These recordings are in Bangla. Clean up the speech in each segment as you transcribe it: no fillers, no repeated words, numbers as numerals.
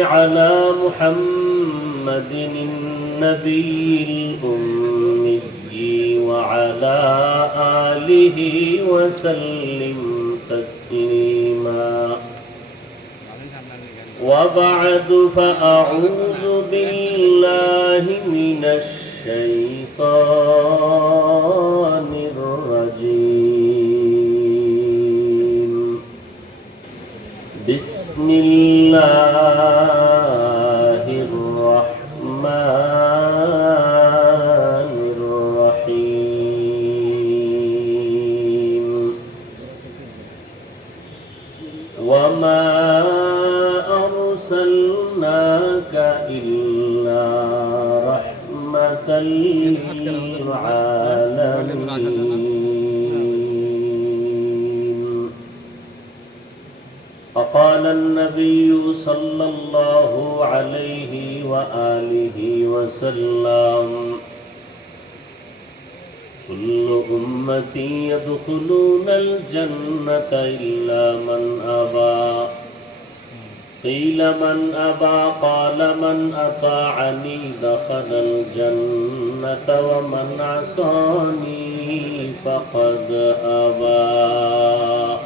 على محمد النبي الأمي وعلى آله وسلم تسليما وبعد فأعوذ بالله من الشيطان الرجيم بسم الله الرحمن الرحيم وما أرسلناك إلا رحمة للعالمين فقال النبي صلى الله عليه وآله وسلم كل أمتي يدخلون الجنة إلا من أبى قيل من أبى قال من أطاعني دخل الجنة ومن عصاني فقد أبى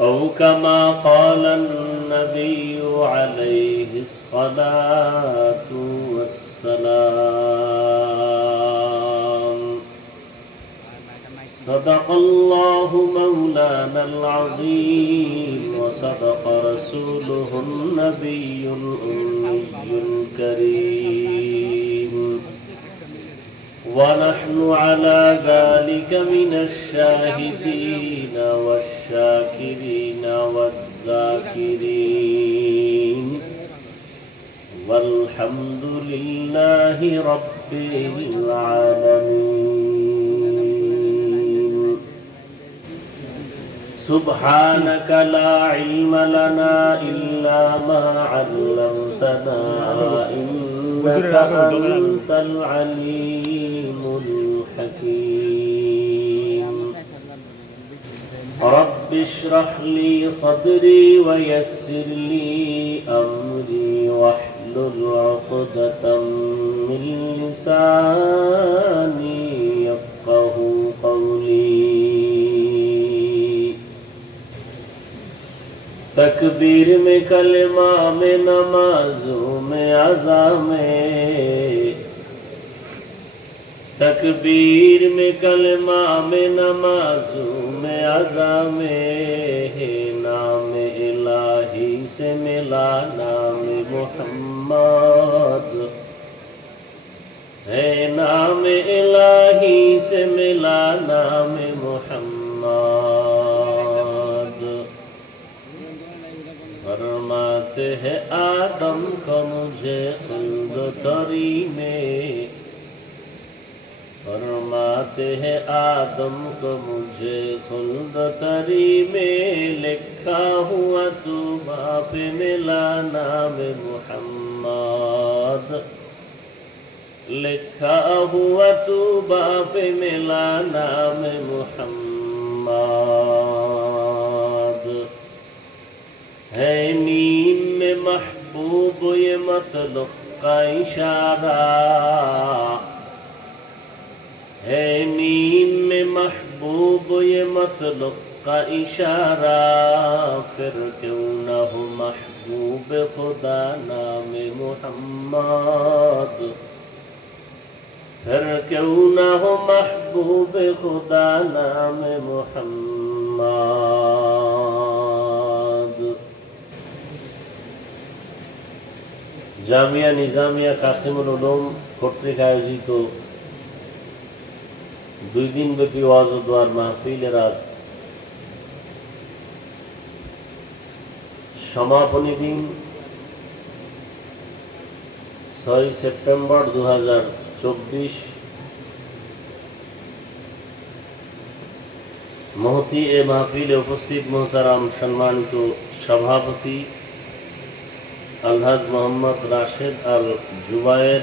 أو كما قال النبي عليه الصلاة والسلام صدق الله مولانا العظيم وصدق رسوله النبي الأمي الكريم ونحن على ذلك من الشاهدين والشاكرين والذاكرين والحمد لله رب العالمين سبحانك لا علم لنا إلا ما علمتنا إنك أنت العليم الحكيم رب اشرح لي صدري ويسر لي أمري واحلل عقدة من لساني يفقه قولي तकबीर में कलमा में नमाजों में अज़ा में तकबीर में कलमा में नमाजों में अज़ा में है नाम इलाही से मिला नाम मुहम्मद है नाम इलाही से मिला नाम मुहम्मद फरमाते हैं आदम को मुझे खुल्द तरी में फरमाते हैं आदम को मुझे खुल्द तरी में लिखा हुआ तू बाप मिला नाम मुहम्मद लिखा हुआ तू बाप मिला नाम मुहम्मद है मीम में महबूब ये मतलब का इशारा है मीम में महबूब ये मतलब का इशारा फिर क्यों न हो महबूब खुदा नाम मुहम्मद फिर क्यों न हो महबूब खुदा नाम मुहम्मद জামিয়া নিজামিয়া কাসিমুল উলুম কর্তৃক আয়োজিত 2 দিন ব্যাপী ওয়াজ ও দোয়ার মাহফিলের আজ সমাপনী দিন 6 সেপ্টেম্বর 2024 महती ए महफिले उपस्थित मोहतराम सम्मानित सभापति अलहाज मोहम्मद राशिद अल जुबायर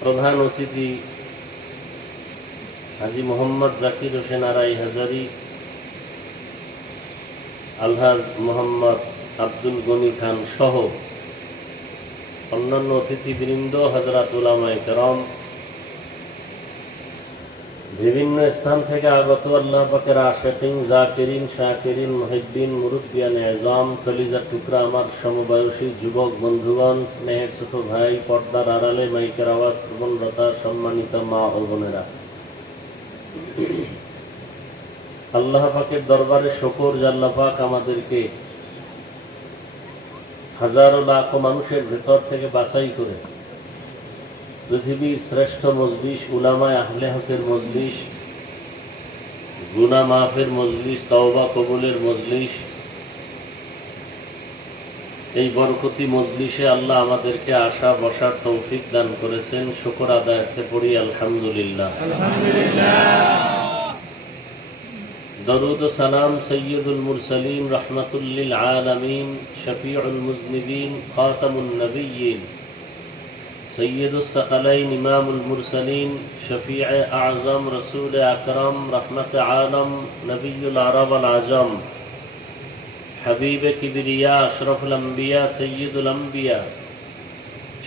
प्रधान अतिथि हाजी मोहम्मद जाकिर होसेन आराई हाजारी আলহাজ মোহাম্মদ আব্দুল গনি খান সহ অন্যান্য অতিথিবৃন্দ, হযরত উলামায়ে কেরাম, বিভিন্ন স্থান থেকে আগত আল্লাহ পাকের আশিকিন, জাকিরিন, শাকিরিন, মুহিব্বিন, মুরব্বিয়ান আযম, কলিজার টুকরা আমার সমবয়সী যুবক বন্ধুগণ, স্নেহের ছোট ভাই, পর্দার আড়ালে মাইকের আওয়াজ শ্রবণরতা সম্মানিত মা ও বোনেরা, আল্লাহ পাকের দরবারে শুকর যে আল্লাহ পাক আমাদেরকে হাজারো লাখো মানুষের ভেতর থেকে বাছাই করে পৃথিবীর শ্রেষ্ঠ মজলিস, উলামায়ে আহলে হকের মজলিস, গুনাহ মাফের মজলিস, তওবা কবুলের মজলিস, এই বরকতি মজলিসে আল্লাহ আমাদেরকে আসা বসার তৌফিক দান করেছেন। শুকর আদায় পড়ি আলহামদুলিল্লাহ। দরুদ ও সালাম সৈয়দুল মুরসালিন, রাহমাতুল লিল আলামিন, শফিউল মুজনিবিন, খাতামুন নবিয়্যিন, সৈয়দুস সাকালাইন, ইমামুল মুরসালিন, শফিউ আযম, রাসূল আকরাম, রহমত আলম, নবিয়ুল আরব আল আজম, হাবিব কিবরিয়া, আশরাফুল আম্বিয়া, সৈয়দুল আম্বিয়া,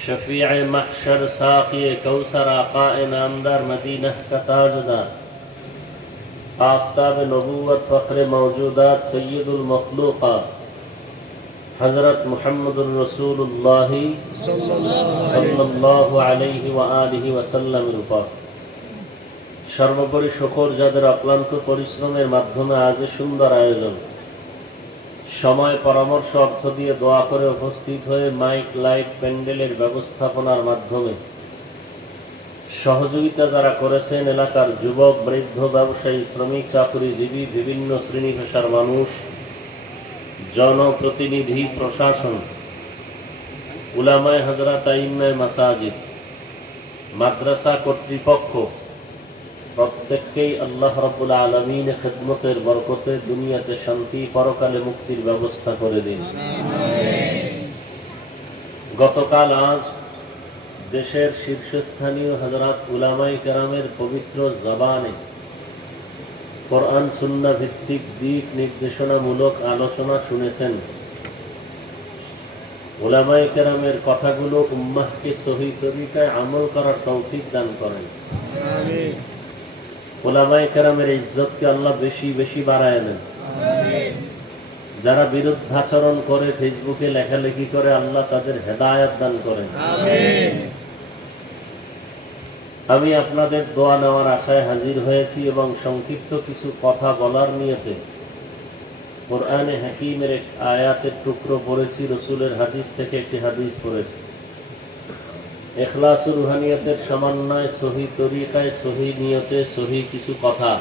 শফিউ মাহশর, সাকি কৌসর, আকা নামদার, মদিনাহ কা তাজদার, आफ़ताब नबूवत, फ़ख्र मौजूदात, सय्यदुल मखलूक़ात, हज़रत मुहम्मदुर रसूलुल्लाह सल्लल्लाहु अलैहि व आलिहि वसल्लमेর উপর সর্বোপরি শুকর যাদের অক্লান্ত পরিশ্রমের মাধ্যমে আজ সুন্দর আয়োজন, সময় পরামর্শ অর্থ দিয়ে দোয়া করে উপস্থিত হয়ে মাইক লাইট প্যান্ডেলের ব্যবস্থাপনার মাধ্যমে সহযোগিতা যারা করেছেন, এলাকার যুবক, বৃদ্ধ, ব্যবসায়ী, শ্রমিক, চাকরিজীবী, বিভিন্ন শ্রেণী পেশার মানুষ, জনপ্রতিনিধি, প্রশাসন, উলামায়ে হযরত, আইম্মায়ে মাসাজিদ, মাদ্রাসা কর্তৃপক্ষ, প্রত্যেককেই আল্লাহ রাব্বুল আলামিনের খিদমতের বরকতে দুনিয়াতে শান্তি, পরকালে মুক্তির ব্যবস্থা করে দিন। গতকাল আজ দেশের শীর্ষস্থানীয় হযরত উলামায়ে কেরামের পবিত্র জবানে কোরআন সুন্নাহ ভিত্তিক দিক নির্দেশনামূলক আলোচনা শুনেছেন। উলামায়ে কেরামের কথাগুলো উম্মাহকে সহি তরিকায় আমল করার তৌফিক দান করেন। আমিন। উলামায়ে কেরামের ইজ্জতকে আল্লাহ বেশি বেশি বাড়ায় দেন। আমিন। যারা বিরুদ্ধাচরণ করে, ফেসবুকে লেখালেখি করে, আল্লাহ তাদের হেদায়েত দান করেন। আমিন। আমি আপনাদের দোয়া নেওয়ার আশায় হাজির হয়েছি এবং সংক্ষিপ্ত কিছু কথা বলার নিয়তে কোরআনে হাকিমের এক আয়াতের টুকরো পড়েছি, রসুলের হাদিস থেকে একটি হাদিস পড়েছি। ইখলাস ও রুহানিয়তের সমন্বয়ে সহি তরিকায়, সহি নিয়তে, সহি কিছু কথা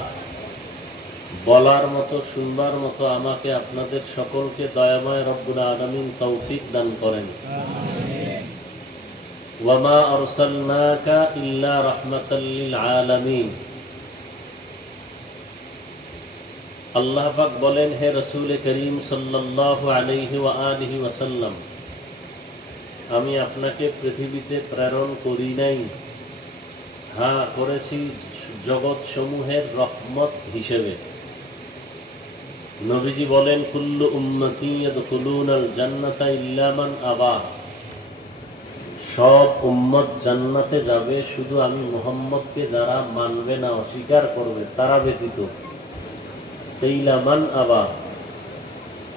বলার মতো, শুনবার মতো আমাকে আপনাদের সকলকে দয়াময় রব্বুল আলামিন তৌফিক দান করেন। ওয়ামা আরসালনাকা ইল্লা রাহমাতাল লিল আলামিন। আল্লাহ পাক বলেন, হে রাসূল করিম সাল্লাল্লাহু আলাইহি ওয়া আলিহি ওয়াসাল্লাম, আমি আপনাকে পৃথিবীতে প্রেরণ করি নাই, হ্যাঁ করেছি জগৎ সমূহের রহমত হিসেবে। নবীজি বলেন, কুল্লু উম্মতি ইয়াদখুলুনাল জান্নাতা ইল্লা মান আবা। সব উম্মত জান্নাতে যাবে, শুধু আমি মুহাম্মদকে যারা মানবে না, অস্বীকার করবে, তারা ব্যতীত। ইল্লা মান আবা।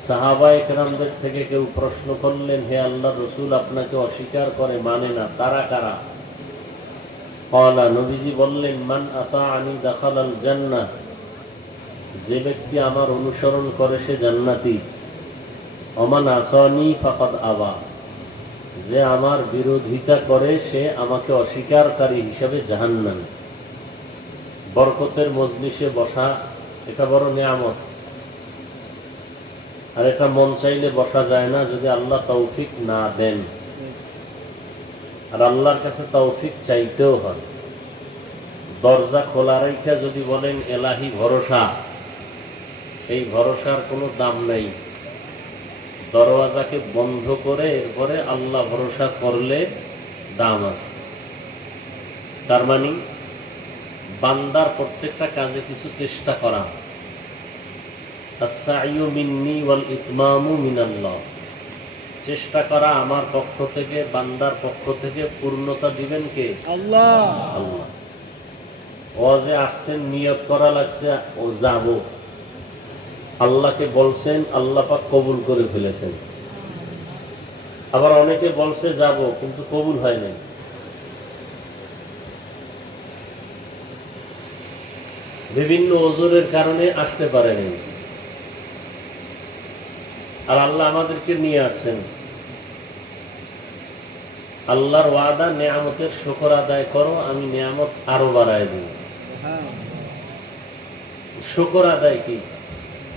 সাহাবায়ে কেরামদের থেকে কেউ প্রশ্ন করলেন, হে আল্লাহর রাসূল, আপনাকে অস্বীকার করে, মানে না, তারা কারা? ক্বালা, নবীজি বললেন, মান আতাআনি দাখালাল জান্নাহ। যে ব্যক্তি আমার অনুসরণ করে সে জান্নাতি। ওমান আসানি ফাকাদ আবা। যে আমার বিরোধিতা করে সে আমাকে অস্বীকারকারী হিসাবে জাহান্নামী। বরকতের মজলিসে বসা এটা বড় নিয়ামত, আর এটা মন চাইলে বসা যায় না যদি আল্লাহ তৌফিক না দেন। আর আল্লাহর কাছে তৌফিক চাইতেও হয়। দরজা খোলা রেখে যদি বলেন এলাহি ভরসা, এই ভরসার কোনো দাম নাই। দরওয়াজাকে বন্ধ করে এরপরে আল্লাহ ভরসা করলে দাম আছে। তার মানে বান্দার প্রত্যেকটা কাজে কিছু চেষ্টা করা। আস-সাইয়ু মিন্নি ওয়াল ইতমামু মিনাল্লাহ, চেষ্টা করা আমার পক্ষ থেকে, বান্দার পক্ষ থেকে, পূর্ণতা দিবেন কে? আল্লাহ। আল্লাহ। ওয়াজে আসছেন, নিয়ত করা লাগছে ও যাব, আল্লাহকে বলছেন, আল্লাহ পাক কবুল করে ফেলেছেন। আবার অনেকে বলছে যাব কিন্তু কবুল হয় নাই। বিভিন্ন ওজরের কারণে আসতে পারেনি। আর আল্লাহ আমাদেরকে নিয়ে আসছেন। আল্লাহর ওয়াদা, নেয়ামতের শুকর আদায় করো, আমি নেয়ামত আরো বাড়ায় দিই। শুকর আদায় কি?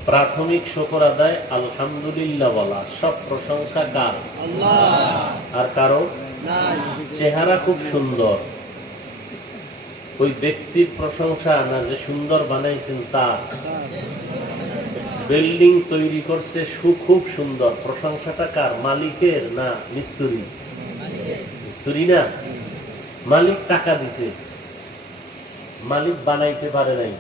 প্রাথমিক শুকর আদায় আলহামদুলিল্লাহ বলা। সব প্রশংসা কার? আল্লাহ। আর কারো? চেহারা খুব সুন্দর, ওই ব্যক্তির প্রশংসা না, যে সুন্দর বানাইছেন তার। বিল্ডিং তৈরি করছে, খুব সুন্দর, প্রশংসাটা কার? মালিকের না মিস্ত্রি? মিস্ত্রি না, মালিক টাকা দিছে, মালিক বানাইতে পারে নাই।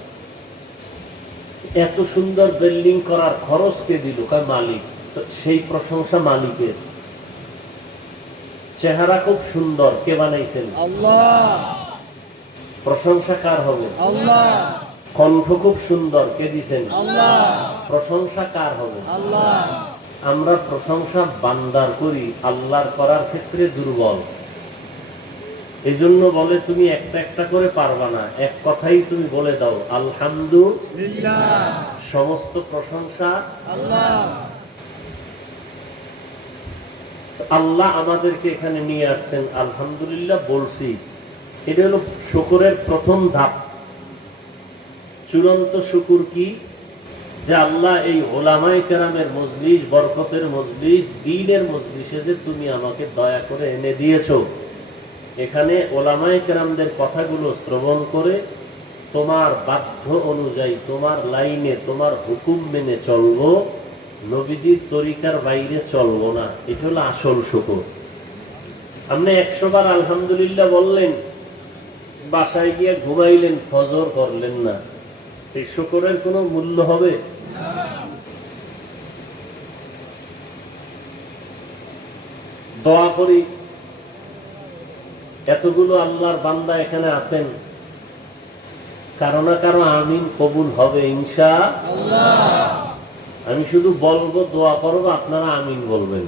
এত সুন্দর বিল্ডিং করার খরচ কে দিল? মালিক। তো সেই প্রশংসা মালিকের। চেহারা খুব সুন্দর, কে বানাইছেন? আল্লাহ। প্রশংসা কার হবে? আল্লাহ। কণ্ঠ খুব সুন্দর, কে দিছেন? আল্লাহ। প্রশংসা কার হবে? আল্লাহ। আমরা প্রশংসা বান্দার করি, আল্লাহর করার ক্ষেত্রে দুর্বল। এজন্য বলে তুমি একটা একটা করে পারবা না, এক কথাই তুমি বলে দাও আলহামদুলিল্লাহ, সমস্ত প্রশংসা আল্লাহ। আল্লাহ আমাদেরকে এখানে নিয়ে আসছেন, আলহামদুলিল্লাহ বলছি। এটা হলো শুকরের প্রথম ধাপ। চূড়ান্ত শুকুর কি? যে আল্লাহ এই ওলামায়ে কেরামের মজলিস, বরকতের মজলিস, দ্বীনের মজলিসে যে তুমি আমাকে দয়া করে এনে দিয়েছো, এখানে ওলামায়ে কেরামদের কথাগুলো শ্রবণ করে তোমার বাধ্য অনুযায়ী, তোমার লাইনে, তোমার হুকুম মেনে চলবো, নবীজির তরিকার বাইরে চলবো না। এটা হলো আসল শুকর। আপনি 100 বার আলহামদুলিল্লাহ বললেন, বাসায় গিয়ে ঘুমাইলেন, ফজর করলেন না, এই শুকরের কোনো মূল্য হবে? দোয়া করি, এতগুলো আল্লাহর বান্দা এখানে আছেন, কারো না কারো আমিন কবুল হবে ইনশাআল্লাহ। আমি শুধু বলবো, দোয়া করবো, আপনারা আমিন বলবেন।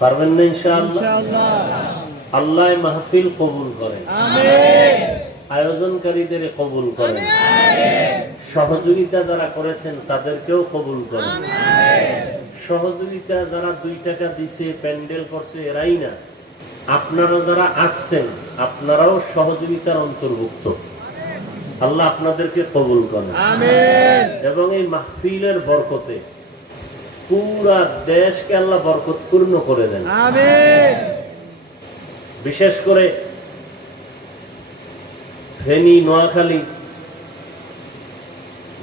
পারবেন না ইনশাআল্লাহ? আল্লাহ মাহফিল কবুল করেন, আয়োজনকারীদের কবুল করেন, সহযোগিতা যারা করেছেন তাদেরকেও কবুল করেন। সহযোগিতা যারা 2 টাকা দিছে, প্যান্ডেল করছে, এরাই না, আপনারা যারা আসছেন আপনারাও সহযোগিতার অন্তর্ভুক্ত। আল্লাহ আপনাদেরকে কবুল করেন এবং এই মাহফিলের বরকতে পুরা দেশকে আল্লাহ বরকতপূর্ণ করে দেন। বিশেষ করে ফেনী, নোয়াখালী,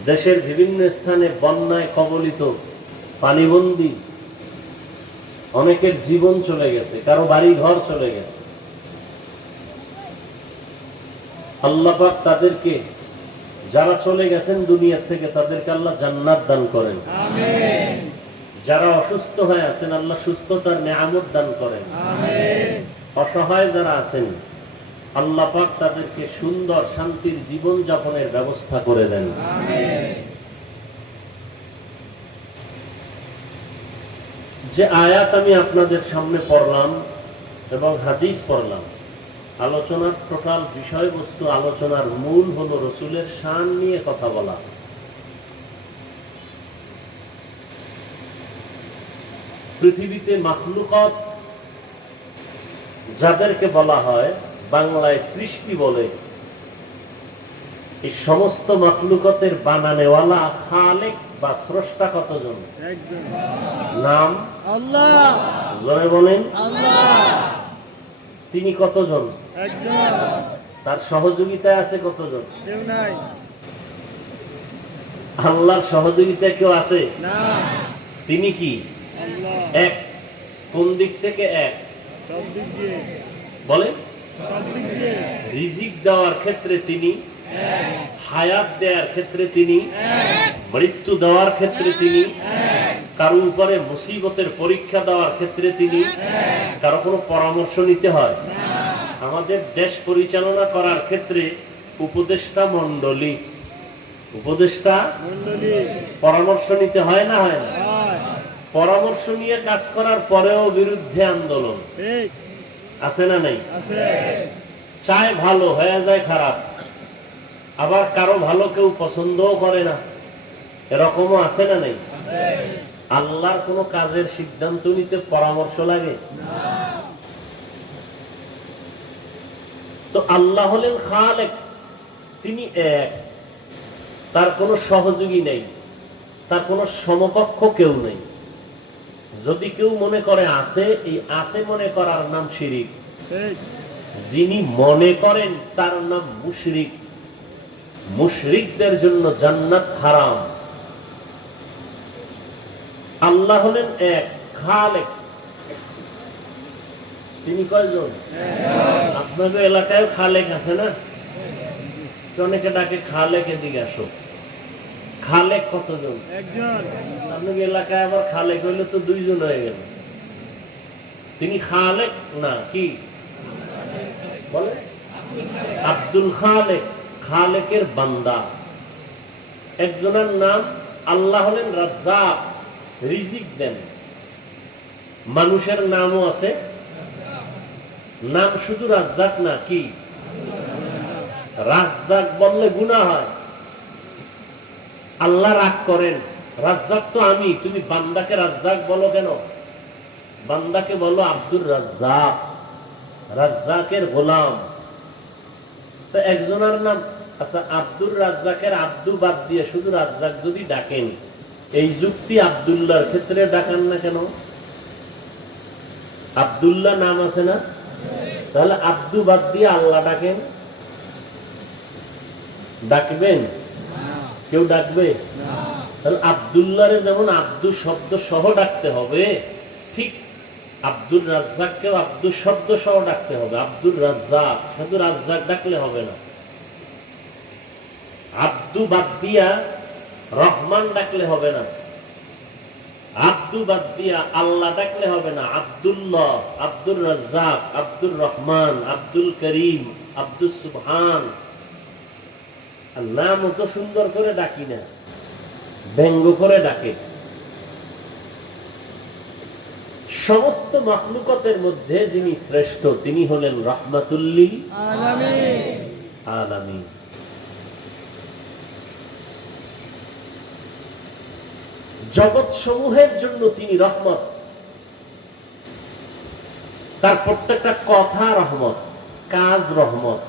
দেশের বিভিন্ন স্থানে বন্যায় কবলিত, পানিবন্দী, অনেকের জীবন চলে গেছে, কারো বাড়ি ঘর চলে গেছে। আল্লাহ পাক তাদেরকে, যারা চলে গেছেন দুনিয়া থেকে, তাদেরকে আল্লাহ জান্নাত দান করেন। আমিন। যারা অসুস্থ হয়ে আছেন, আল্লাহ সুস্থতার নেয়ামত দান করেন। আমিন। অসহায় যারা আছেন, আল্লাহ পাক তাদেরকে সুন্দর শান্তির জীবন যাপনের ব্যবস্থা করে দেন। আমিন। যে আয়াত আমি আপনাদের সামনে পড়লাম এবং হাদিস পড়লাম, আলোচনার টোটাল বিষয়বস্তু, আলোচনার মূল হলো রসুলের শান নিয়ে কথা বলা। পৃথিবীতে মাখলুকাত যাদেরকে বলা হয়, বাংলায় সৃষ্টি বলে, এই সমস্ত মাখলুকাতের বানানেওয়ালা খালেক বা স্রষ্টা কতজন? নাম আল্লাহ। জোরে বলেন আল্লাহ। তিনি কতজন? একজন। তার সহযোগিতায় আছে কতজন? কেউ নাই। আল্লাহর সহযোগিতায় কেউ আছে না। তিনি কি? আল্লাহ। এক। কোন দিক থেকে এক? সব দিক দিয়ে। বলেন সব দিক দিয়ে। রিজিক দেওয়ার ক্ষেত্রে তিনি এক, হায়াত দেওয়ার ক্ষেত্রে তিনি এক, মৃত্যু দেওয়ার ক্ষেত্রে তিনি, কারো উপরে মুসিবতের পরীক্ষা দেওয়ার ক্ষেত্রে তিনি, কারো কোনো পরামর্শ নিতে হয়। আমাদের দেশ পরিচালনা করার ক্ষেত্রে উপদেষ্টা মণ্ডলী পরামর্শ নিতে হয় না, হয় না? পরামর্শ নিয়ে কাজ করার পরেও বিরুদ্ধে আন্দোলন আছে না নাই? চায় ভালো হয়ে যায় খারাপ, আবার কারো ভালো কেউ পছন্দও করে না, এরকমও আছে না নাই? আল্লাহর কোন কাজের সিদ্ধান্ত নিতে পরামর্শ লাগে? তো আল্লাহ হলেন খালেক, তিনি এক, তার কোনো সহযোগী নেই, তার কোনো সমকক্ষ কেউ নেই। যদি কেউ মনে করে আছে, এই আছে মনে করার নাম শিরিক। যিনি মনে করেন তার নাম মুশরিক। মুশরিকদের জন্য জান্নাত হারাম। আল্লাহ হলেন এক, খালেক। তিনি কয়জন? আপনাদের এলাকায় খালেক আছে না? অনেকে ডাকে খালেক, এদিকে আসো। খালেক কতজন? একজন। আপনাদের এলাকায় আবার খালেক হইলে তো দুইজন হয়ে গেল। তিনি খালেক না, কি বলে? আব্দুল খালেক, খালেকের বান্দা। একজনের নাম আল্লাহ হলেন রাজ্জাক, রিজিক দেন। মানুষের নামও আছে, নাম শুধু রাজ্জাক না, কি? রাজ্জাক বললে গুনাহ হয়, আল্লাহ রাগ করেন। রাজ্জাক তো আমি, তুমি বান্দাকে রাজ্জাক বলো কেন? বান্দাকে বলো আব্দুর রাজ্জাক, রাজ্জাকের গোলাম। তো একজনের নাম আচ্ছা, আব্দুর রাজ্জাকের আব্দু বাদ দিয়ে শুধু রাজ্জাক যদি ডাকেন, এই যুক্তি আব্দুল্লাহর ক্ষেত্রে ডাকান না কেন? আব্দুল্লাহ নাম আছে না? তাহলে আব্দু বাদ দিয়ে আল্লাহ ডাকেন, ডাকবেন? কেউ ডাকবে? তাহলে আব্দুল্লাহরে যেমন আব্দু শব্দ সহ ডাকতে হবে, ঠিক আব্দুর রাজ্জাককেও আব্দু শব্দ সহ ডাকতে হবে। আব্দুর রাজ্জাক, শুধু রাজ্জাক ডাকলে হবে না। আব্দু বাদ দিয়া রহমান ডাকলে হবে না। আব্দু বাদ দিয়া আল্লাহ ডাকলে হবে না। আব্দুল্লাহ, আব্দুর রাজ্জাক, আব্দুর রহমান, আব্দুল করিম, আব্দুল সুবহান। নাম তো সুন্দর করে ডাকি না, ব্যঙ্গ করে ডাকে। সমস্ত মাখলুকাতের মধ্যে যিনি শ্রেষ্ঠ, তিনি হলেন রাহমাতুল্লিল আলামিন। জগৎ সমূহের জন্য তিনি রহমত। তার প্রত্যেকটা কথা রহমত, কাজ রহমত,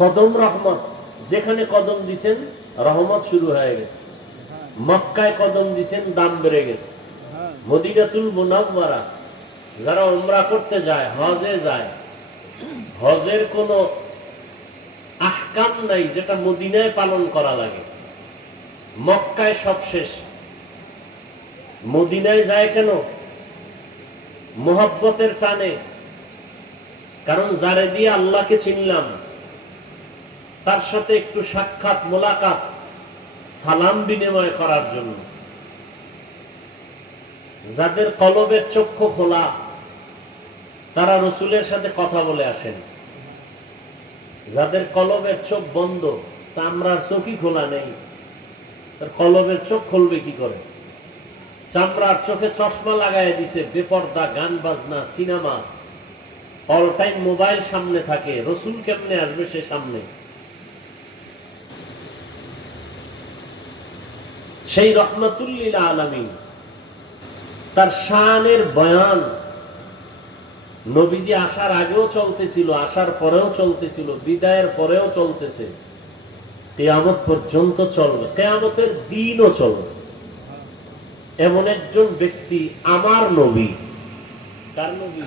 কদম রহমত। যেখানে কদম দিছেন রহমত শুরু হয়ে গেছে। মক্কায় কদম দিছেন, দাম বেড়ে গেছে। মদিনাতুল মুনাওয়ারা যারা উমরা করতে যায়, হজে যায়, হজের কোনো আহকাম নাই যেটা মদিনায় পালন করা লাগে। মক্কায় সব শেষ। মদিনায় যায় কেন? মোহাব্বতের টানে। কারণ যারে দিয়ে আল্লাহকে চিনলাম, তার সাথে একটু সাক্ষাৎ, মোলাকাত, সালাম বিনিময় করার জন্য। যাদের কলবের চক্ষু খোলা, তারা রসুলের সাথে কথা বলে আসেন। যাদের কলবের চোখ বন্ধ, চামড়ার চোখই খোলা নেই, তার কলবের চোখ খুলবে কি করে? চামড়ার চোখে চশমা লাগায় দিছে, বেপর্দা, গান বাজনা, সিনেমা, অল টাইম মোবাইল সামনে থাকে। রসুল কেমনে আসবে সে সামনে? সেই রহমাতুল্লিল আলামিন, তার শানের বয়ান নবীজি আসার আগেও চলতেছিল, আসার পরেও চলতেছিল, বিদায়ের পরেও চলতেছে, কিয়ামত পর্যন্ত চলবে, কিয়ামতের দিনও চলবে। এমন একজন ব্যক্তি আমার নবী। কার নবী?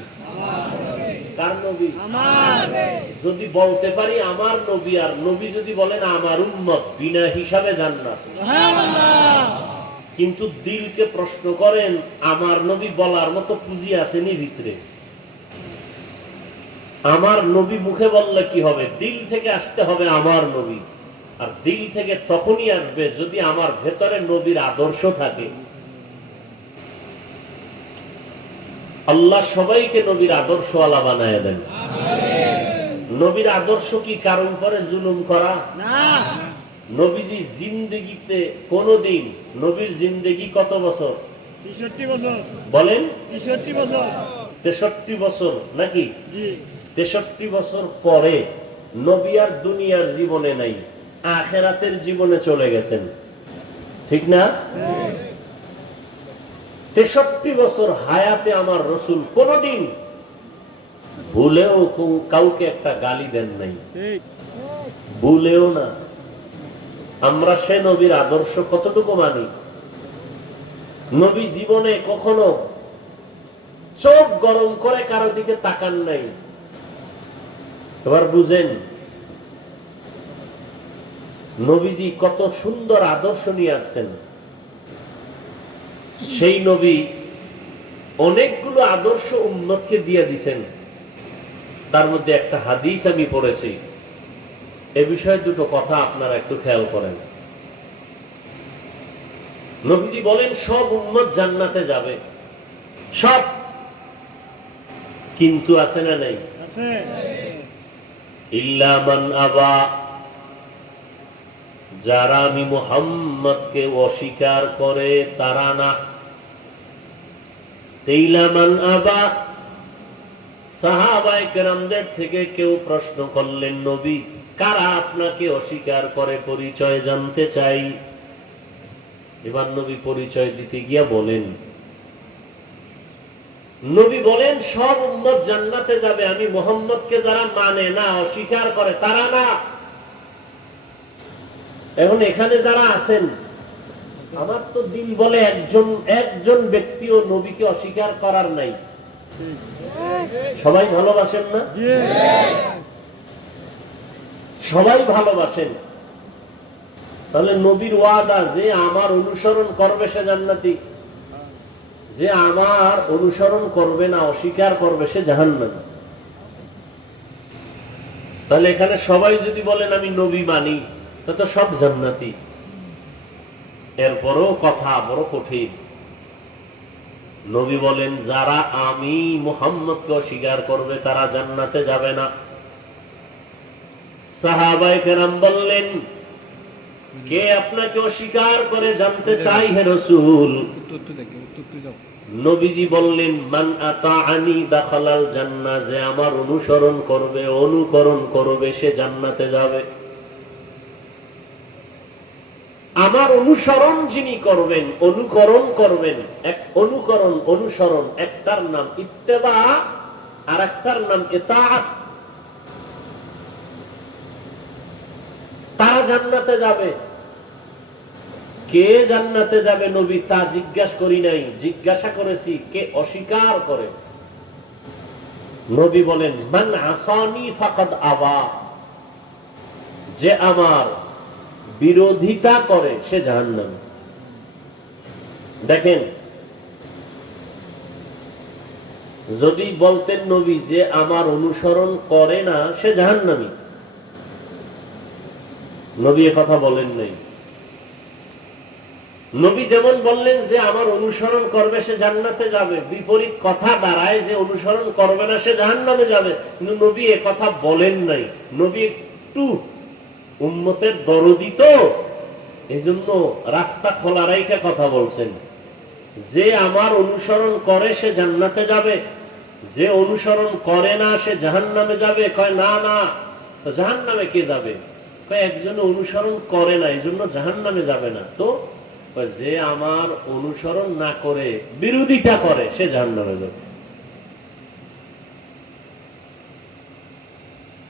কার নবী? যদি বলতে পারি আমার নবী, আর নবী যদি বলেন আমার উম্মত, বিনা হিসাবে জান্নাত। কিন্তু দিলকে প্রশ্ন করেন, আমার নবী বলার মতো পুঁজি আসেনি ভিতরে? আমার নবী মুখে বললে কি হবে? দিল থেকে আসতে হবে আমার নবী। আর দিল থেকে তখনই আসবে যদি আমার ভেতরে নবীর আদর্শ থাকে। আল্লাহ সবাইকে নবীর আদর্শওয়ালা বানায় দেন। নবীর আদর্শ কি কারো উপরে জুলুম করা না। নবীজি জিন্দেগিতে কোনদিন, নবীর জিন্দেগি কত বছর? 63 বছর। বলেন 63 বছর। 63 বছর নাকি? 63 বছর পরে নবী আর দুনিয়ার জীবনে নাই, আখিরাতের জীবনে চলে গেছেন, ঠিক না? 63 বছর হায়াতে আমার রসুল কোনদিন ভুলেও কাউকে একটা গালি দেন নাই, ভুলেও না। আমরা সে নবীর আদর্শ কতটুকু মানি? নবী জীবনে কখনো চোখ গরম করে কারো দিকে তাকান নাই। এবার বুঝেন নবীজি কত সুন্দর আদর্শ নিয়ে আসছেন। সেই নবী অনেকগুলো আদর্শ উম্মতকে দিয়ে দিছেন। তার মধ্যে একটা হাদিস আমি পড়েছি, এ বিষয়ে দুটো কথা আপনারা একটু খেয়াল করেন। নবীজি বলেন সব উম্মত জান্নাতে যাবে, সব, কিন্তু আছে না নাই? আছে। ইল্লা মান আবা, যারা আমি মুহাম্মদকে অস্বীকার করে তারা না। ইল্লা মান আবা, সাহাবায়ে কেরামদের থেকে কেউ প্রশ্ন করলেন, নবী কারা আপনাকে অস্বীকার করে, পরিচয় জানতে চাই। এবার নবী পরিচয় দিতে গিয়া বলেন, নবী বলেন সব উম্মত জান্নাতে যাবে, আমি মুহাম্মদকে যারা মানে না, অস্বীকার করে তারা না। এখন এখানে যারা আছেন, আমার তো দিল বলে একজন ব্যক্তিও নবীকে অস্বীকার করার নাই। সবাই ভালোবাসেন না? সবাই ভালোবাসেন। তাহলে নবীর ওয়াদা, যে আমার অনুসরণ করবে সে জান্নাতি, যে আমার অনুসরণ করবে না, অস্বীকার করবে সে জাহান্নামী। তাহলে এখানে সবাই যদি বলেন আমি নবী মানি, তো সব জান্নাতি। এরপরও কথা বড় কঠিন। নবী বলেন যারা আমি মুহাম্মদকে অস্বীকার করবে তারা জান্নাতে যাবে না। সাহাবায়ে কেরাম বললেন, কে আপনাকে অস্বীকার করে জানতে চাই হে রাসূল। নবীজি বললেন, মান আতাআনি দাখালাল জান্নাহ, যে আমার অনুসরণ করবে, অনুকরণ করবে সে জান্নাতে যাবে। আমার অনুসরণ যিনি করবেন, অনুকরণ করবেন, এক অনুকরণ অনুসরণ, একটার নাম ইত্তেবা আর একটার নাম ইতাআত, তারা জান্নাতে যাবে। কে জান্নাতে যাবে নবী তা জিজ্ঞাসা করি নাই, জিজ্ঞাসা করেছি কে অস্বীকার করে। নবী বলেন, মান আসানি ফাকাদ আবা, যে আমার বিরোধিতা করে সে জাহান্নামী। দেখেন, যদি বলতেন নবী যে আমার অনুসরণ করে না সে জাহান্নামী, নবী এ কথা বলেন নাই। নবী যেমন বললেন যে আমার অনুসরণ করবে সে জান্নাতে যাবে, বিপরীত কথা দাঁড়ায় যে অনুসরণ করবে না সে জাহান্নামে যাবে, কিন্তু নবী এ কথা বলেন নাই। নবী একটু উম্মতের দরদি তো, এজন্য রাস্তা খোলা রাইখা কথা বলছেন। যে আমার অনুসরণ করে সে জান্নাতে যাবে, যে অনুসরণ করে না সে জাহান্নামে যাবে। কয় না না, তো জাহান্নামে কে যাবে? কয় একজন অনুসরণ করে না এজন্য জাহান্নামে যাবে না। তো যে আমার অনুসরণ না করে বিরোধিতা করে সে জাহান্নামে যাবে।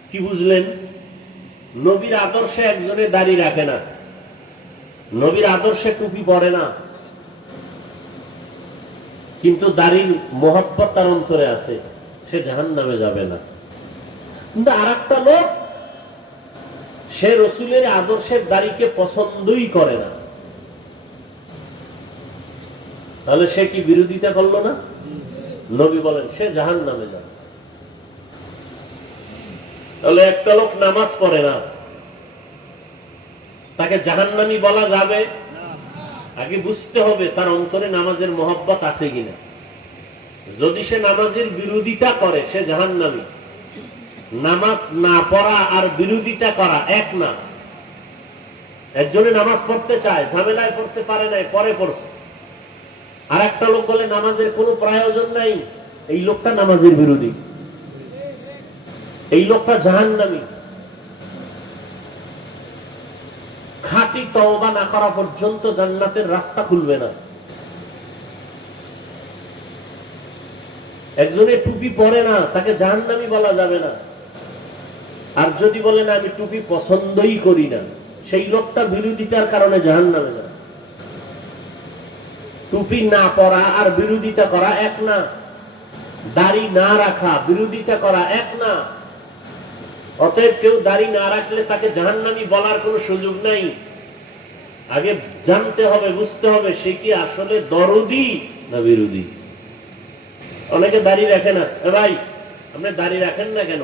কি বুঝলেন? নবীর আদর্শে একজনে দাড়ি রাখে না, নবীর আদর্শে টুপি পরে না, কিন্তু দাড়ির মহব্বত তার অন্তরে আছে, সে জাহান্নামে যাবে না। কিন্তু আর একটা লোক, সে রসুলের আদর্শের দাড়িকে পছন্দই করে না, তাহলে সে কি বিরোধিতা করলো না? নবী বলেন সে জাহান্নামে যাবে। তাহলে একটা লোক নামাজ পড়ে না, তাকে জাহান্নামী বলা যাবে? আগে বুঝতে হবে তার অন্তরে নামাজের মহব্বত আছে কিনা। যদি সে নামাজের বিরোধিতা করে সে জাহান্নামী। নামাজ না পড়া আর বিরোধিতা করা এক না। একজনে নামাজ পড়তে চায়, ঝামেলায় পড়ছে, পারে নাই, পরে পড়ছে। আর একটা লোক বলে নামাজের কোনো প্রয়োজন নাই, এই লোকটা নামাজের বিরোধী, এই লোকটা জাহান্নামী। খাঁটি তওবা না করা পর্যন্ত জান্নাতের রাস্তা খুলবে না। একজনে টুপি পরে না, তাকে জাহান্নামী বলা যাবে না। আর যদি বলে না আমি টুপি পছন্দই করি না, সেই লোকটা বিরোধিতার কারণে জাহান্নামে যায়। টুপি না পরা আর বিরোধিতা করা এক না। দাড়ি না রাখা বিরোধিতা করা এক না। অতএব কেউ দাড়ি না রাখলে তাকে জাহান্নামী বলার কোনো সুযোগ নাই। আগে জানতে হবে, বুঝতে হবে সে কি আসলে দরদি না বিরোধী। অনেকে দাড়ি রাখে না। ভাই আপনি দাড়ি রাখেন না কেন?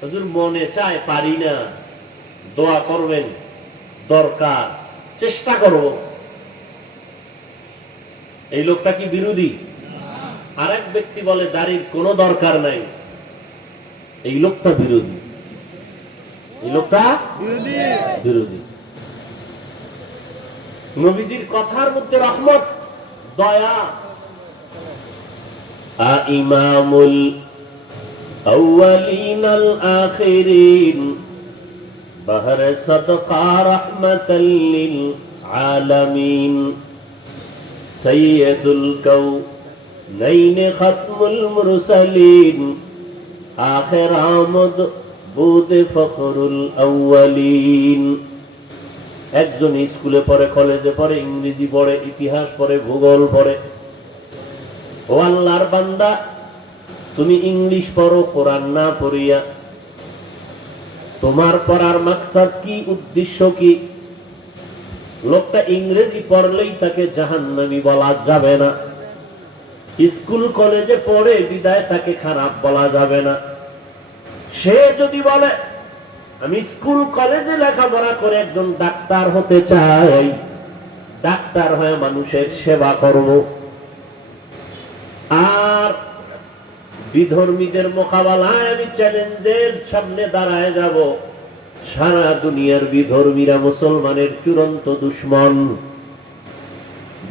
হুজুর মনে চায়, পারি না, দোয়া করবেন, দরকার, চেষ্টা করব। এই লোকটা কি বিরোধী? আরেক ব্যক্তি বলে দাড়ির কোনো দরকার নাই, এই লোকটা বিরোধী। এই লোকটা বিরোধী। নবীজির কথার মধ্যে রহমত, দয়া। ইমামুল আউয়ালিন আল আখিরিন বাহর সাদকা রাহমাতাল লিল আলামিন সাইয়্যিদুল কাউনাইন খাতমুল মুরসালিন আখির আমদ বুদ ফখরুল আউয়ালিন। একজন স্কুলে পড়ে, কলেজে পড়ে, ইংরেজি পড়ে, ইতিহাস পড়ে, ভূগোল পড়ে। ও আল্লাহর বান্দা, তুমি ইংলিশ পড়ো কোরআন না পড়িয়া, তোমার পড়ার মাকসাদ কি, উদ্দেশ্য কি? লোকটা ইংরেজি পড়লেই তাকে জাহান্নামী বলা যাবে না। স্কুল কলেজে পড়ে বিদায় তাকে খারাপ বলা যাবে না। সে যদি বলে আমি স্কুল কলেজে লেখাপড়া করে একজন ডাক্তার হতে চাই, ডাক্তার হয়ে মানুষের সেবা করব, আর বিধর্মীদের মোকাবেলায় আমি চ্যালেঞ্জের সামনে দাঁড়ায় যাব, সারা দুনিয়ার বিধর্মীরা মুসলমানের চূড়ান্ত দুশমন।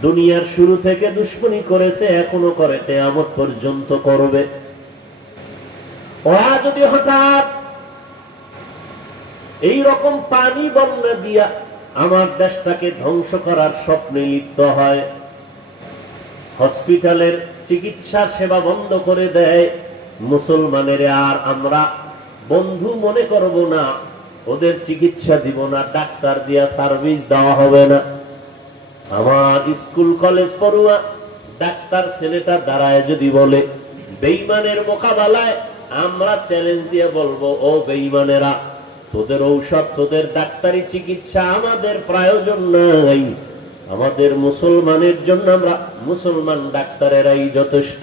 দুনিয়ার শুরু থেকে দুশমনী করেছে, এখনো করে, কিয়ামত পর্যন্ত করবে। ওরা যদি হঠাৎ এই রকম পানি বন্যা দিয়া আমার দেশটাকে ধ্বংস করার স্বপ্নে লিপ্ত হয়, হসপিটালের চিকিৎসা সেবা বন্ধ করে দেয়, মুসলমানের আর আমরা বন্ধু মনে করব না, ওদের চিকিৎসা দিব না, ডাক্তার দিয়া সার্ভিস দেওয়া হবে না। আমার স্কুল কলেজ পড়ুয়া ডাক্তার ছেলেটা দাঁড়ায় যদি বলে বেঈমানের মোকাবেলায়, আমরা চ্যালেঞ্জ দিয়ে বলবো, ও বেঈমানেরা, তোদের ঔষধ, তোদের ডাক্তারি চিকিৎসা আমাদের প্রয়োজন নাই, আমাদের মুসলমানের জন্য আমরা মুসলমান ডাক্তারেরাই যথেষ্ট।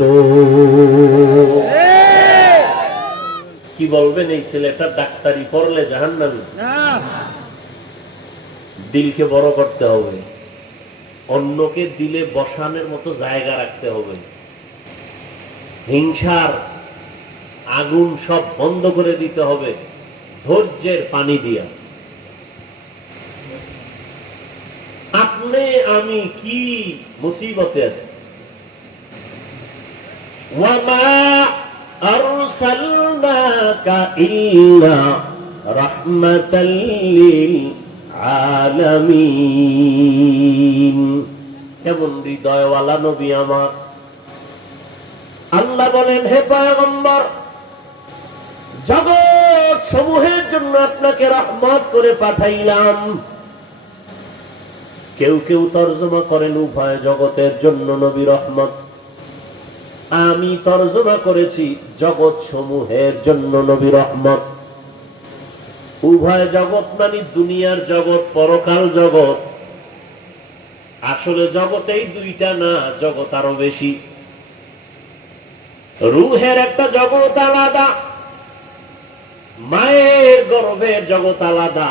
কি বলবেন? এই ছেলেটা ডাক্তারি পড়লে জাহান্নামী? দিলকে বড় করতে হবে, অন্যকে দিলে বসানোর মতো জায়গা রাখতে হবে, হিংসার আগুন সব বন্ধ করে দিতে হবে, ধৈর্যের পানি দিয়া। আপনি আমি কি মুসিবতে আছি? ওয়ামা আরসালনাকা ইল্লা রাহমাতাল লিল আলামিন। কেমন হৃদয়ওয়ালা নবী আমার! আল্লাহ বলেন, হে পয়গম্বর, জগৎ সমূহের জন্য আপনাকে রহমত করে পাঠাইলাম। কেউ কেউ তর্জমা করেন উভয় জগতের জন্য নবী রহমত। আমি তর্জমা করেছি জগৎ সমূহের জন্য নবী রহমত। উভয় জগৎ মানে দুনিয়ার জগৎ, পরকাল জগৎ। আসলে জগতেই দুইটা না, জগৎ আরো বেশি। রুহের একটা জগৎ আলাদা, মায়ের গর্ভের জগৎ আলাদা,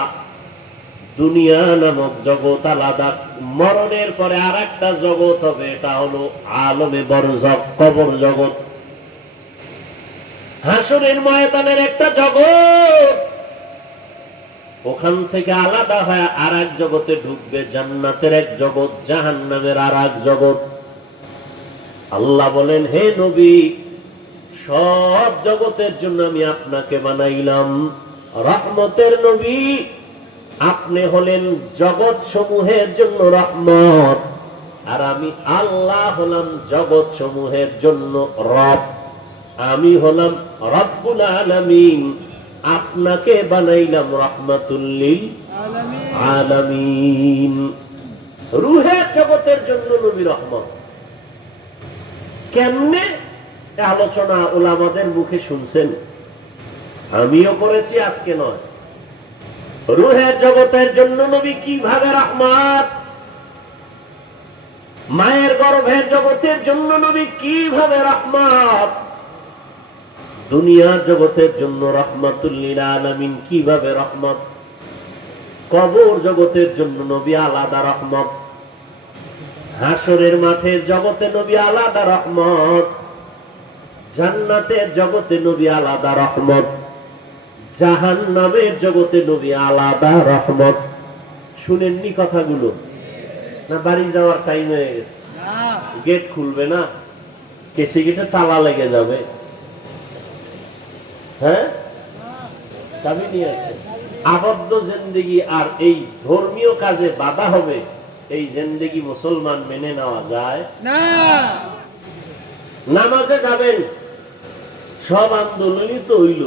দুনিয়া নামক জগৎ আলাদা, মরণের পরে আর একটা জগৎ হবে, এটা হলো আলমে বরজখ, কবর জগৎ। হাসরের ময়দানের একটা জগৎ, ওখান থেকে আলাদা হয়ে আর এক জগতে ঢুকবে, জান্নাতের এক জগৎ, জাহান্নামের আর এক জগৎ। আল্লাহ বলেন, হে নবী, সব জগতের জন্য আমি আপনাকে বানাইলাম রহমতের নবী। আপনি হলেন জগৎ সমূহের জন্য রহমত, আর আমি আল্লাহ হলাম জগৎ সমূহের জন্য রব। আমি হলাম রব্বুল আলামিন, আপনাকে বানাইলাম রহমাতুল লিল আলামিন। রূহের জগতের জন্য নবী রহমত। কেমনে আলোচনা ওলামাদের মুখে শুনছেন, আমিও করেছি, আজকে নয়। রূহের জগতের জন্য নবী কিভাবে রহমত, মায়ের গর্ভের জগতের জন্য নবী কিভাবে রহমত, দুনিয়ার জগতের জন্য রহমাতুল লিল আলামিন কিভাবে রহমত, কবর জগতের জন্য নবী আলাদা রহমত, হাসরের মাঠের জগতে নবী আলাদা রহমত, জান্নাতের জগতে নবী আলাদা রহমত, জাহান্নামের জগতে নবী আলাদা রহমত। শুনেননি কথাগুলো? না বাড়ি যাওয়ার টাইম হয়ে গেছে? গেট খুলবে না, কেসে গেটে তালা লেগে যাবে। হ্যাঁ, চাবি নিয়ে আছে। আবদ্ধ জিন্দেগি আর এই ধর্মীয় কাজে বাধা হবে, এই জিন্দেগি মুসলমান মেনে নেওয়া যায় না। নামাজে যাবেন, সব আন্দোলনই তো হইল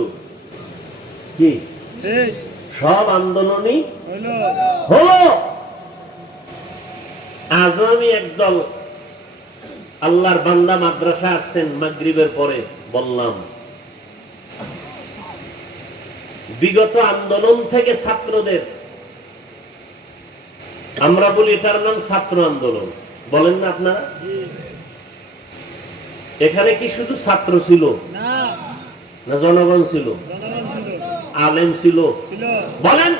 কি, সব আন্দোলনই হলো। আজও আমি একদল আল্লাহর বান্দা মাদ্রাসা আসছেন মাগরিবের পরে, বললাম বিগত আন্দোলন থেকে ছাত্রদের, আমরা বলি এটার নাম ছাত্র আন্দোলন, বলেন না আপনারা? এখানে কি শুধু ছাত্র ছিল না জনগণ ছিল, আলেম ছিল, বলেন?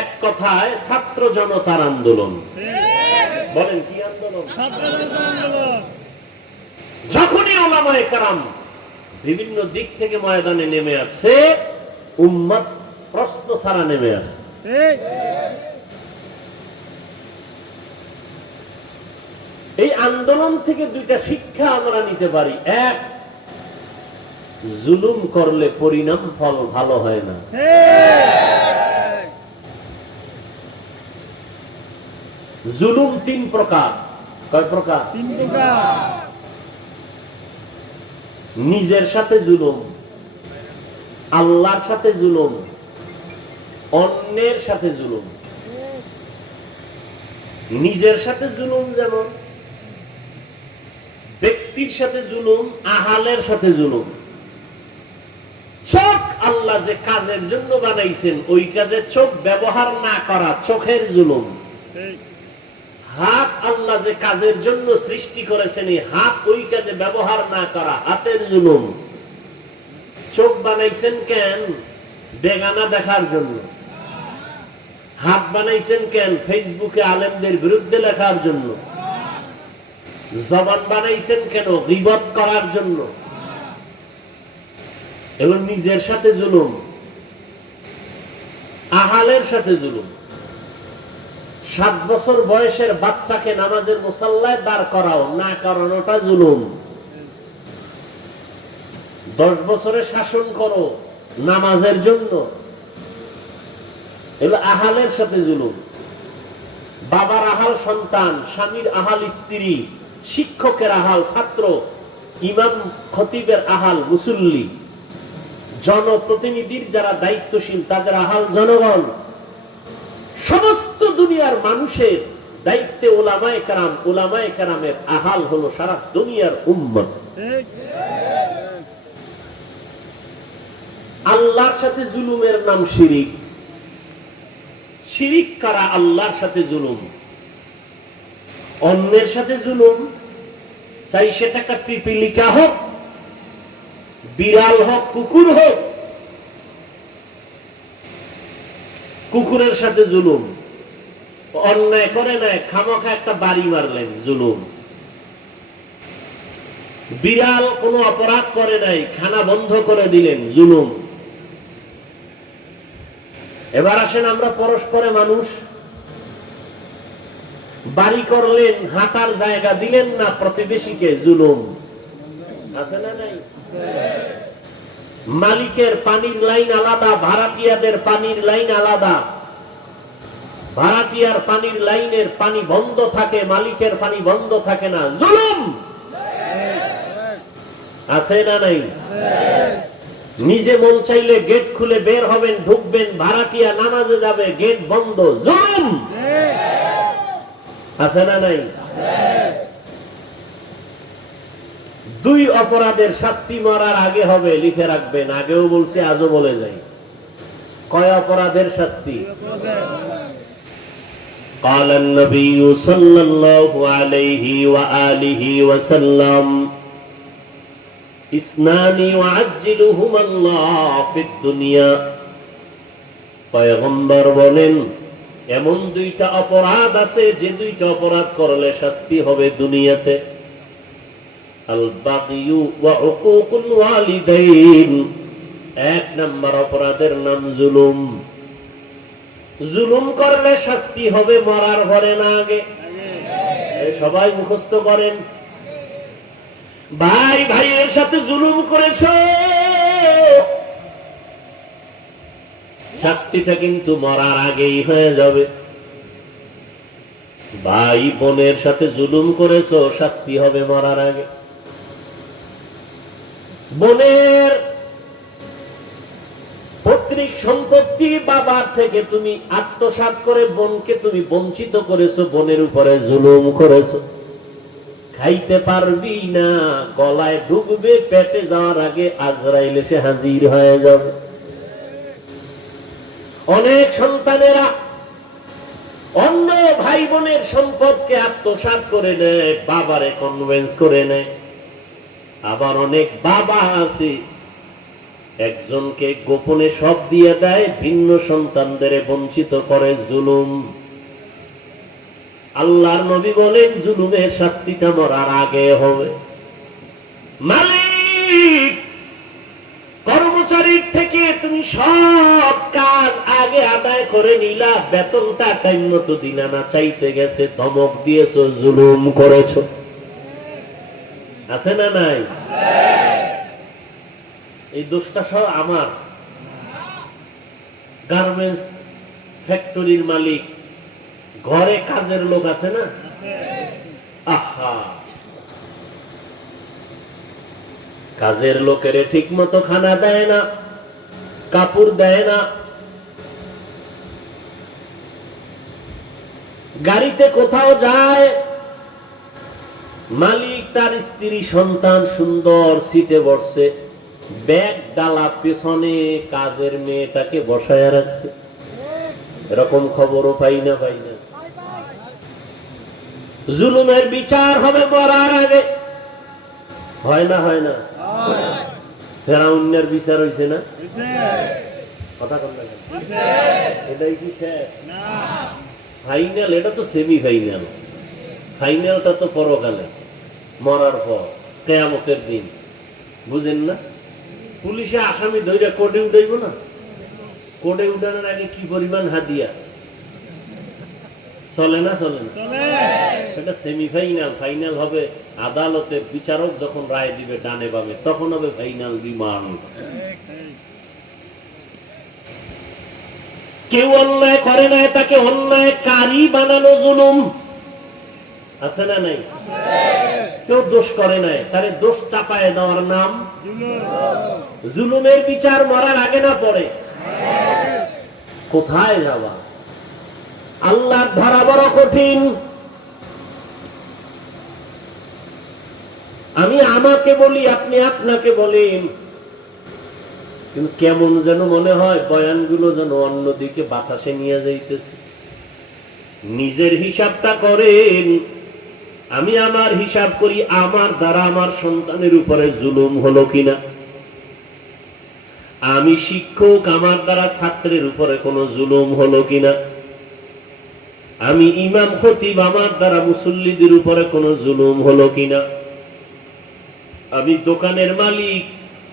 এক কথায় ছাত্র জনতার আন্দোলন। বলেন কি আন্দোলন? যখনই উলামায়ে কেরাম বিভিন্ন দিক থেকে ময়দানে নেমে আসছে, উম্মত প্রশ্ন ছাড়া নেমে আসছে। এই আন্দোলন থেকে দুইটা শিক্ষা আমরা নিতে পারি। এক, জুলুম করলে পরিণাম ফল ভালো হয় না। জুলুম তিন প্রকার। কয় প্রকার? তিন প্রকার। নিজের সাথে জুলুম, আল্লাহর সাথে জুলুম, অন্যের সাথে জুলুম। নিজের সাথে জুলুম যেমন ব্যক্তির সাথে জুলুম, আহালের সাথে জুলুম। চোখ আল্লাহ যে কাজের জন্য বানাইছেন, ওই কাজে চোখ ব্যবহার না করা, চোখের জুলুম। হাত আল্লাহ যে কাজের জন্য সৃষ্টি করেছেন, এই হাত ওই কাজে ব্যবহার না করা, হাতের জুলুম। চোখ বানাইছেন কেন? বেগানা দেখার জন্য। হাত বানাইছেন কেন? ফেসবুকে আলেমদের বিরুদ্ধে লেখার জন্য। জবান বানাইছেন কেন? গীবত করার জন্য। এবং নিজের সাথে জুলুম, আহালের সাথে জুলুম। 7 বছর বয়সের বাচ্চাকে নামাজের মুসাল্লায় দাঁড় করাও, না করানোটা জুলুম। 10 বছরে শাসন করো নামাজের জন্য, এগুলো আহালের সাথে জুলুম। বাবার আহাল সন্তান, স্বামীর আহাল স্ত্রী, শিক্ষকের আহাল ছাত্র, ইমাম খতিবের আহাল মুসল্লি, জনপ্রতিনিধির যারা দায়িত্বশীল তাদের আহাল জনগণ, সমস্ত দুনিয়ার মানুষের দায়িত্বে উলামায়ে কেরাম। উলামায়ে কেরামের আহাল হলো সারা দুনিয়ার উম্মত। আল্লাহর সাথে জুলুমের নাম শিরিক। শিরিক করা আল্লাহর সাথে জুলুম। অন্যের সাথে জুলুম, চাই সেটা একটা পিপিলিকা হোক, বিড়াল হোক, কুকুর হোক, কুকুরের সাথে জুলুম, অন্যায় করে নাই, খামোখা একটা বাড়ি মারলেন, জুলুম। বিড়াল কোনো অপরাধ করে নাই, খানা বন্ধ করে দিলেন, জুলুম। এবার আসেন আমরা পরস্পরে মানুষ, বাড়ি করলেন, হাঁটার জায়গা দিলেন না প্রতিবেশীকে, জুলুম। আছে না নাই? মালিকের পানির লাইন আলাদা, ভাড়াটিয়াদের পানির লাইন আলাদা। ভাড়াটিয়ার পানির লাইনের পানি বন্ধ থাকে, মালিকের পানি বন্ধ থাকে না, জুলুম। আছে না নাই? নিজে মন চাইলে গেট খুলে বের হবেন, ঢুকবেন, ভাড়াটিয়া নামাজে যাবে, গেট বন্ধ, জুলুম। আছে না নাই? দুই অপরাধের শাস্তি মরার আগে হবে, লিখে রাখবেন, আগেও বলছি আজও বলে যাই। কয় অপরাধের শাস্তি? قال النبي صلى الله عليه وآله وسلم اثنان يعجلهما الله في الدنيا। পয়গম্বর বলেন, এমন দুইটা অপরাধ আছে যে দুইটা অপরাধ করলে শাস্তি হবে দুনিয়াতে। আল বাগিয়ু ওয়া উকুকুল ওয়ালিদাইন, এক নাম্বার অপরাধের নাম জুলুম। জুলুম করলে শাস্তি হবে মরার ঘরে না আগে? সবাই মুখস্থ করেন। ভাই ভাইয়ের সাথে জুলুম করেছো, শাস্তিটা কিন্তু মরার আগেই হয়ে যাবে। ভাই বোনের সাথে জুলুম করেছো, শাস্তি হবে মরার আগে। বোনের পৈতৃক সম্পত্তি বাবার থেকে তুমি আত্মসাৎ করে বোনকে তুমি বঞ্চিত করেছো, বোনের উপরে জুলুম করেছো। খাইতে পারবি না, গলায় ঢুকবে, পেটে যাওয়ার আগে আজরাইল এসে হাজির হয়ে যাবে। অনেক সন্তানেরা অন্য ভাই বোনের সম্পদকে আত্মসাৎ করে নেয়, বাবারে কনভিন্স করে নেয়। আবার অনেক বাবা আছে একজনকে গোপনে সব দিয়ে দেয়, ভিন্ন সন্তানদের বঞ্চিত করে, জুলুম। আল্লাহর নবী বলেন জুলুমের শাস্তিটা মরার আগে হবে। মালিক কর্মচারীর থেকে তুমি সব কাজ আগে আদায় করে নিলা, বেতনটা টাইম মতো দিলা না, চাইতে গেছে ধমক দিয়েছো, জুলুম করেছো। আছে না নাই? এই দোষটা সব আমার। গার্মেন্টস ফ্যাক্টরির মালিক, ঘরে কাজের লোক আছে না? আহা, কাজের লোকের ঠিক মতো খানা দেয় না, কাপড় দেয় না, গাড়িতে কোথাও যায়, মালিক তার স্ত্রী সন্তান সুন্দর সিটে বসছে, ব্যাগ ডালা পেছনে কাজের মেয়েটাকে বসায় রাখছে। এরকম খবরও পাই না, পাই না। জুলুমের বিচার হবে মরার আগে, হয় না? হয় না? ফেরাউনের বিচার হয়েছে না? কথা কন না, এটাই কি শেষ? ফাইনাল? এটা তো সেমি ফাইনাল। ফাইনালটা তো পরকালে, মরার পর, কিয়ামতের দিন। বুঝেন না? পুলিশে আসামি ধরে কোর্টে উঠাইব না? কোর্টে উঠানোর আগে কি পরিমাণ হাতিয়া চলে না? চলে না? এটা সেমিফাইনাল। ফাইনাল হবে আদালতে, বিচারক যখন রায় দিবে ডানে বামে, তখন হবে ফাইনাল রিমান্ড। কেউ অন্যায় করে নাই, তাকে অন্যায়কারী বানানো জুলুম। আছে না নাই? কেউ দোষ করে নাই, তারে দোষ চাপায় দেওয়ার নাম জুলুমের বিচার মরার আগে না পড়ে? কোথায় যাবা? আল্লাহ ধরা বড় কঠিন। আমি আমাকে বলি, আপনি আপনাকে বলেন, কিন্তু কেমন যেন মনে হয় বয়ানগুলো যেন অন্যদিকে বাতাসে নিয়ে যাইতেছে। নিজের হিসাবটা করেন, আমি আমার হিসাব করি, আমার দ্বারা আমার সন্তানের উপরে জুলুম হলো কিনা। আমি শিক্ষক, আমার দ্বারা ছাত্রের উপরে কোনো জুলুম হলো কিনা, আমি ইমাম খতিব, আমার দ্বারা মুসল্লিদের উপরে কোনো জুলুম হলো কিনা, আমি দোকানের মালিক,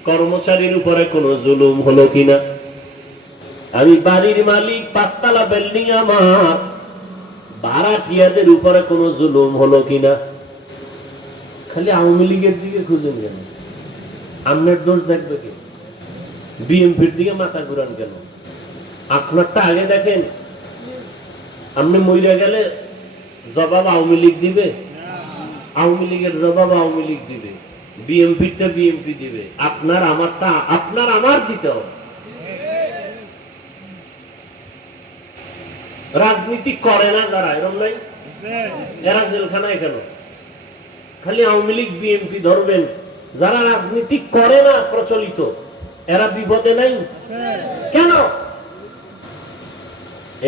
কর্মচারীর উপরে কোনো জুলুম হলো কিনা, আমি বাড়ির মালিক, 5 তলা বিল্ডিং আমার, ভাড়াটিয়াদের উপরে কোনো জুলুম হলো কিনা। খালি আওয়ামী লীগের দিকে খুঁজেন কেন? আপনার দোষ দেখবে কি? বিএনপির দিকে মাথা ঘুরান কেন? আপনারটা আগে দেখেন। আপনি মইরা গেলে জবাব আওয়ামী লীগ দিবে, আওয়ামী লীগের জবাব আওয়ামী লীগ দিবে, বিএনপিটা বিএনপি দিবে, আপনার আমারটা আপনার আমার দিতে হবে। রাজনীতি করে না যারা, এরকম নাই? এরা জেলখানায় কেন? খালি আওয়ামী লীগ বিএনপি ধরবেন। যারা রাজনীতি করে না প্রচলিত, এরা বিপদে নাই কেন?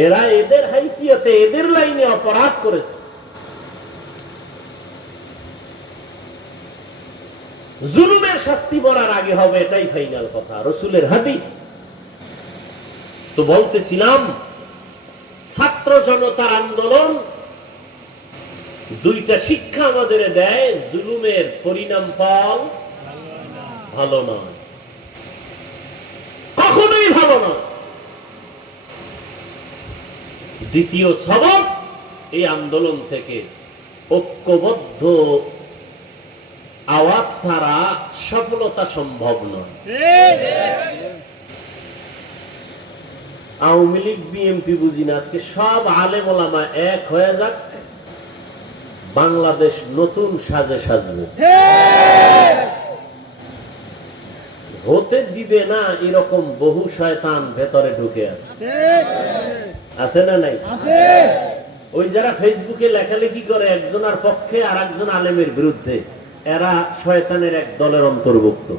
এরা এদের হাইসিয়তে, এদের লাইনে অপরাধ করেছে। জুলুমের শাস্তি মরার আগে হবে, এটাই ফাইনাল কথা, রাসূলের হাদিস। তো বলতেছিলাম, ছাত্র জনতার আন্দোলন দুইটা শিক্ষা আমাদের দেয়। জুলুমের পরিণাম ফল ভালো নয়, কখনোই ভালো নয়। দ্বিতীয় সবক, এই আন্দোলন থেকে ঐক্যবদ্ধ আওয়াজ ছাড়া সফলতা সম্ভব নয়। আওয়ামী লীগ বিএনপি বুঝি না, আজকে সব আলেম ওলামা এক হয়ে যাক, বাংলাদেশ নতুন সাজে সাজবে। হতে দিবে না এরকম বহু শয়তান ভেতরে ঢুকে আছে, আছে না নাই? ওই যারা ফেসবুকে লেখালেখি করে একজনের পক্ষে আর একজন আলেমের বিরুদ্ধে, এরা শয়তানের এক দলের অন্তর্ভুক্ত।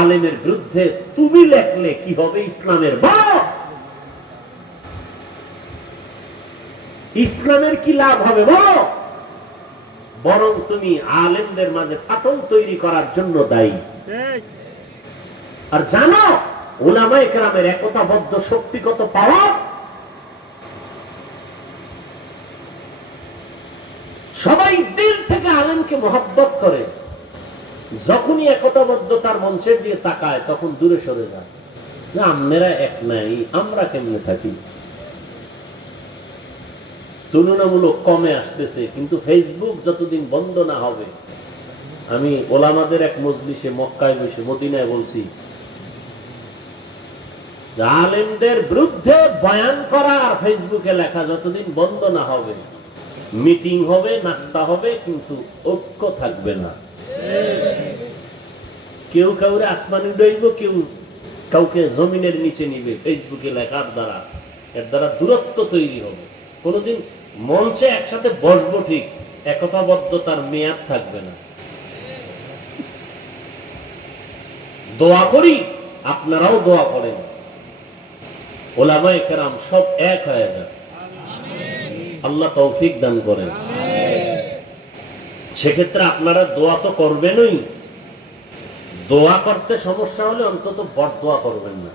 আলেমের বিরুদ্ধে তুমি লেখলে কি হবে ইসলামের? বলো, ইসলামের কি লাভ হবে বলো? বরং তুমি আলেমদের মাঝে ফাটল তৈরি করার জন্য দায়ী। আর জানো, উলামায়ে কেরামের একতাবদ্ধ শক্তি কত পাওয়া। সবাই দিল থেকে আলেমকে মহব্বত করে, যখনই একতাবদ্ধতার মঞ্চের দিয়ে তাকায় তখন দূরে সরে যায়। না, আপনারা এক নাই, আমরা কেমনে থাকি? তুলনামূলক কমে আসতেছে, কিন্তু ফেসবুক যতদিন বন্ধ না হবে। আমি ওলামাদের এক মজলিসে মক্কায় বসে মদিনায় বলছি, আলেমদের বিরুদ্ধে বয়ান করা আর ফেসবুকে লেখা যতদিন বন্ধ না হবে, মিটিং হবে, নাস্তা হবে, কিন্তু ঐক্য থাকবে না। কেউ কাউরে আসমানে উড়াইব, কেউ কাউকে জমিনের নিচে নিবে ফেসবুকে লেখার দ্বারা। এর দ্বারা দূরত্ব তৈরি হবে। কোনদিন মঞ্চে একসাথে বসবো ঠিক, একতাবদ্ধতার মেয়াদ থাকবে না। দোয়া করি, আপনারাও দোয়া করেন, ওলামায়ে কেরাম সব এক হয়ে যান, আল্লাহ তৌফিক দান করেন। সেক্ষেত্রে আপনারা দোয়া তো করবেনই। দোয়া করতে সমস্যা হলে অন্তত বরদোয়া করবেন না।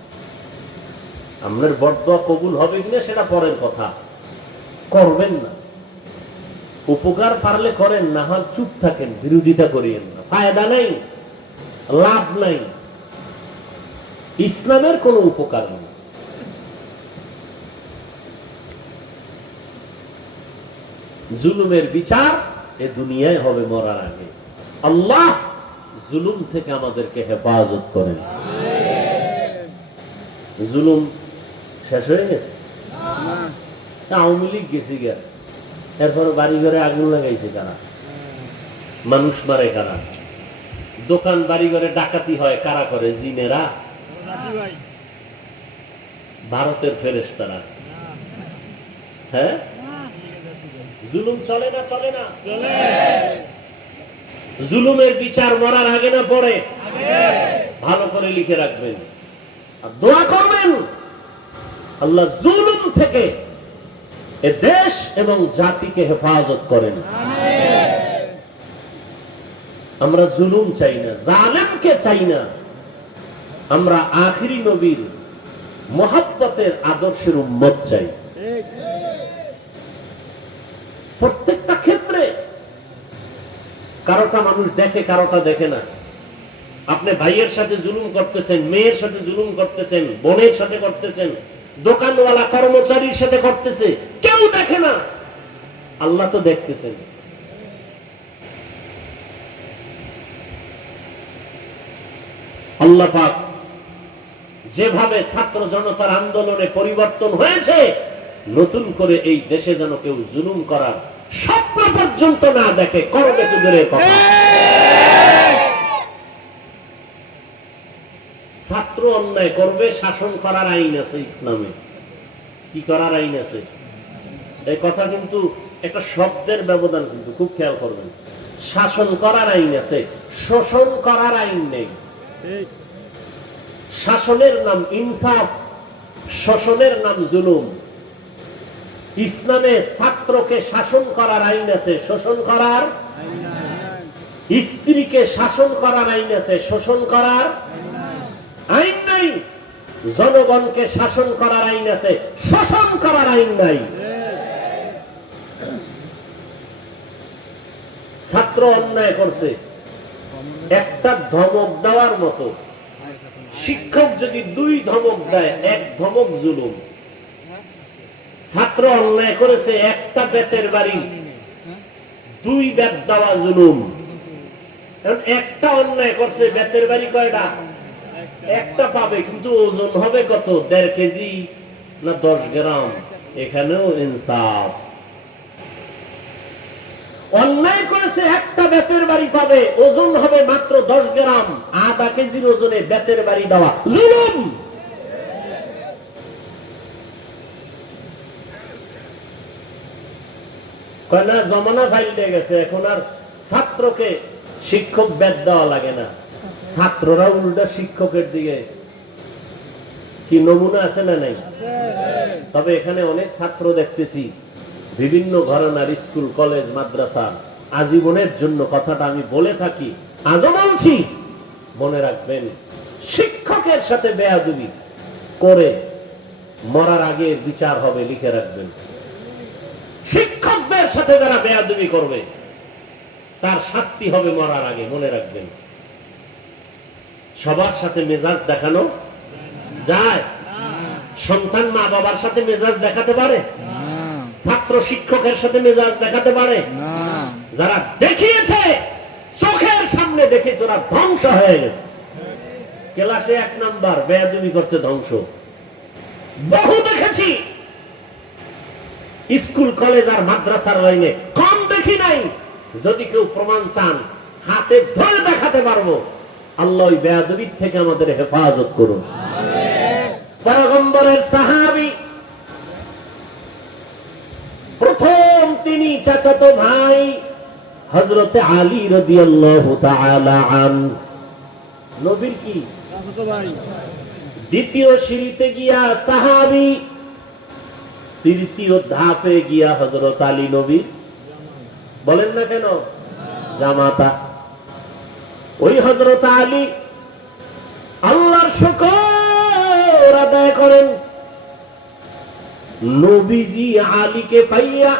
আপনার বরদোয়া কবুল হবে কিনা সেটা পরের কথা, করবেন না। উপকার পারলে করেন, না হয় চুপ থাকেন, বিরোধিতা করিয়েন না, ফায়দা নাই, লাভ নাই, ইসলামের কোনো উপকার নেই। জুলুমের বিচার এ দুনিয়ায় হবে মরার আগে। আল্লাহ জুলুম থেকে আমাদেরকে হেফাজত করেন। জুলুম শেষ হয়ে গেছে? আওয়ামী লীগ গেছে গিয়া, এরপরে বাড়ি ঘরে আগুন লাগাইছে কারা? মানুষ মারে কারা? দোকান বাড়ি ঘরে ডাকাতি হয় কারা করে? জিনেরা, ভারতের ফেরেশতারা। হ্যাঁ, জুলুম চলে না? চলে না? জুলুমের বিচার মরার আগে না পরে? ভালো করে লিখে রাখবেন আর দোয়া করবেন, আল্লাহ জুলুম থেকে এ দেশ এবং জাতিকে হেফাজত করেন। আমরা জুলুম চাই না, জালেমকে চাই না, আমরা আখিরি নবীর মহব্বতের আদর্শের উম্মত চাই প্রত্যেকটা ক্ষেত্রে। কারোটা মানুষ দেখে, কারোটা দেখে না। আপনি ভাইয়ের সাথে জুলুম করতেছেন, মেয়ের সাথে জুলুম করতেছেন, বোনের সাথে করতেছেন, দোকানওয়ালা কর্মচারীর সাথে করতেছে, কেউ দেখে না, আল্লাহ তো দেখতেছেন। আল্লাহ পাক যেভাবে ছাত্র জনতার আন্দোলনে পরিবর্তন হয়েছে, নতুন করে এই দেশে যেন কেউ জুলুম করার স্বপ্ন পর্যন্ত না দেখে, করবে তো দূরের কথা। ছাত্র অন্যায় করবে, শাসন করার আইন আছে ইসলামে। কি করার আইন আছে? এই কথা কিন্তু একটা শব্দের ব্যবধান, কিন্তু খুব খেয়াল করবেন। শাসন করার আইন আছে, শোষণ করার আইন নেই। শাসনের নাম ইনসাফ, শোষণের নাম জুলুম। ইসলামে ছাত্রকে শাসন করার আইন আছে, শোষণ করার, স্ত্রীকে শাসন করার আইন আছে, শোষণ করার আইন নাই। জনগণকে শাসন করার আইন আছে, শোষণ করার আইন নাই। ছাত্র অন্যায় করছে, একটা ধমক দেওয়ার মতো। শিক্ষক যদি 2 ধমক দেয়, 1 ধমক জুলুম। ছাত্র অন্যায় করেছে, একটা বেতের বাড়ি, 2 বেত দেওয়া জুলুম। কারণ একটা অন্যায় করছে, বেতের বাড়ি কয়টা? একটা পাবে, কিন্তু ওজন হবে কত? 1.5 কেজি না 10 গ্রাম। এখানেও ইনসাফ। অন্যায় করেছে, একটা বেতের বাড়ি পাবে, ওজন হবে মাত্র 10 গ্রাম। 1/2 কেজির ওজনে বেতের বাড়ি দেওয়া জুলুম। কয়না জমানা ফাইলে গেছে, এখন আর ছাত্রকে শিক্ষক বেত দেওয়া লাগে না। ছাত্ররা উল্টা শিক্ষকের দিকে। কি নমুনা আছে না নাই? তবে এখানে অনেক ছাত্র দেখতেছি বিভিন্ন ঘরানার স্কুল, কলেজ, মাদ্রাসা, আজীবনের জন্য কথাটা আমি বলে থাকি, আজও বলছি, মনে রাখবেন, শিক্ষকের সাথে বেয়াদবি করে মরার আগে বিচার হবে, লিখে রাখবেন। শিক্ষকদের সাথে যারা বেয়াদবি করবে তার শাস্তি হবে মরার আগে, মনে রাখবেন। সবার সাথে মেজাজ দেখানো যায়? সন্তান মা বাবার সাথে মেজাজ দেখাতে পারে? ছাত্র শিক্ষকের সাথে মেজাজ দেখাতে পারে? যারা দেখিয়েছে, চোখের সামনে দেখেছে, ওরা ধ্বংস হয়ে গেছে। ক্লাসে 1 নাম্বার, বেয়াদবি করছে, ধ্বংস। বহু দেখেছি। স্কুল, কলেজ আর মাদ্রাসার লাইনে কম দেখি নাই। যদি কেউ প্রমাণ চান, হাতে ধরে দেখাতে পারবো। আল্লাহ ওই বেয়াদবির থেকে আমাদের হেফাজত করুন। পয়গম্বরের সাহাবী, প্রথম তিনি চাচাতো ভাই হযরতে আলী রাদিয়াল্লাহু তাআলা আনহু, নবীর কি দ্বিতীয় সিঁড়িতে গিয়া সাহাবী, তৃতীয় ধাপে গিয়া হযরত আলী নবী। বলেন না কেন? জামাতা। ওই হযরত আলী আল্লাহর শুকর আদায় করেন, নবীজি আলীকে পাইয়া,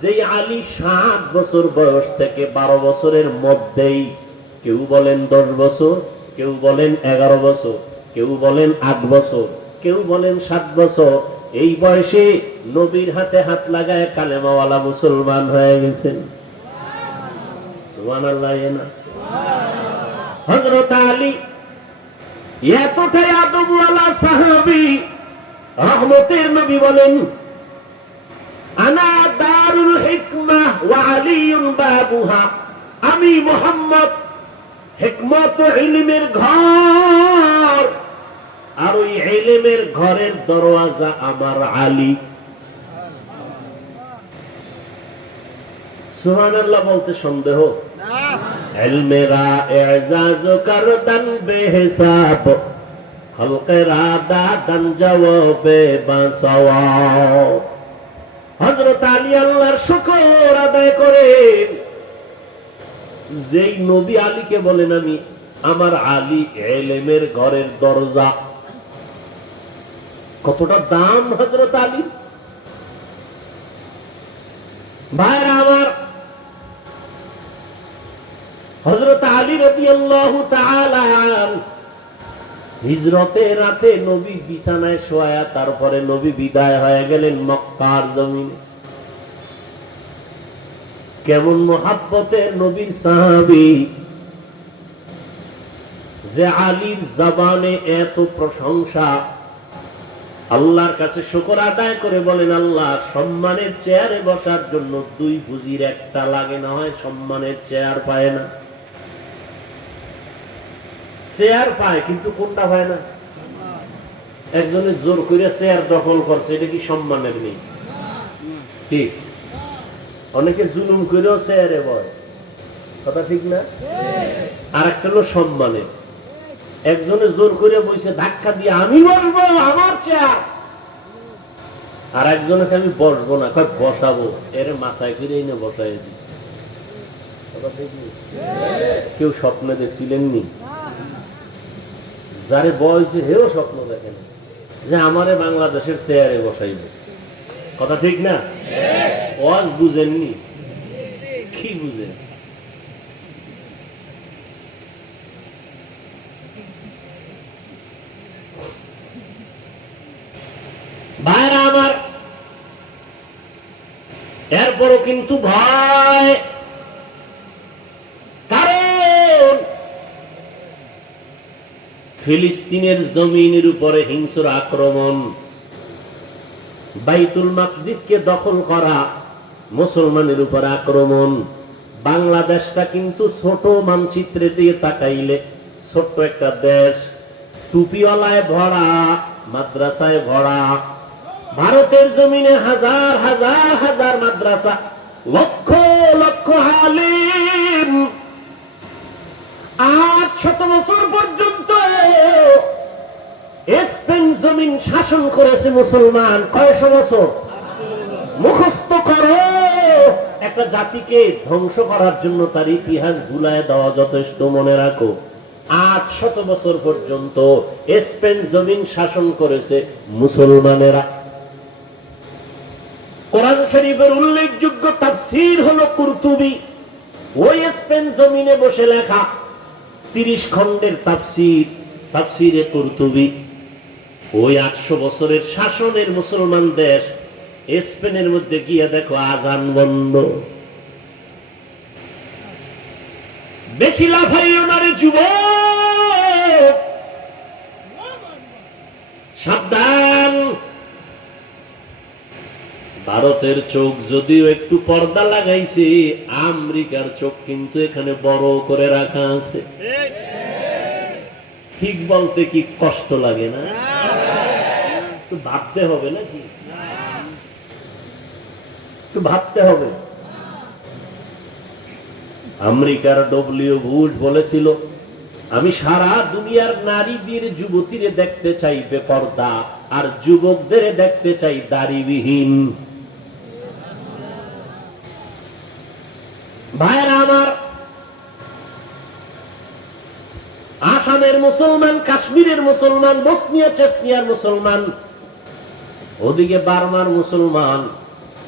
যে আলী 7 বছর বয়স থেকে 12 বছরের মধ্যেই, কেউ বলেন 10 বছর, কেউ বলেন 11 বছর, কেউ বলেন 8 বছর, কেউ বলেন 7 বছর, এই বয়সে নবীর হাতে হাত লাগায় কালেমাওয়ালা মুসলমান হয়ে গেছেন। সুবহানাল্লাহ। হযরত আলী এতটাই আদবওয়ালা সাহাবী, রহমতের নবী বলেন, আনা দারুল হিকমাহ ওয়া আলীউন বাবুহা। আমি মুহাম্মদ হিকমত ও ইলমের ঘর, আর ওই ইলমের ঘরের দরওয়াজা আমার আলী। সুবহানাল্লাহ বলতে সন্দেহ? ইলমেরা ইজাজ করদান বেহিসাব, খলকেরা দাদান জবাবে বাসওয়াব। হযরত আলী আল্লাহর শুকর আদায় করেন। যেই নবী আলীকে বলেন আমি আমার আলী ইলমের ঘরের দরজা। কতটা দাম হযরত আলী। ভাইরা আমার, হযরত আলী রাদিয়াল্লাহু তাআলা হিজরতের রাতে নবী বিছানায় শোয়া, তারপরে নবী বিদায় হয়ে গেলেন মক্কার জমিনে। কেমন মুহাব্বতের নবীর সাহাবী যে আলীর জবানে এত প্রশংসা। আল্লাহর কাছে শুকর আদায় করে বলেন, আল্লাহ সম্মানের চেয়ারে বসার জন্য দুই পুঁজির একটা লাগে, না হয় সম্মানের চেয়ার পায় না। চেয়ার পায় কিন্তু কোনটা পায় না? একজনের জোর করে চেয়ার দখল করছে, এটা কি সম্মানের নেই? ঠিক। অনেকে জুলুম করেও চেয়ারে বয়, কথা ঠিক না? আর একটা হলো সম্মানের। একজনে জোর করে বইছে ধাক্কা দিয়ে, আমি বসবো, আমার চেয়ার। আর একজনকে আমি বসবো না, কয় বসাবো, এর মাথায় করে এনে বসাই দিচ্ছে। কেউ স্বপ্নে দেখছিলেন নি? যারে বয়সে হেও স্বপ্ন দেখেন যে আমারে বাংলাদেশের চেয়ারে বসাইবে, কথা ঠিক না? ওয়াজ বুঝেননি, কি বুঝেন? ভাইরা আমার, এরপরও কিন্তু ভয়, কারণ ফিলিস্তিনের জমিনের উপরে হিংস্র আক্রমণ, বাইতুল মাকদিসকে দখল করা, মুসলমানের উপর আক্রমণ। বাংলাদেশটা কিন্তু ছোট, মানচিত্রে দিয়ে তাকাইলে ছোট্ট একটা দেশ, টুপিওয়ালায় ভরা, মাদ্রাসায় ভরা। ভারতের জমিনে হাজার হাজার হাজার মাদ্রাসা, লক্ষ লক্ষ আলিম। 800 বছর পর্যন্ত স্পেন জমিন শাসন করেছে মুসলমান। কয়শো বছর? মুখস্থ করো। একটা জাতিকে ধ্বংস করার জন্য তার ইতিহাস ভুলায় দেওয়া যথেষ্ট। মনে রাখো, 800 বছর পর্যন্ত স্পেন জমিন শাসন করেছে মুসলমানেরা। কোরআন শরীফের উল্লেখযোগ্য তাফসীর হলো কুরতুবী। ওই স্পেন জমিনে বসে লেখা 30 খণ্ডের তাফসীর, তাফসীরে কুরতুবী। ওই 800 বছরের শাসনের মুসলমান দেশ স্পেনের মধ্যে গিয়ে দেখো আজান বন্ধ। বেশি লাফাইও না রে যুবক, সাবধান। ভারতের চোখ যদিও একটু পর্দা লাগাইছে, আমেরিকার চোখ কিন্তু এখানে বড় করে রাখা আছে। ঠিক বলতে কি কষ্ট লাগে না? একটু ভাবতে হবে নাকি? একটু ভাবতে হবে। আমেরিকার ডব্লিউ বুশ বলেছিল, আমি সারা দুনিয়ার নারীদের, যুবতীরে দেখতে চাই বেপর্দা, আর যুবকদের দেখতে চাই দাড়িবিহীন। ভাইরা আমার, আসামের মুসলমান, কাশ্মীরের মুসলমান, বসনিয়া চেচনিয়ার মুসলমান, ওদিকে বার্মার মুসলমান,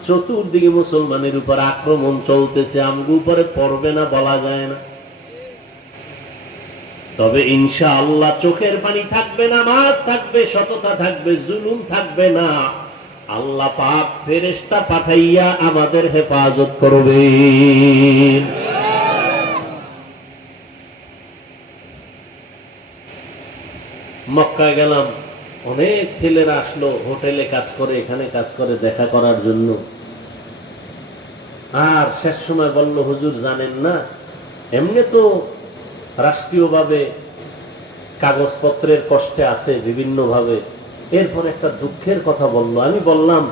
চতুর্দিকে মুসলমানের উপর আক্রমণ চলতেছে। আমগো উপরে পড়বে না বলা যায় না, তবে ইনশাআল্লাহ চোখের পানি থাকবে, নামাজ থাকবে, সততা থাকবে, জুলুম থাকবে না। আল্লাহ পাক ফেরেশতা পাঠাইয়া আমাদের হেফাজত করবেন। মক্কায় গেলাম, অনেক ছেলেরা আসলো, হোটেলে কাজ করে, এখানে কাজ করে, দেখা করার জন্য। আর শেষ সময় বলল, হুজুর জানেন না, এমনি তো রাষ্ট্রীয়ভাবে কাগজপত্রের কষ্টে আছে বিভিন্ন ভাবে, এরপর একটা দুঃখের কথা বললো। আমি বললাম,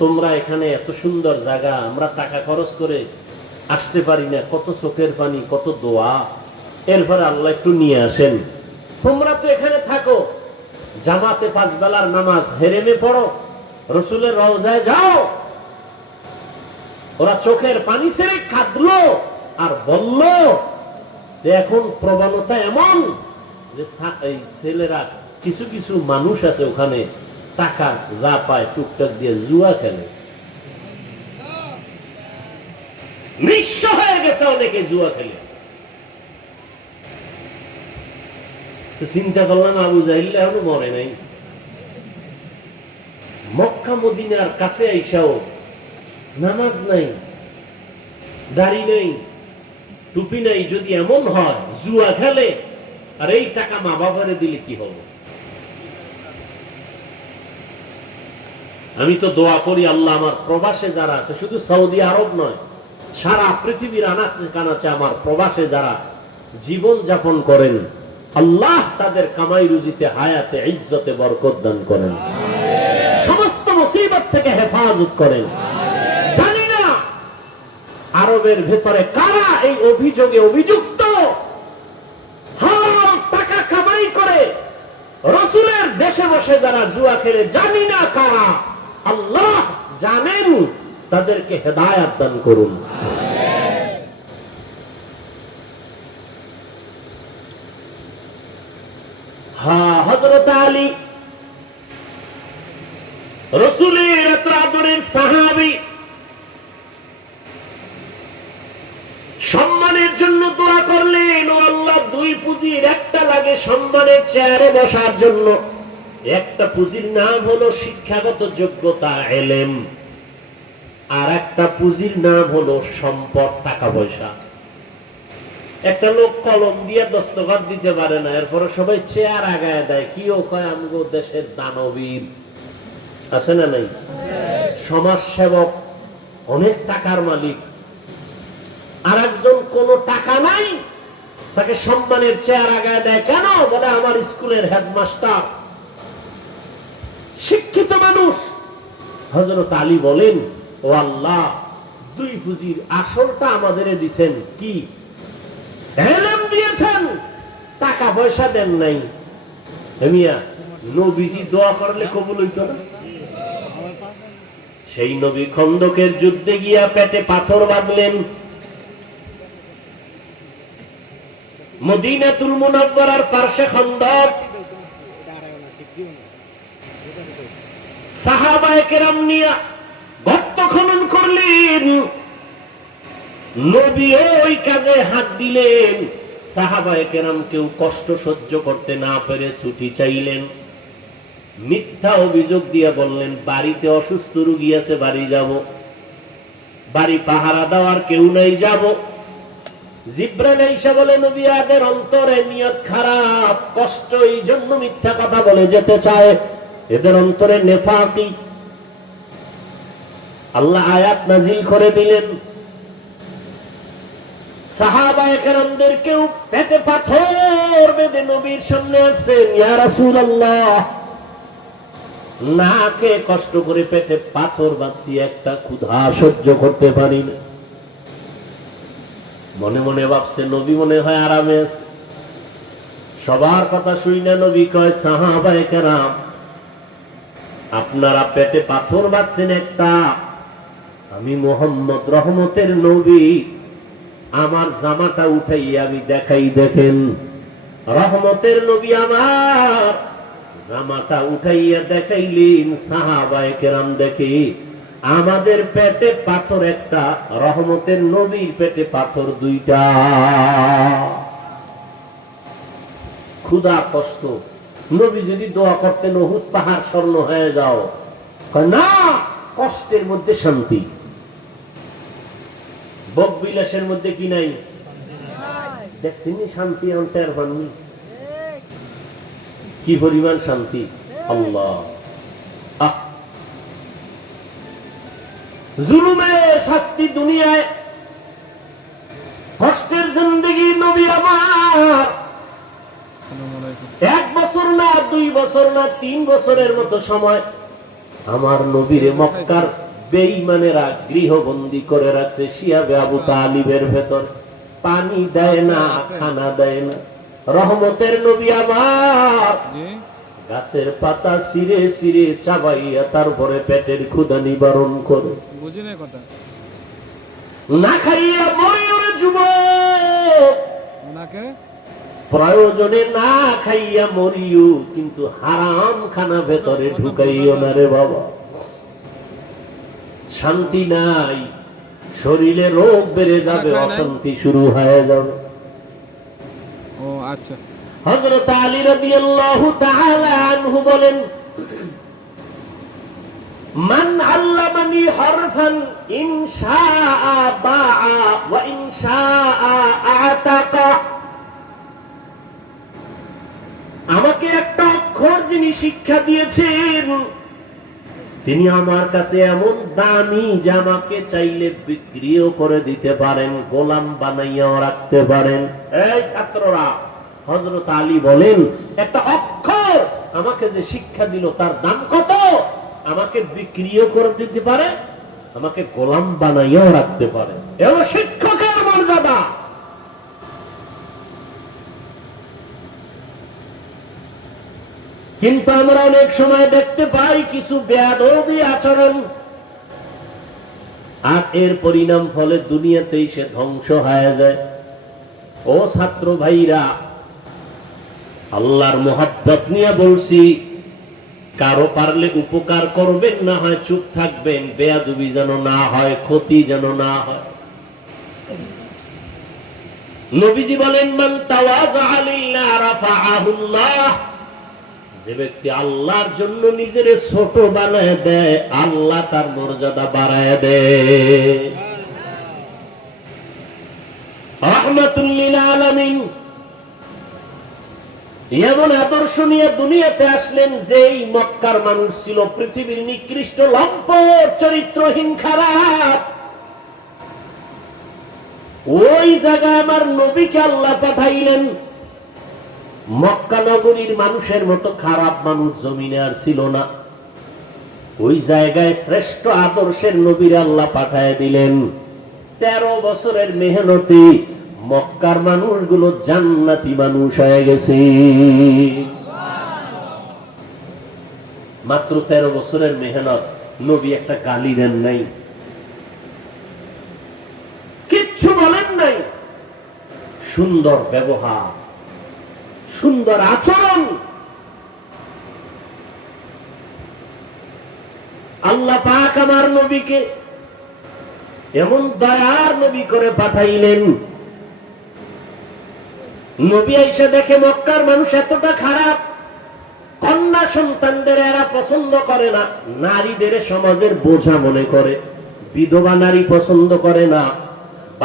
তোমরা এখানে এত সুন্দর জায়গা, আমরা টাকা খরচ করে আসতে পারি না, কত চোখের পানি, কত দোয়া, এরপরে আল্লাহ একটু নিয়ে আসেন। তোমরা তো এখানে থাকো, জামাতে 5 বেলার নামাজ হেরেমে পড়ো, রসুলের রওজায় যাও। ওরা চোখের পানি ছেড়ে কাঁদলো আর বলল, যে এখন প্রবণতা এমন যে এই ছেলেরা কিছু কিছু মানুষ আছে ওখানে টাকা যা পায় টুকটাক দিয়ে জুয়া খেলে, নিঃস্ব হয়ে গেছে অনেকে জুয়া খেলে। তো চিন্তা করলাম আবু জাহিল এখনো মরে নাই, মক্কা মদিনার কাছে আইসাও নামাজ নাই, দাড়ি নেই, টুপি নাই, যদি এমন হয় জুয়া খেলে আর এই টাকা মা বাবারে দিলে কি হবে? আমি তো দোয়া করি আল্লাহ আমার প্রবাসে যারা আছে, শুধু সৌদি আরব নয়, সারা পৃথিবীর আনাচে কানাচে আমার প্রবাসে যারা জীবন যাপন করেন, আল্লাহ তাদের কামাই রুজিতে, হায়াতে, ইজ্জতে বরকত দান করেন, সমস্ত মুসিবত থেকে হেফাজত করেন। জানি না আরবের ভেতরে কারা এই অভিযোগে অভিযুক্ত, হালাল টাকা কামাই করে রাসূলের দেশে বসে যারা জুয়া খেলে, জানি না কারা, আল্লাহ জানেন, তাদেরকে হেদায়েত দান করুন। হযরত আলী রাসূলের এত আদরের সাহাবী, সম্মানের জন্য দোয়া করলেন, ও আল্লাহ দুই পুঁজির একটা লাগে সম্মানের চেয়ারে বসার জন্য, একটা পুঁজির নাম হলো শিক্ষাগত যোগ্যতা এলেম, আর একটা পুঁজির নাম হলো সম্পদ টাকা পয়সা। একটা লোক কলম দিয়ে দস্তখত দিতে পারে না, এরপরে সবাই চেয়ার আগায় দেয়, কি ও কয় আমগো দেশের দানবীর আছে না নাই, সমাজ সেবক, অনেক টাকার মালিক, আর একজন কোন টাকা নাই, তাকে সম্মানের চেয়ার আগায় দেয় কেন? বলে আমার স্কুলের হেডমাস্টার, শিক্ষিত মানুষ। হযরত আলী বলেন, ও আল্লাহ দুই পুঁজির আসলটা আমাদের দিছেন, কি? ইলম দিয়েছেন, টাকা পয়সা দেন নাই। মিয়া নবীজি দোয়া করলে কবুল হইতো না? সেই নবী খন্দকের যুদ্ধে গিয়া পেটে পাথর বাঁধলেন, মদিনাতুল মুনাওয়ারার পার্শ্বে খন্দক, সাহাবায়ে কেরাম নিয়া গর্ত খনন করলেন, নবী ওই কাজে হাত দিলেন। সাহাবায়ে কেরাম কেউ কষ্ট সহ্য করতে না পেরে ছুটি চাইলেন, মিথ্যা অভিযোগ দিয়ে বললেন বাড়িতে অসুস্থ রোগী আছে, বাড়ি যাব, বাড়ি পাহারা দেওয়ার কেউ নাই, যাব। জিবরাইল এসে বলে নবী আদের অন্তরে নিয়ত খারাপ, কষ্ট, এই জন্য মিথ্যা কথা বলে যেতে চায়, এদের অন্তরে নেফাকি। আল্লাহ আয়াত নাজিল করে দিলেন, সাহাবায়ে কেরামদের কেউ পেটে পাথর বেঁধে নবীর সামনে আসেন, ইয়া রাসূলুল্লাহ নাকে কষ্ট করে পেটে পাথর বাঁধছি, একটা ক্ষুধা সহ্য করতে পারি না। মনে মনে ভাবছে নবী মনে হয় আরামে আছে। সবার কথা শুনে নবী কয়, সাহাবায়ে কেরাম আপনারা পেটে পাথর বাঁধছেন একটা, আমি মুহাম্মদ রহমতের নবী, আমার জামাটা উঠাইয়া আমি দেখাই, দেখেন। রহমতের নবী আমার জামাটা উঠাইয়া দেখাইলেন, সাহাবায়ে কেরাম দেখে আমাদের পেটে পাথর একটা, রহমতের নবীর পেটে পাথর দুইটা। ক্ষুধা কষ্ট, নবী যদি দোয়া করতেন উহুদ পাহাড় স্বর্ণ হয়ে যাও, না, কষ্টের মধ্যে শান্তি, ভোগ বিলাসের মধ্যে কি নাই? দেখছেন শান্তি অন্তর হননি, কি পরিমাণ শান্তি! আল্লাহ, জুলুমের শাস্তি দুনিয়ায়, কষ্টের জিন্দেগি। নবী আমার 1 বছর না, 2 বছর না, 3 বছরের মতো সময় আমার নবীরে মক্কার বেঈমানেরা গৃহবন্দী করে রাখছে, শিয়াবে আবু তালিবের ভেতর। পানি দেয় না, খানা দেয় না। রহমতের নবী আমার গাছের পাতা ছিঁড়ে ছিঁড়ে চাবাইয়া তারপরে পেটের ক্ষুধা নিবারণ করে, না খাইয়া মরে যুবক, প্রয়োজনে না খাইয়া মরিও, কিন্তু হারাম খানা ভেতরে ঢুকাইও না রে বাবা। শান্তি নাই, শরীরে রোগ বেড়ে যাবে, অশান্তি শুরু হয়ে যাবে। ও আচ্ছা। হযরত আলী রাদিয়াল্লাহু তাআলা আনহু বলেন, মান আল্লামানি হরফান ইন শাআ বাআ ওয়া ইন শাআ আতাকা। আমাকে একটা অক্ষর যিনি শিক্ষা দিয়েছেন, তিনি আমার কাছে এমন দামি যে আমাকে চাইলে বিক্রিও করে দিতে পারেন, গোলাম বানাইয়াও রাখতে পারেন। এই ছাত্ররা, হযরত আলী বলেন, একটা অক্ষর আমাকে যে শিক্ষা দিল তার দাম কত? আমাকে বিক্রিও করে দিতে পারে, আমাকে গোলাম বানাইয়াও রাখতে পারে। এ হলো শিক্ষকের মর্যাদা। কিন্তু আমরা অনেক সময় দেখতে পাই কিছু বেয়াদবি আচরণ, আর এর পরিণাম ফলে দুনিয়াতেই সে ধ্বংস হয়ে যায়। ও ছাত্র ভাইরা, আল্লাহর মোহাব্বত নিয়ে বলছি, কারো পারলে উপকার করবেন, না হয় চুপ থাকবেন, বেয়াদবি যেন না হয়, ক্ষতি যেন না হয়। নবীজি বলেন, মান তাওয়াযা লিল্লাহ রাফাআহুল্লাহ। যে ব্যক্তি আল্লাহর জন্য নিজের ছোট বানায় দেয়, আল্লাহ তার মর্যাদা বাড়ায় দেয়। রাহমাতুল লিল আলামিন এমন আদর্শ নিয়ে দুনিয়াতে আসলেন, যেই মক্কার মানুষ ছিল পৃথিবীর নিকৃষ্ট, লম্পট, চরিত্রহীন, খারাপ। ওই জায়গায় আমার নবীকে আল্লাহ পাঠাইলেন। মক্কা নগরীর মানুষের মতো খারাপ মানুষ জমিনে আর ছিল না। ওই জায়গায় শ্রেষ্ঠ আদর্শের নবীর আল্লাহ পাঠায় দিলেন। 13 বছরের মেহনতি মক্কার মানুষগুলো জান্নাতি মানুষ হয়ে গেছে। মাত্র 13 বছরের মেহনত, নবী একটা গালি দেন নাই, কিচ্ছু বলেন নাই। সুন্দর ব্যবহার, সুন্দর আচরণ। আল্লাহ পাক আমার নবীকে এমন দয়ার নবী করে পাঠাইলেন। নবী আইসা দেখে মক্কার মানুষ এতটা খারাপ, কন্যা সন্তানদের এরা পছন্দ করে না, নারীদের সমাজের বোঝা মনে করে, বিধবা নারী পছন্দ করে না।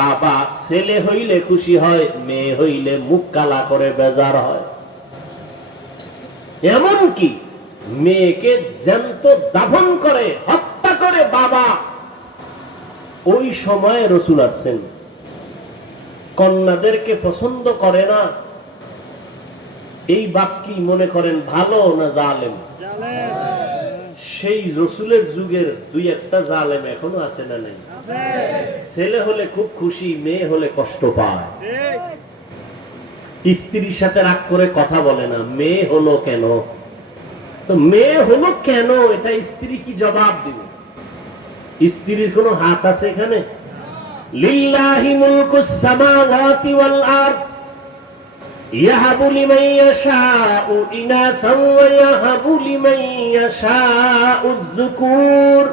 বাবা ছেলে হইলে খুশি হয়, মেয়ে হইলে মুখ কালা করে বেজার হয়। এমনকি মেয়েকে জ্যান্ত দাফন করে, হত্যা করে বাবা। ওই সময় রাসূল আসছেন, কন্যাদেরকে পছন্দ করে না। এই বাক্যি মনে করেন ভালো না জালেম? সেই রাসূলের যুগের 2-1টা জালেম এখনো আছে না নাই? ছেলে হলে খুব খুশি, মেয়ে হলে কষ্ট পায়। স্ত্রীর সাথে রাগ করে কথা বলে না, মেয়ে হলো কেন? তো মেয়ে হলো কেন, এটা স্ত্রী কি জবাব দিবে? স্ত্রীর কোনো হাত আছে এখানে? লিল্লাহি মুলকুস সামাওয়াতি ওয়াল আরদ ইয়াহাবু লিমান ইয়াশাউ ইনাসান ওয়া ইয়াহাবু লিমান ইয়াশাউ যুকুর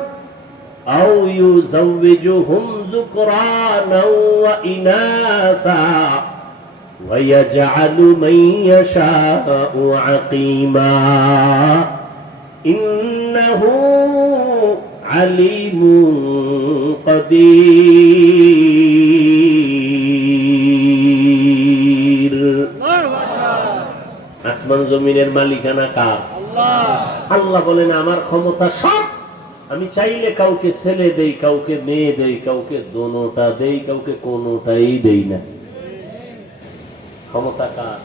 আও ইউযাওয়িজুহুম যুকরানা ওয়া ইনাসা ওয়া ইয়াজআলু মান ইয়াশাউ আকিমা ইন্নাহু আলিমুন কাদির। আসমান জমিনের মালিকানা কার? আল্লাহ বলেন, আমার ক্ষমতা সব। আমি চাইলে কাউকে ছেলে দেই, কাউকে মেয়ে দেই, কাউকে দোনোটা দেই, কাউকে কোনোটাই দেই না। ক্ষমতা কার?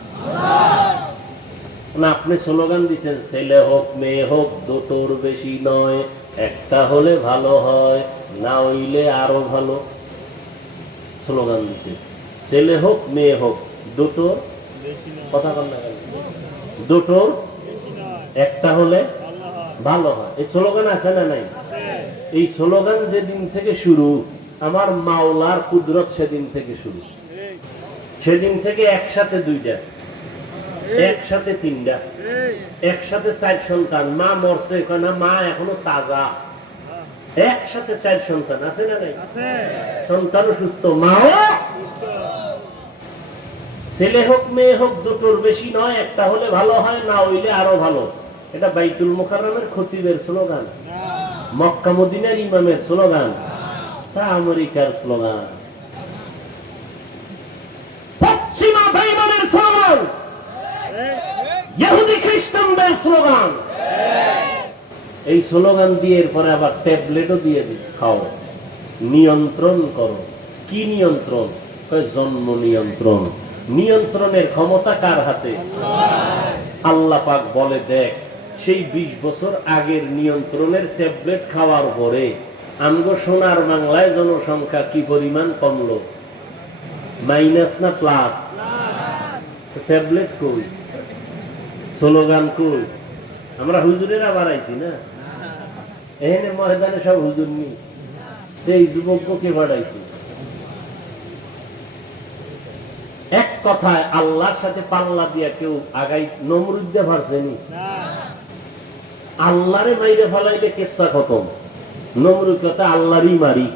না, আপনি স্লোগান দিচ্ছেন ছেলে হোক মেয়ে হোক, দুটোর বেশি নয়, একটা হলে ভালো হয়, না হইলে আরো ভালো। স্লোগান দিচ্ছে ছেলে হোক মেয়ে হোক, দুটোর কথা বল না, দুটোর একটা হলে ভালো হয়। এই স্লোগান আছে না নাই? এই স্লোগান যেদিন থেকে শুরু, আমার মাওলার কুদরত সেদিন থেকে শুরু। সেদিন থেকে একসাথে দুইটা, একসাথে তিনটা, একসাথে 4 সন্তান। মা মরছে না, মা এখনো তাজা। একসাথে 4 সন্তান আছে না নাই? সন্তানও সুস্থ, মাও। ছেলে হোক মেয়ে হোক দুটোর বেশি নয়, একটা হলে ভালো হয়, না হইলে আরো ভালো। এটা বাইতুল মুকাররমের খতিবের স্লোগান, মক্কা মদিনার ইমামের স্লোগান, তা আমেরিকার স্লোগান, পশ্চিমা বেঈমানের স্লোগান, ইহুদি খ্রিস্টানদের স্লোগান। এই স্লোগান দিয়ে এরপরে আবার ট্যাবলেটও দিয়ে দিস, খাও, নিয়ন্ত্রণ করো। কি নিয়ন্ত্রণ? জন্ম নিয়ন্ত্রণ। নিয়ন্ত্রণের ক্ষমতা কার হাতে? আল্লাহ পাক বলে, দেখ সেই 20 বছর আগের নিয়ন্ত্রণের ট্যাবলেট খাওয়ার পরে আমগো সোনার বাংলায় জনসংখ্যা কি পরিমাণ কমলো? মাইনাস না প্লাস? ট্যাবলেট কই, স্লোগান কই? আমরা হুজুরেরা বাড়াইছি না, এখানে ময়দানে সব হুজুর নি, এই যুবককে বাড়াইছি। এক কথায় আল্লাহর সাথে পাল্লা দিয়া কেউ আগাই নমরুদ দিয়ে পারছেনি? আল্লাহরে মাইরে ফেলাইলে কেসা খতম। নমরুদ কথা আল্লাহরই মারি,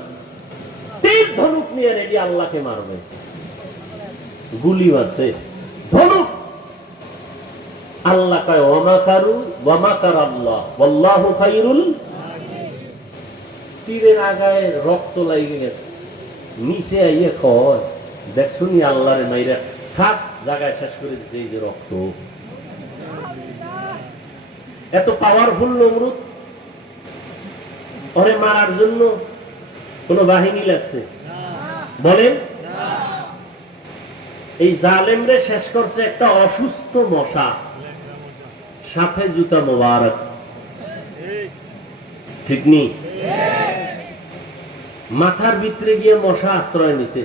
তীর ধনুক নিয়ে রেডি আল্লাহকে মারবে। গুলি মারছে, ধনুক। আল্লাহ কয় ওয়ামাকারু ওয়ামাকার আল্লাহ ওয়াল্লাহু খায়রুল। তীরের আগায় রক্ত লাগে গেছে, নিচে আইয়ে কয় দেখছুনি আল্লাহরে মাইরা খাট জায়গায় শেষ করে দিছে। এই যে রক্ত, এত পাওয়ারফুল নমরুদ, ওরে মারার জন্য কোন বাহিনী লাগছে? বলেন, এই জালেমরে শেষ করছে একটা অসুস্থ মশা, সাথে জুতা মোবারক। ঠিক নি? মাথার ভিতরে গিয়ে মশা আশ্রয় নিছে,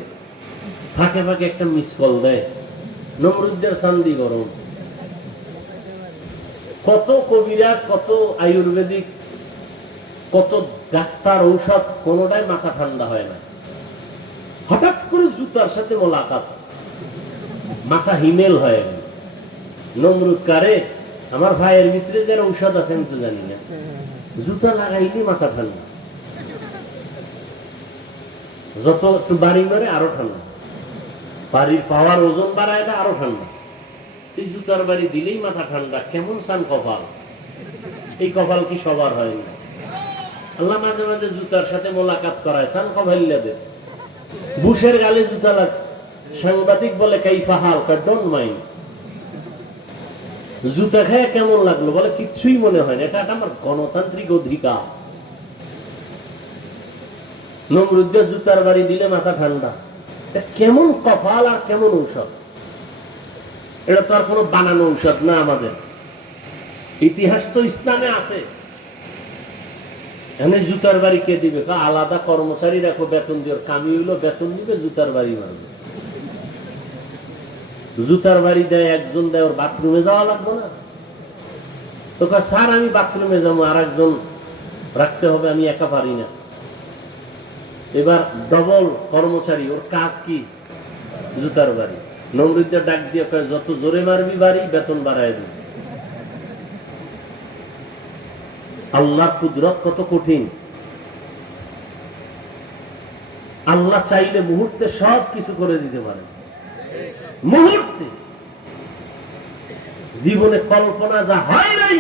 ফাঁকে ফাঁকে একটা মিস কল দেয়। নমরুদের শান্তি গরম। কত কবিরাজ, কত আয়ুর্বেদিক, কত ডাক্তার, ঔষধ, কোনটাই মাথা ঠান্ডা হয় না। হঠাৎ করে জুতার সাথে মোলাকাত, মাথা হিমেল হয়ে গেল। নমরুদ কারে, আমার ভাইয়ের ভিতরে যারা ঔষধ আছে আমি তো জানি না, জুতা লাগাইলে মাথা ঠান্ডা, যত একটু বাড়ি মারে আরো ঠান্ডা, বাড়ির পাওয়ার ওজন বাড়ায় না আরো ঠান্ডা। এই জুতার বাড়ি দিলেই মাথা ঠান্ডা। কেমন সান কপাল! এই কপাল কি সবার হয় না? আল্লাহ মাঝে মাঝে জুতার সাথে মোলাকাত করায়, সান কপাল্লা দে। বুশের গালে জুতা লাগছে, সাংবাদিক বলে কাইফা হাল, ডোন্ট মাইন্ড। জুতা খেয়ে কেমন লাগলো? বলে কিচ্ছুই মনে হয় না, এটা আমার গণতান্ত্রিক অধিকার। নমরুদ্দে জুতার বাড়ি দিলে মাথা ঠান্ডা। কেমন কপাল আর কেমন ঔষধ! এটা তো আর কোনো বানানো ঔষধ না, আমাদের ইতিহাস তো ইসলামে আছে। এখানে জুতার বাড়ি কে দিবে? আলাদা কর্মচারী রাখো, বেতন দিয়ে, কামি হইলো বেতন দিবে, জুতার বাড়ি মারবে। জুতার বাড়ি দেয় একজন, দেয় ওর বাথরুমে যাওয়া লাগবে না তো? স্যার আমি বাথরুমে যাবো, আর একজন রাখতে হবে, আমি একা পারি না। এবার ডবল কর্মচারী, ওর কাজ কি? জুতার বাড়ি। নমরুদ্দের ডাক দিয়ে যত জোরে মারবি বাড়ি, বেতন বাড়ায় দিবি। আল্লাহর কুদরত কত কঠিন! আল্লাহ চাইলে মুহূর্তে সব কিছু করে দিতে পারে। মুহূর্তে জীবনে কল্পনা যা হয় নাই,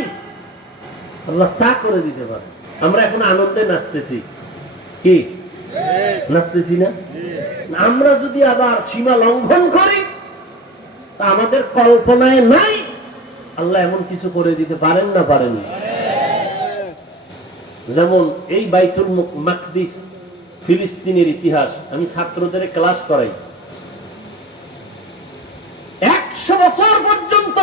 আল্লাহ তা করে দিতে পারে। আমরা এখন আনন্দে নাচতেছি, কি নাচতেছি না? আমরা যদি আবার সীমা লঙ্ঘন করি, তা আমাদের কল্পনায় নাই আল্লাহ এমন কিছু করে দিতে পারেন না? পারেন না? যেমন এই বাইতুল মাকদিস, ফিলিস্তিনের ইতিহাস আমি ছাত্রদের ক্লাস করাই। 100 বছর পর্যন্ত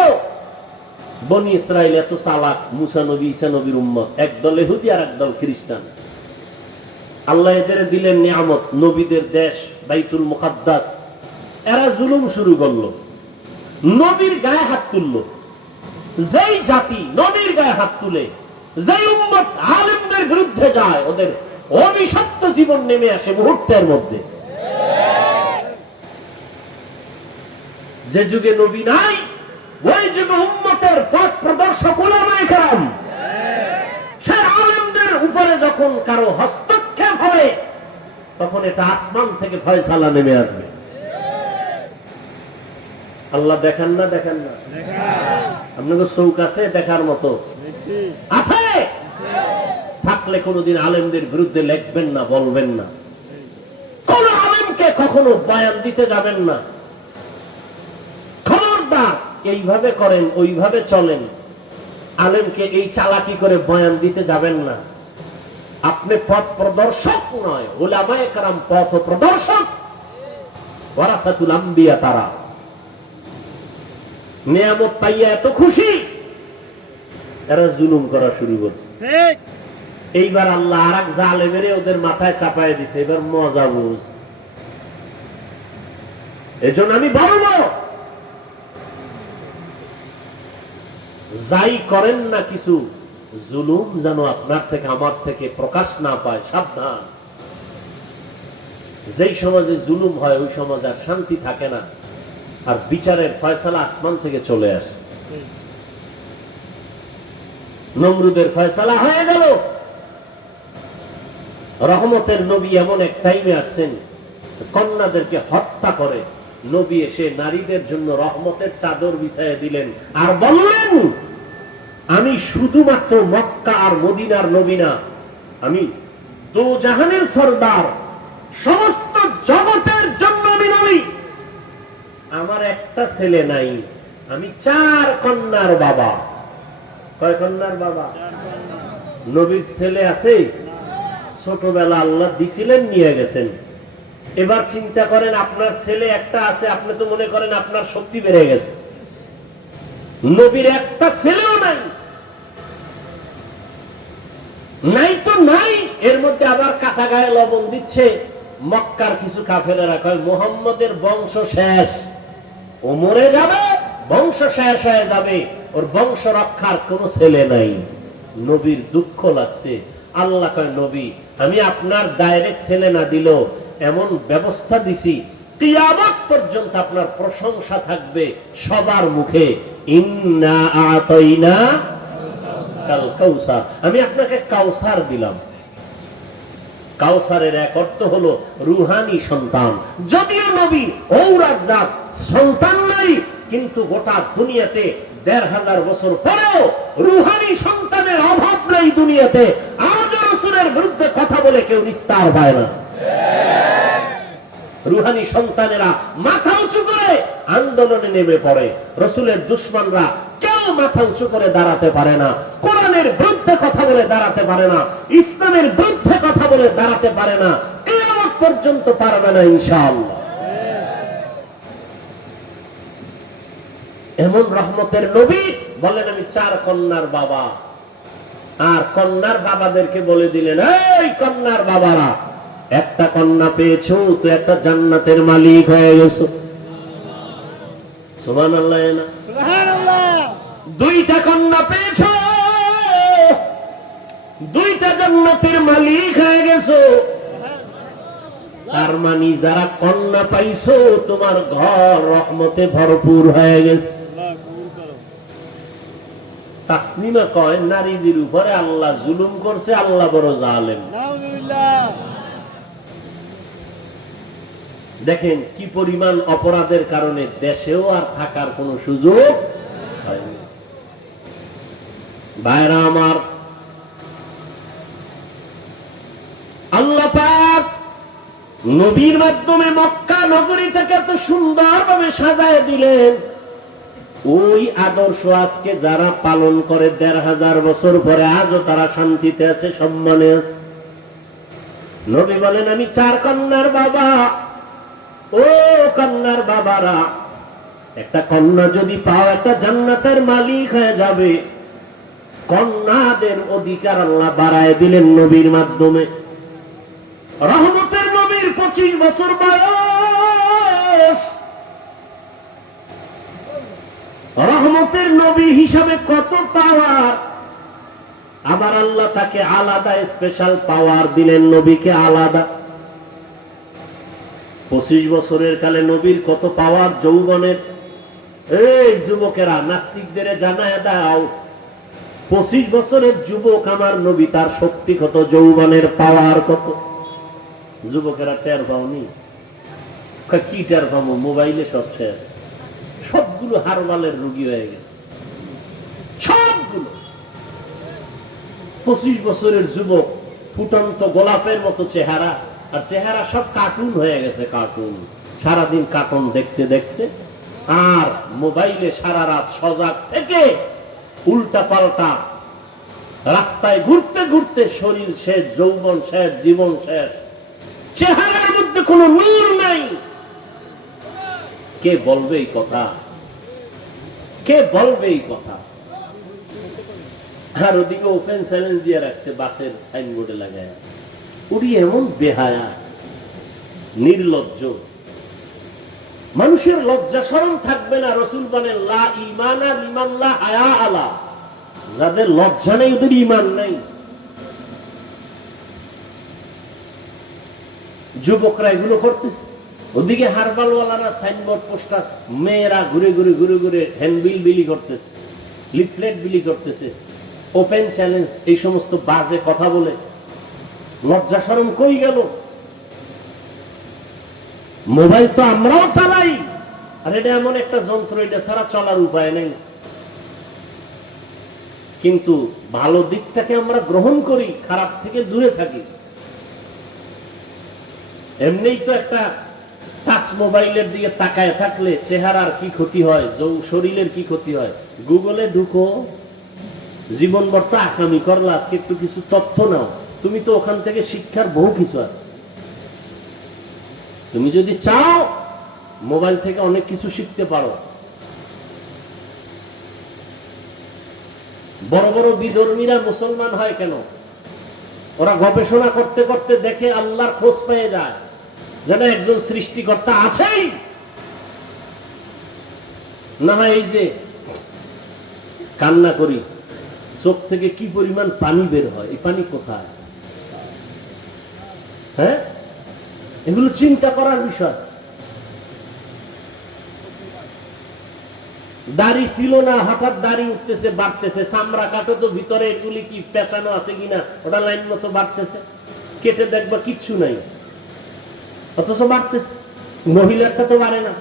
বনি ইসরাইল এত চালাক, মুসা নবী, ঈসা নবীর উম্মত, একদল ইহুদি আর একদল খ্রিস্টান। আল্লাহ এদের দিলেন নিয়ামত, নবীদের দেশ বাইতুল মুকাদ্দাস। এরা জুলুম শুরু করলো, নবীর গায়ে হাত তুললো। যেই জাতি নবীর গায়ে হাত তুলে, যেই উম্মত আলেমদের বিরুদ্ধে যায়, ওদের অভিশপ্ত জীবন নেমে আসে মুহূর্তের মধ্যে। যে যুগে নবী নাই ওই যুগে উম্মতের পথ প্রদর্শক উলামায়ে কেরাম, সে আলেমদের উপরে যখন কারো হস্তক্ষেপ হবে তখন এটা আসমান থেকে ফয়সালা নেমে আসবে। আল্লাহ দেখেন না? দেখেন না? আপনাদের চৌক আছে দেখার মতো? আছে। থাকলে কোনোদিন আলেমদের বিরুদ্ধে লিখবেন না, বলবেন না। কোন আলেমকে কখনো বয়ান দিতে যাবেন না। খবরদার, এইভাবে করেন, ওইভাবে চলেন, আলেমকে এই চালাকি করে বয়ান দিতে যাবেন না। আপনি পথ প্রদর্শক নয়, উলামায়ে কেরাম পথ প্রদর্শক, ওয়ারাসাতুল আম্বিয়া। তারা নিয়ামত পাইয়া এত খুশি, এরা জুলুম করা শুরু করছে। এইবার আল্লাহ আর এক জালেমেরে ওদের মাথায় চাপায় দিছে। এবার মজা বুঝ। এজন্য আমি বলবো, যাই করেন না কিছু, জুলুম যেন আপনার থেকে আমার থেকে প্রকাশ না পায়, সাবধান। যেই সমাজে জুলুম হয় ওই সমাজে আর শান্তি থাকে না, আর বিচারের ফয়সালা আসমান থেকে চলে আসে। নমরুদের ফয়সালা হয়ে গেল। রহমতের নবী এমন এক টাইমে আসছেন, কন্যাদেরকে হত্যা করে নবী এসে নারীদের জন্য রহমতের চাদর বিছাইয়ে দিলেন আর বললেন, আমি শুধুমাত্র মক্কা আর মদিনার নবী না, আমি দো জাহানের সরদার, সমস্ত জগতের জন্য আমি নবী। আমার একটা ছেলে নাই, আমি 4 কন্যার বাবা। কয় কন্যার বাবা? নবীর ছেলে আছে? ছোটবেলা আল্লাহ দিছিলেন, নিয়ে গেছেন। এবার চিন্তা করেন, আপনার ছেলে একটা আছে, আপনি তো মনে করেন আপনার শক্তি বেড়ে গেছে। নবীর একটা ছেলেও নাই, নাই তো নাই। এর মধ্যে আবার কাটা গায়ে লবণ দিচ্ছে মক্কার কিছু কাফেরেরা। কয় মুহাম্মদের বংশ শেষ, ও মরে যাবে, বংশ শেষ হয়ে যাবে, ওর বংশ রক্ষার কোনো ছেলে নাই। নবীর দুঃখ লাগছে। আল্লাহ কয়, নবী আমি আপনার ডাইরেক্ট ছেলে না দিলেও এমন ব্যবস্থা দিছি, কিয়ামত পর্যন্ত আপনার প্রশংসা থাকবে সবার মুখে। ইন্না আতাইনা কাল কাউসার, আমি আপনাকে কাউসার দিলাম। কাউসারের এক অর্থ হলো রুহানি সন্তান। যদিও নবী ঔরত জাত, সন্তান নাই, কিন্তু গোটা দুনিয়াতে ১৫০০ বছর পরেও রুহানি সন্তানের অভাব নাই দুনিয়াতে। আজ রাসূলের বিরুদ্ধে কথা বলে কেউ নিস্তার পায় না। রুহানি সন্তানেরা মাথা উঁচু করে আন্দোলনে নেমে পড়ে। রাসূলের দুশমনরা কেউ মাথা উঁচু করে দাঁড়াতে পারে না, কোরআনের বিরুদ্ধে কথা বলে দাঁড়াতে পারে না, ইসলামের বিরুদ্ধে কথা বলে দাঁড়াতে পারে না, কিয়ামত পর্যন্ত পারবে না ইনশাআল্লাহ। এমন রহমতের নবী বলেন, আমি 4 কন্যার বাবা। আর কন্যার বাবাদেরকে বলে দিলেন, এই কন্যার বাবারা, একটা কন্যা পেয়েছো তো একটা জান্নাতের মালিক হয়ে গেছো। সুবহানাল্লাহ। না সুবহানাল্লাহ। 2টা কন্যা পেয়েছো, 2টা জান্নাতের মালিক হয়ে গেছো। তার মানে যারা কন্যা পাইছো তোমার ঘর রহমতে ভরপুর হয়ে গেছে। তাসনিমা কয়, নারীদের উপরে আল্লাহ জুলুম করছে, আল্লাহ বড় জালেম। নাউযুবিল্লাহ। দেখেন কি পরিমাণ অপরাধের কারণে দেশেও আর থাকার কোনো সুযোগ হয়নি। ভাইরা আমার, আল্লাহ পাক নবীর মাধ্যমে মক্কা নগরীটাকে এত সুন্দরভাবে সাজায় দিলেন। ওই আদর্শ আজকে যারা পালন করে ১৫০০ বছর পরে আজও তারা শান্তিতে আছে, সম্মানে আছে। নবী বলেন, আমি 4 কন্যার বাবা। ও কন্যার বাবারা, একটা কন্যা যদি পাও একটা জান্নাতের মালিক হয়ে যাবে। কন্যাদের অধিকার আল্লাহ বাড়ায় দিলেন নবীর মাধ্যমে। রহমতের নবীর 25 বছর বয়স। রহমতের নবী হিসাবে কত পাওয়ার, আবার আল্লাহ তাকে আলাদা স্পেশাল পাওয়ার দিলেন, নবীকে আলাদা। 25 বছরের কালে নবীর কত পাওয়ার, যৌবনের এই যুবকেরা, নাস্তিকদের জানায় দাও 25 বছরের যুবক আমার নবী, তার শক্তি কত, যৌবনের পাওয়ার কত। যুবকেরা টের পাওনি? কি টের পাবো? মোবাইলে সব শেষ, সবগুলো হারবালের রোগী হয়ে গেছে, সবগুলো। 25 বছরের যুবক, ফুটন্ত গোলাপের মতো চেহারা, আর চেহারা সব কার্টুন হয়ে গেছে, কার্টুন। সারাদিন কার্টুন দেখতে দেখতে আর মোবাইলে সারা রাত সজাগ থেকে উল্টা পাল্টা রাস্তায় ঘুরতে ঘুরতে শরীর শেষ, যৌবন শেষ, জীবন শেষ, চেহারার মধ্যে কোনো নূর নাই। কে বলবে এই কথা? কে বলবে এই কথা? আর ওদিকে ওপেন চ্যালেঞ্জ দিয়ে রাখছে বাসের সাইনবোর্ডে লাগায়। ওটি এমন বেহায়া, নির্লজ্জ। মানুষের লজ্জা শরম থাকবে না। রাসূল বলেন লা ঈমানা লিমান লা হায়া আলা, যাদের লজ্জা নেই ওদের ঈমান নাই। যুবকরা এগুলো করতেছে, ওদিকে হারবালওয়ালারা সাইনবোর্ড পোস্টার, মেয়েরা ঘুরে ঘুরে ঘুরে ঘুরে হ্যান্ডবিল বিলি করতেছে, লিফলেট বিলি করতেছে, ওপেন চ্যালেঞ্জ, এই সমস্ত বাজে কথা বলে। লজ্জা শরম কই গেল? মোবাইল তো আমরাও চালাই, আর এটা এমন একটা যন্ত্র, এটা ছাড়া চলার উপায় নেই। কিন্তু ভালো দিকটাকে আমরা গ্রহণ করি, খারাপ থেকে দূরে থাকি। এমনিই তো একটা টাচ মোবাইলের দিকে তাকায় থাকলে চেহারার কি ক্ষতি হয়, শরীরের কি ক্ষতি হয়। গুগলে ঢুকো, জীবন বর্ত আকামি করলা, আজকে একটু কিছু তথ্য নাও, তুমি তো ওখান থেকে শিক্ষার বহু কিছু আছে। তুমি যদি চাও মোবাইল থেকে অনেক কিছু শিখতে পারো। বড় বড় বিধর্মীরা মুসলমান হয় কেন? ওরা গবেষণা করতে করতে দেখে আল্লাহর খোঁজ পেয়ে যায়, যেন একজন সৃষ্টিকর্তা আছেই। না হয় এই যে কান্না করি, চোখ থেকে কি পরিমাণ পানি বের হয়, এই পানি কোথায়? হ্যাঁ, এগুলো চিন্তা করার বিষয়। দাড়ি ছিল না, হঠাৎ দাড়ি উঠতেছে, বাড়তেছে, চামড়া কাটো তো ভিতরে এগুলি কি পেঁচানো আছে কিনা, ওটা লাইন মতো বাড়তেছে, কেটে দেখবা কিচ্ছু নাই, অথচ বাড়তেছে। মহিলারটা তো বাড়ে না।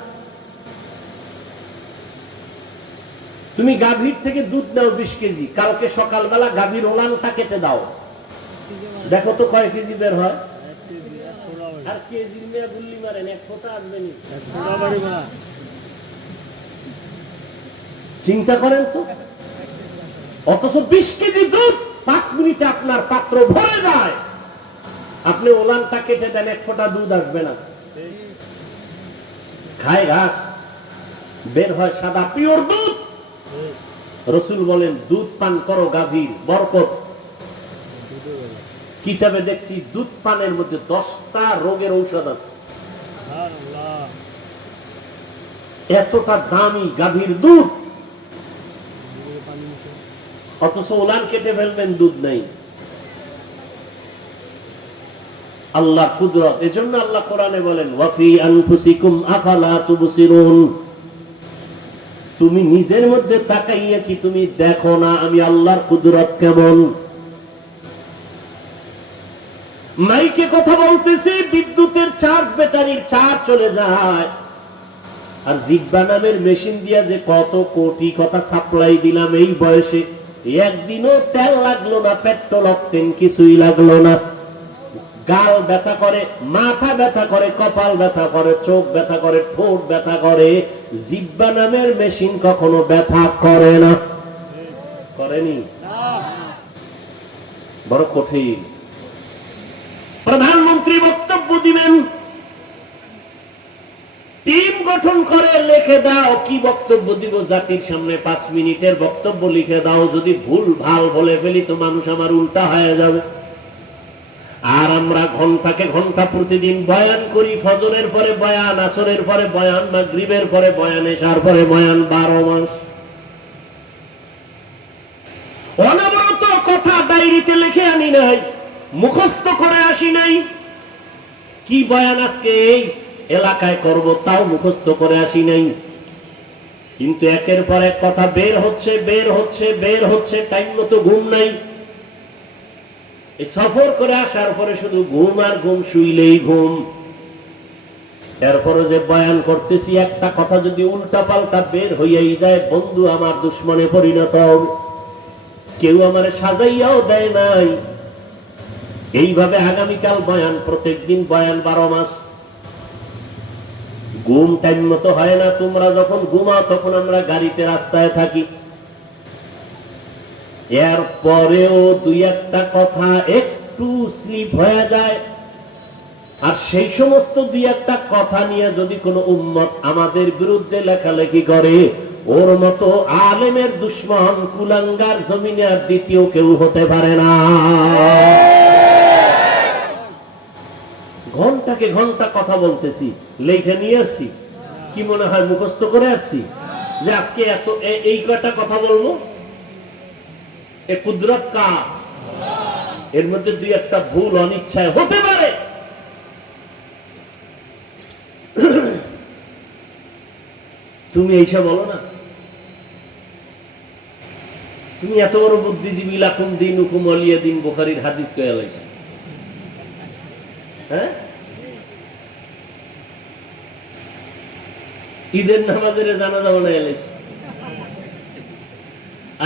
তুমি গাভীর থেকে দুধ নাও 20 কেজি, কালকে সকালবেলা গাভীর ওলানটা কেটে দাও, দেখো তো কয় কেজি বের হয়। আর কেজির মেয়ে গুল্লি মারেন, এক ফোঁটা আসবে না। চিন্তা করেন তো। অথচ 20 কেজি দুধ 5 মিনিটে আপনার পাত্র ভরে যায়। আপনি ওলানটা কেটে দেন, এক ফোঁটা দুধ আসবে না। খায় ঘাস, বের হয় সাদা পিওর দুধ। রাসূল বলেন দুধ পান করো, গাভীর বরকত। কিতাবে দেখছি দুধ পানের মধ্যে 10টা রোগের ঔষধ আছে। এতটা দামি গাভীর দুধ, অথচ ওলান কেটে ফেলবেন, দুধ নেই। আল্লাহ কুদরত। এজন্য আল্লাহ কোরআনে বলেন ওয়াফি আনফুসিকুম আফালা তুবসিরুন, তুমি নিজের মধ্যে তাকাইয়া কি তুমি দেখো না আমি আল্লাহর কুদরত কেমন? মাইকে কথা বলতেছি, বিদ্যুতের চার্জ, ব্যাটারির চার্জ চলে যায়, আর জিহ্বা নামের মেশিন দিয়া যে কত কোটি কথা সাপ্লাই দিলাম এই বয়সে, একদিনও তেল লাগলো না, পেট্রোল অকটেন কিছুই লাগলো না। গাল ব্যথা করে, মাথা ব্যথা করে, কপাল ব্যথা করে, চোখ ব্যথা করে, ঠোঁট ব্যথা করে, জিহ্বা নামের মেশিন কখনো ব্যথা করে না। করেনি? বড় কঠিন। প্রধানমন্ত্রী বক্তব্য দিবেন, টিম গঠন করে লিখে দাও কি বক্তব্য দিব জাতির সামনে, 5 মিনিটের বক্তব্য লিখে দাও। যদি ভুল ভাল বলে ফেলি তো মানুষ আমার উল্টা হয়ে যাবে। আর আমরা ঘন্টাকে ঘন্টা প্রতিদিন বয়ান করি, ফজরের পরে বয়ান, আসরের পরে বয়ান, মাগরিবের পরে বয়ান, এশার পরে বয়ান, 12 মাস অনবরত কথা ডায়েরিতে লিখে আনি নাই, মুখস্থ করে আসি নাই। কি বয়ান আজকে এই এলাকায় করব তাও মুখস্থ করে আসি নাই। কিন্তু একের পর এক কথা বের হচ্ছে, টাইম মতো ঘুম নাই। এই সফর করে আসার পরে শুধু ঘুম আর ঘুম, শুইলেই ঘুম। এরপরে যে বয়ান করতেছি, একটা কথা যদি উল্টা পাল্টা বের হইয়াই যায়, বন্ধু আমার দুশ্মনে পরিণত হবে। কেউ আমার সাজাইয়াও দেয় নাই। এইভাবে আগামীকাল বয়ান, প্রত্যেকদিন বয়ান 12 মাস। ঘুম টাইম মতো হয় না। তোমরা যখন ঘুমাও তখন আমরা গাড়িতে, রাস্তায় থাকি। এরপরেও দুই একটা কথা একটু স্লিপ হয়ে যায়। আর সেই সমস্ত দুই একটা কথা নিয়ে যদি কোনো উম্মত আমাদের বিরুদ্ধে লেখালেখি করে, ওর মতো আলেমের দুশ্মন কুলাঙ্গার জমিনে আর দ্বিতীয় কেউ হতে পারে না। ঘন্টাকে ঘন্টা কথা বলতেছি, লেখে নিয়ে আসছি। কি মনে হয় মুখস্থ করে আসছি যে আজকে এত এই কয়টা কথা বলবো? এ কুদরত কা, এর মধ্যে দুই একটা ভুল অনিচ্ছায় হতে পারে। তুমি এইসব বলো না। তুমি এত বড় বুদ্ধিজীবী, লাকুম দীনুকুম ওয়ালিয়া দীন, বুখারীর হাদিস কইয়া লাইছো। হ্যাঁ, ঈদের নামাজের জানাজা বানাইয়া লাইছো,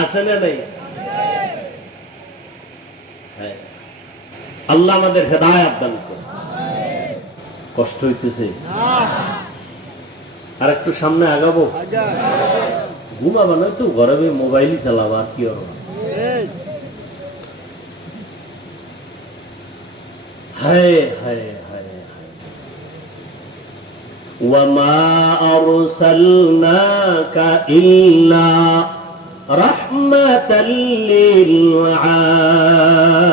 আছে না নাই? হ্যাঁ, আল্লাহ আমাদের হেদায়েত দান করুন। কষ্ট হইতেছে? আর একটু সামনে আগাবো। ঘুমাবা না, একটু ঘরে মোবাইলই চালাবা, আর কি হবে। হায় হায় হায় হায়। ওয়ামা আরসালনাকা ইল্লা রাহমাতাল লিল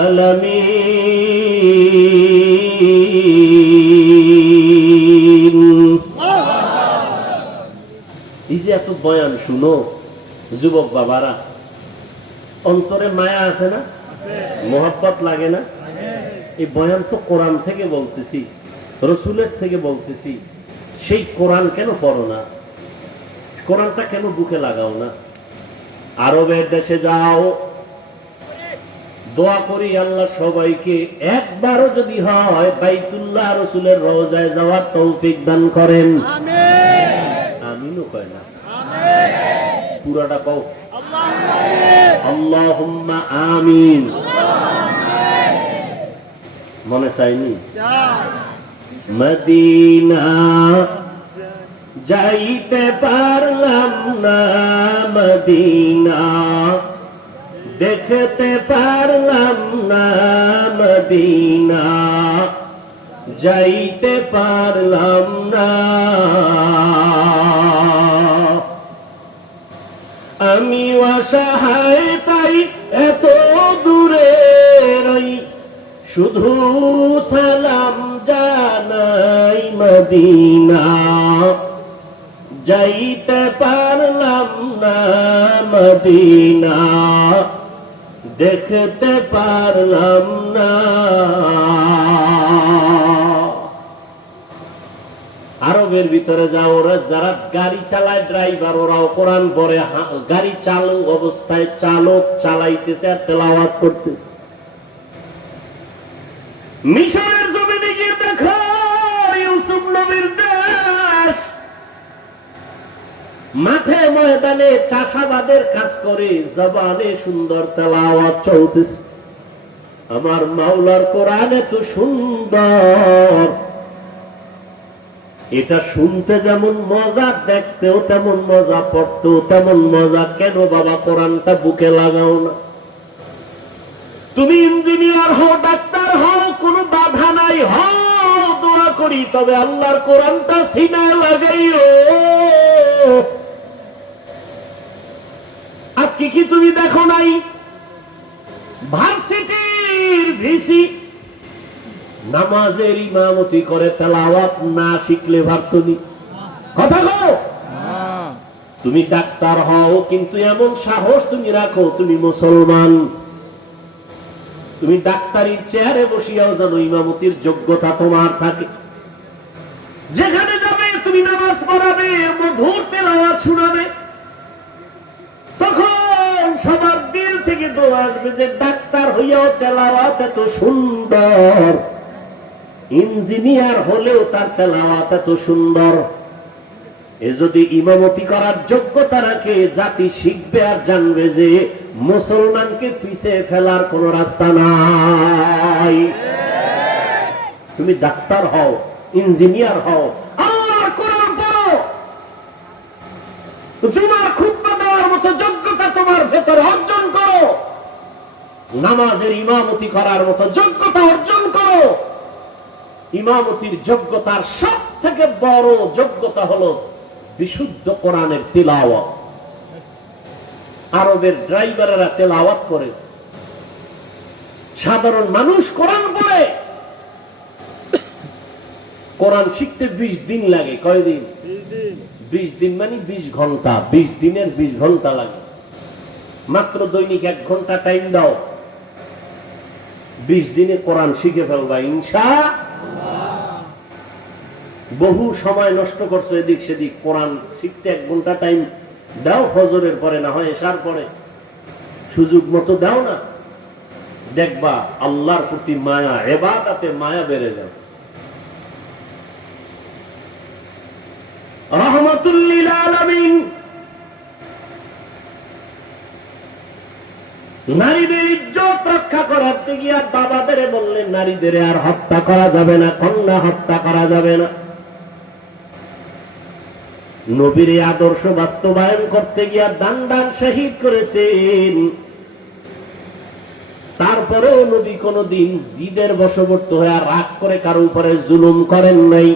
আলামিন। এই যে এত বয়ান শুনো যুবক বাবারা, অন্তরে মায়া আছে না? মোহাব্বত লাগে না? এই বয়ান তো কোরআন থেকে বলতেছি, রসুলের থেকে বলতেছি। সেই কোরআন কেন পড়ো না? কোরআনটা কেন বুকে লাগাও না? আরবের দেশে যাও, দোয়া করি আল্লাহ সবাইকে একবারও যদি হয় বাইতুল্লাহ রসুলের রওজায় যাওয়ার তৌফিক দান করেন। আমিনও কয় না, পুরাটা কও, আল্লাহুম্মা আমিন। মনে চাইনি? মদিনা যাইতে পারলাম না, মদিনা দেখতে পারলাম না, মদিনা যাইতে পারলাম না। আমি অসহায় তাই এত দূরে রই, শুধু সালাম জানাই, মদিনা যাইতে পারলাম না, মদিনা দেখতে পারলাম না। আরবের ভিতরে যাও, ওরা যারা গাড়ি চালায়, ড্রাইভার, ওরাও কোরআন পড়ে। গাড়ি চালু অবস্থায় চালক চালাইতেছে আর তেলাওয়াত করতেছে। মিশরের জমিনে গিয়ে দেখো, ইউসুফ নবীর দেশ, মাঠে ময়দানে চাষাবাদের কাজ করে, জবানে সুন্দর তেলাওয়াত চলতেছে। আমার মাওলার কোরআন এত সুন্দর, এটা শুনতে যেমন মজা, দেখতেও তেমন মজা, পড়তেও তেমন মজা। কেন বাবা কোরআনটা বুকে লাগাও না? তুমি ইঞ্জিনিয়ার হও, ডাক্তার হও, কোনো বাধা নাই, হও, দোয়া করি, তবে আল্লাহর কোরআনটা সিনায় লাগাইও। আজকে কি তুমি দেখো নাই ভার্সিটির ভিসি নামাজের ইমামতি করে, তেলাওয়াত না শিখলে ভাবতনি? কথা কও। তুমি ডাক্তার হও, কিন্তু এমন সাহস তুমি রাখো তুমি মুসলমান, তুমি ডাক্তারির চেয়ারে বসিয়াও যেন ইমামতির যোগ্যতা তোমার থাকে। যেখানে যাবে তুমি নামাজ পড়াবে, মধুর তেলাওয়াত শোনাবে, থেকে দোয়া আসবে যে ডাক্তার হইয়াও তেলাওয়াত এত সুন্দর, ইঞ্জিনিয়ার হলেও তার তেলাওয়াত এত সুন্দর। এ যদি ইমামতি করার যোগ্যতা রাখে, জাতি শিখবে আর জানবে যে মুসলমানকে পিছে ফেলার কোন রাস্তা নাই। তুমি ডাক্তার হও, ইঞ্জিনিয়ার হও, আল্লাহর কোরআন পড়ো, জুমার খুতবা দেওয়ার মতো যোগ্যতা তোমার ভেতরে অর্জন করো, নামাজের ইমামতি করার মতো যোগ্যতা অর্জন করো। ইমামতির যোগ্যতার সব থেকে বড় যোগ্যতা হলো বিশুদ্ধ কোরআনের তিলাওয়াত। আরবের ড্রাইভারেরা তেলাওয়াত করে, সাধারণ মানুষ কোরআন পড়ে। কোরআন শিখতে 20 দিন লাগে। কয়দিন? 20 দিন মানে 20 ঘন্টা। 20 দিনের 20 ঘন্টা লাগে। মাত্র দৈনিক 1 ঘন্টা টাইম দাও, 20 দিনে কোরআন শিখে ফেলবা ইনশাআল্লাহ। বহু সময় নষ্ট করছো এদিক সেদিক, কোরআন শিখতে 1 ঘন্টা টাইম দাও। ফজরের পরে না হয় এশার পরে সুযোগ মতো দাও না, দেখবা আল্লাহর প্রতি মায়া, ইবাদতে মায়া বেড়ে যাবে। রাহমাতুল লিল আলামিন নারীদের ইজ্জত রক্ষা করতে গিয়ে বাবাদের বললেন নারীদের আর হত্যা করা যাবে না, কন্যা হত্যা করা যাবে না। নবীর আদর্শ বাস্তবায়ন করতে গিয়ে দান দান শহীদ করেছেন। তারপরেও নবী কোনদিন জিদের বশবর্তী হয়ে রাগ করে কারো উপরে জুলুম করেন নাই।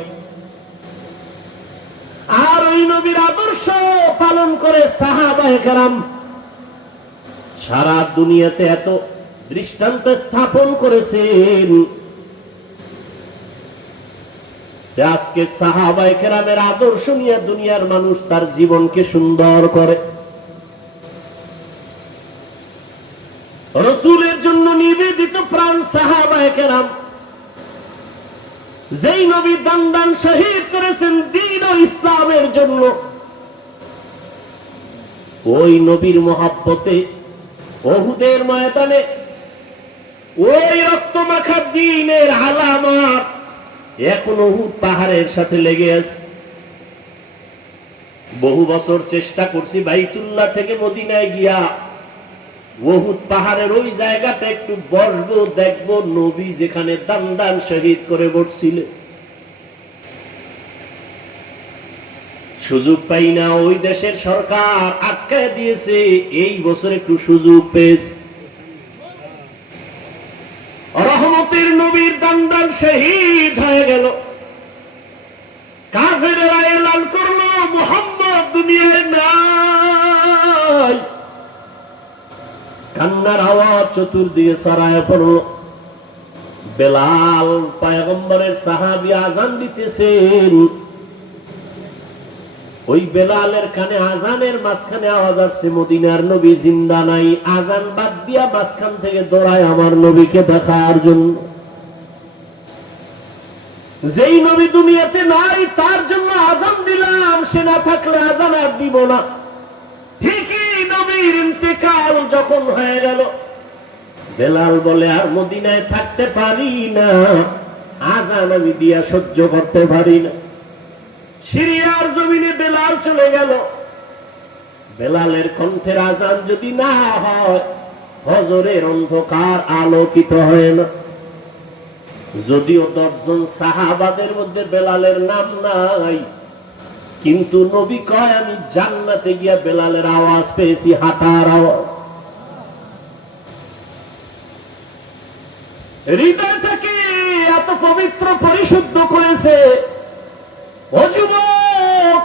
আর ওই নবীর আদর্শ পালন করে সাহাবায়ে কেরাম সারা দুনিয়াতে এত দৃষ্টান্ত স্থাপন করেছেন যে আজকে সাহাবায়ে কেরামের আদর্শ নিয়ে দুনিয়ার মানুষ তার জীবনকে সুন্দর করে। রাসূলের জন্য নিবেদিত প্রাণ সাহাবায়ে কেরাম, যেই নবী দান দান শহীদ করেছেন দ্বীন ও ইসলামের জন্য, ওই নবীর মহব্বতে উহুদের ময়দানে ওই রক্তমাখা দ্বীনের আলামত এখন উহুদ পাহাড়ের সাথে লেগে আছে। বহু বছর চেষ্টা করছি বাইতুল্লাহ থেকে মদিনায় গিয়া উহুদ পাহাড়ের ওই জায়গাটা একটু বসবো, দেখবো নবী যেখানে দান দান শহীদ করে বসছিলেন। সুযোগ পাই না, ওই দেশের সরকার আটকায় দিয়েছে। এই বছর একটু সুযোগ পেয়েছে। রহমতের নবীর দান দান শহীদ হয়ে গেল। কাফেররা এলান করলো মুহাম্মদ দুনিয়ায় নাই। কান্নার আওয়াজ চতুর্দিকে ছড়ায় পড়ল। বেলাল পয়গম্বরের সাহাবী আযান দিতেছেন। ওই বেলালের কানে আযানের মাঝখানে আওয়াজ আসছে মদিনার নবী জিন্দা নাই। আযান বাদ দিয়া মাঝখান থেকে দৌড়ায় আমার নবীকে দেখার জন্য। যেই নবী দুনিয়াতে নাই তার জন্য আযান দিলাম, সে না থাকলে আযান আর দিব না। ঠিকই নবীর ইন্তেকাল যখন হয়ে গেল, বেলাল বলে আর মদিনায় থাকতে পারি না, আযান আমি দিয়া সহ্য করতে পারি না। সিরিয়ার জমিনে বেলাল চলে গেল। বেলালের কণ্ঠের আযান যদি না হয়, ফজরের অন্ধকার আলোকিত হয় না। যদিও 10 জন সাহাবাদের মধ্যে বেলালের নাম নাই, কিন্তু নবী কয় আমি জান্নাতে গিয়া বেলালের আওয়াজ পেয়েছি, হাঁটার আওয়াজ। হৃদয়টাকে এত পবিত্র পরিশুদ্ধ করেছে। ও যুবক,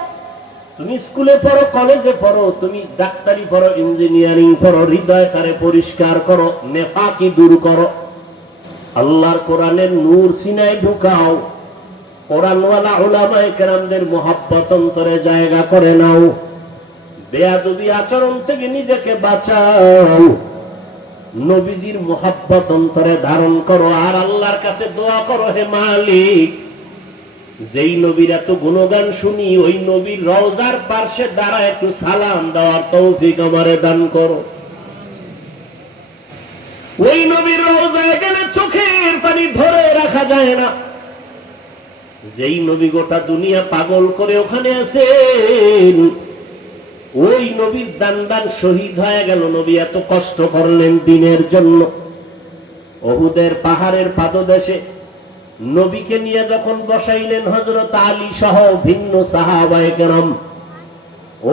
তুমি স্কুলে পড়ো, কলেজে পড়ো, তুমি ডাক্তারি পড়ো, ইঞ্জিনিয়ারিং পড়ো, হৃদয়টারে পরিষ্কার করো, নেফাকি দূর করো, আল্লাহর কোরআনের নূর সিনায় ঢুকাও, কোরআনওয়ালা উলামায়ে কেরামদের মহব্বত অন্তরে জায়গা করে নাও, বেয়াদবি আচরণ থেকে নিজেকে বাঁচাও, নবীজির মহব্বত অন্তরে ধারণ করো, আর আল্লাহর কাছে দোয়া করো, হে মালিক, যেই নবীর এত গুণগান শুনি ওই নবীর রওজার পার্শ্বে দাঁড়া একটু সালাম দেওয়ার তৌফিক আমারে দান করো। ওই নবীর রওজায় গেলে চোখের পানি ধরে রাখা যায় না। যেই নবী গোটা দুনিয়া পাগল করে ওখানে আছেন, ওই নবীর দান শহীদ হয়ে গেল। নবী এত কষ্ট করলেন দিনের জন্য। ওহুদের পাহাড়ের পাদদেশে নবীকে নিয়ে যখন বসাইলেন হযরত আলী সহ ভিন্ন সাহাবায়ে কেরাম,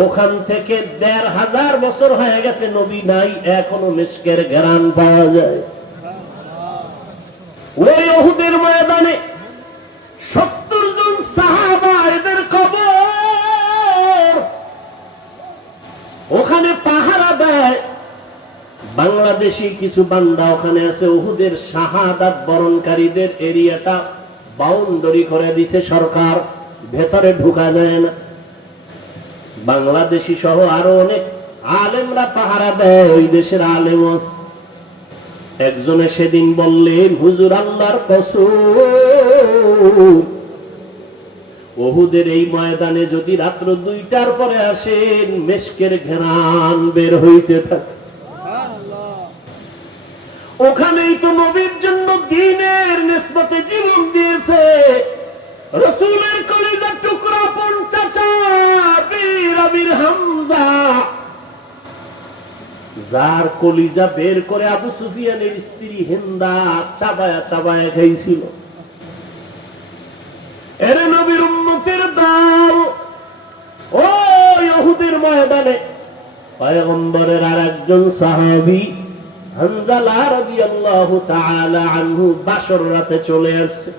ওখান থেকে ১৫০০ বছর হয়ে গেছে নবী নাই, এখনো মিশকের ঘ্রাণ পাওয়া যায়। ওই ওহুদের ময়দানে ৭০ জন সাহাবা, এদের কবর ওখানে পাহারা দেয়। বাংলাদেশি কিছু বান্দা ওখানে আছে। উহুদের শাহাদাত বরণকারীদের এরিয়াটা বাউন্ডারি করে দিছে সরকার, ভেতরে ঢোকা যায় না। বাংলাদেশি সহ আরো অনেক আলেমরা পাহারা দেয়, ওই দেশের আলেম আছে। একজনে সেদিন বললেন, হুজুর আল্লাহর কসম, ওহুদের এই ময়দানে যদি রাত্র ২টার পরে আসেন, মেশকের ঘ্রাণ বের হইতে থাকে। ওখানেই তো নবীর জন্য দ্বীনের নিসবতে জীবন দিয়েছে রাসূলের কলিজার টুকরা আপন চাচা বীর আমির হামজা, যার কলিজা বের করে আবু সুফিয়ানের স্ত্রী হিন্দা চাবায়া চাবায়া খাইছিল। এরে নবীর উম্মতের দল ওই উহুদের ময়দানে পয়গম্বরের আরেকজন সাহাবী হানজালা রাদিয়াল্লাহু তাআলা আনহু বাসর রাতে চলে আসছে।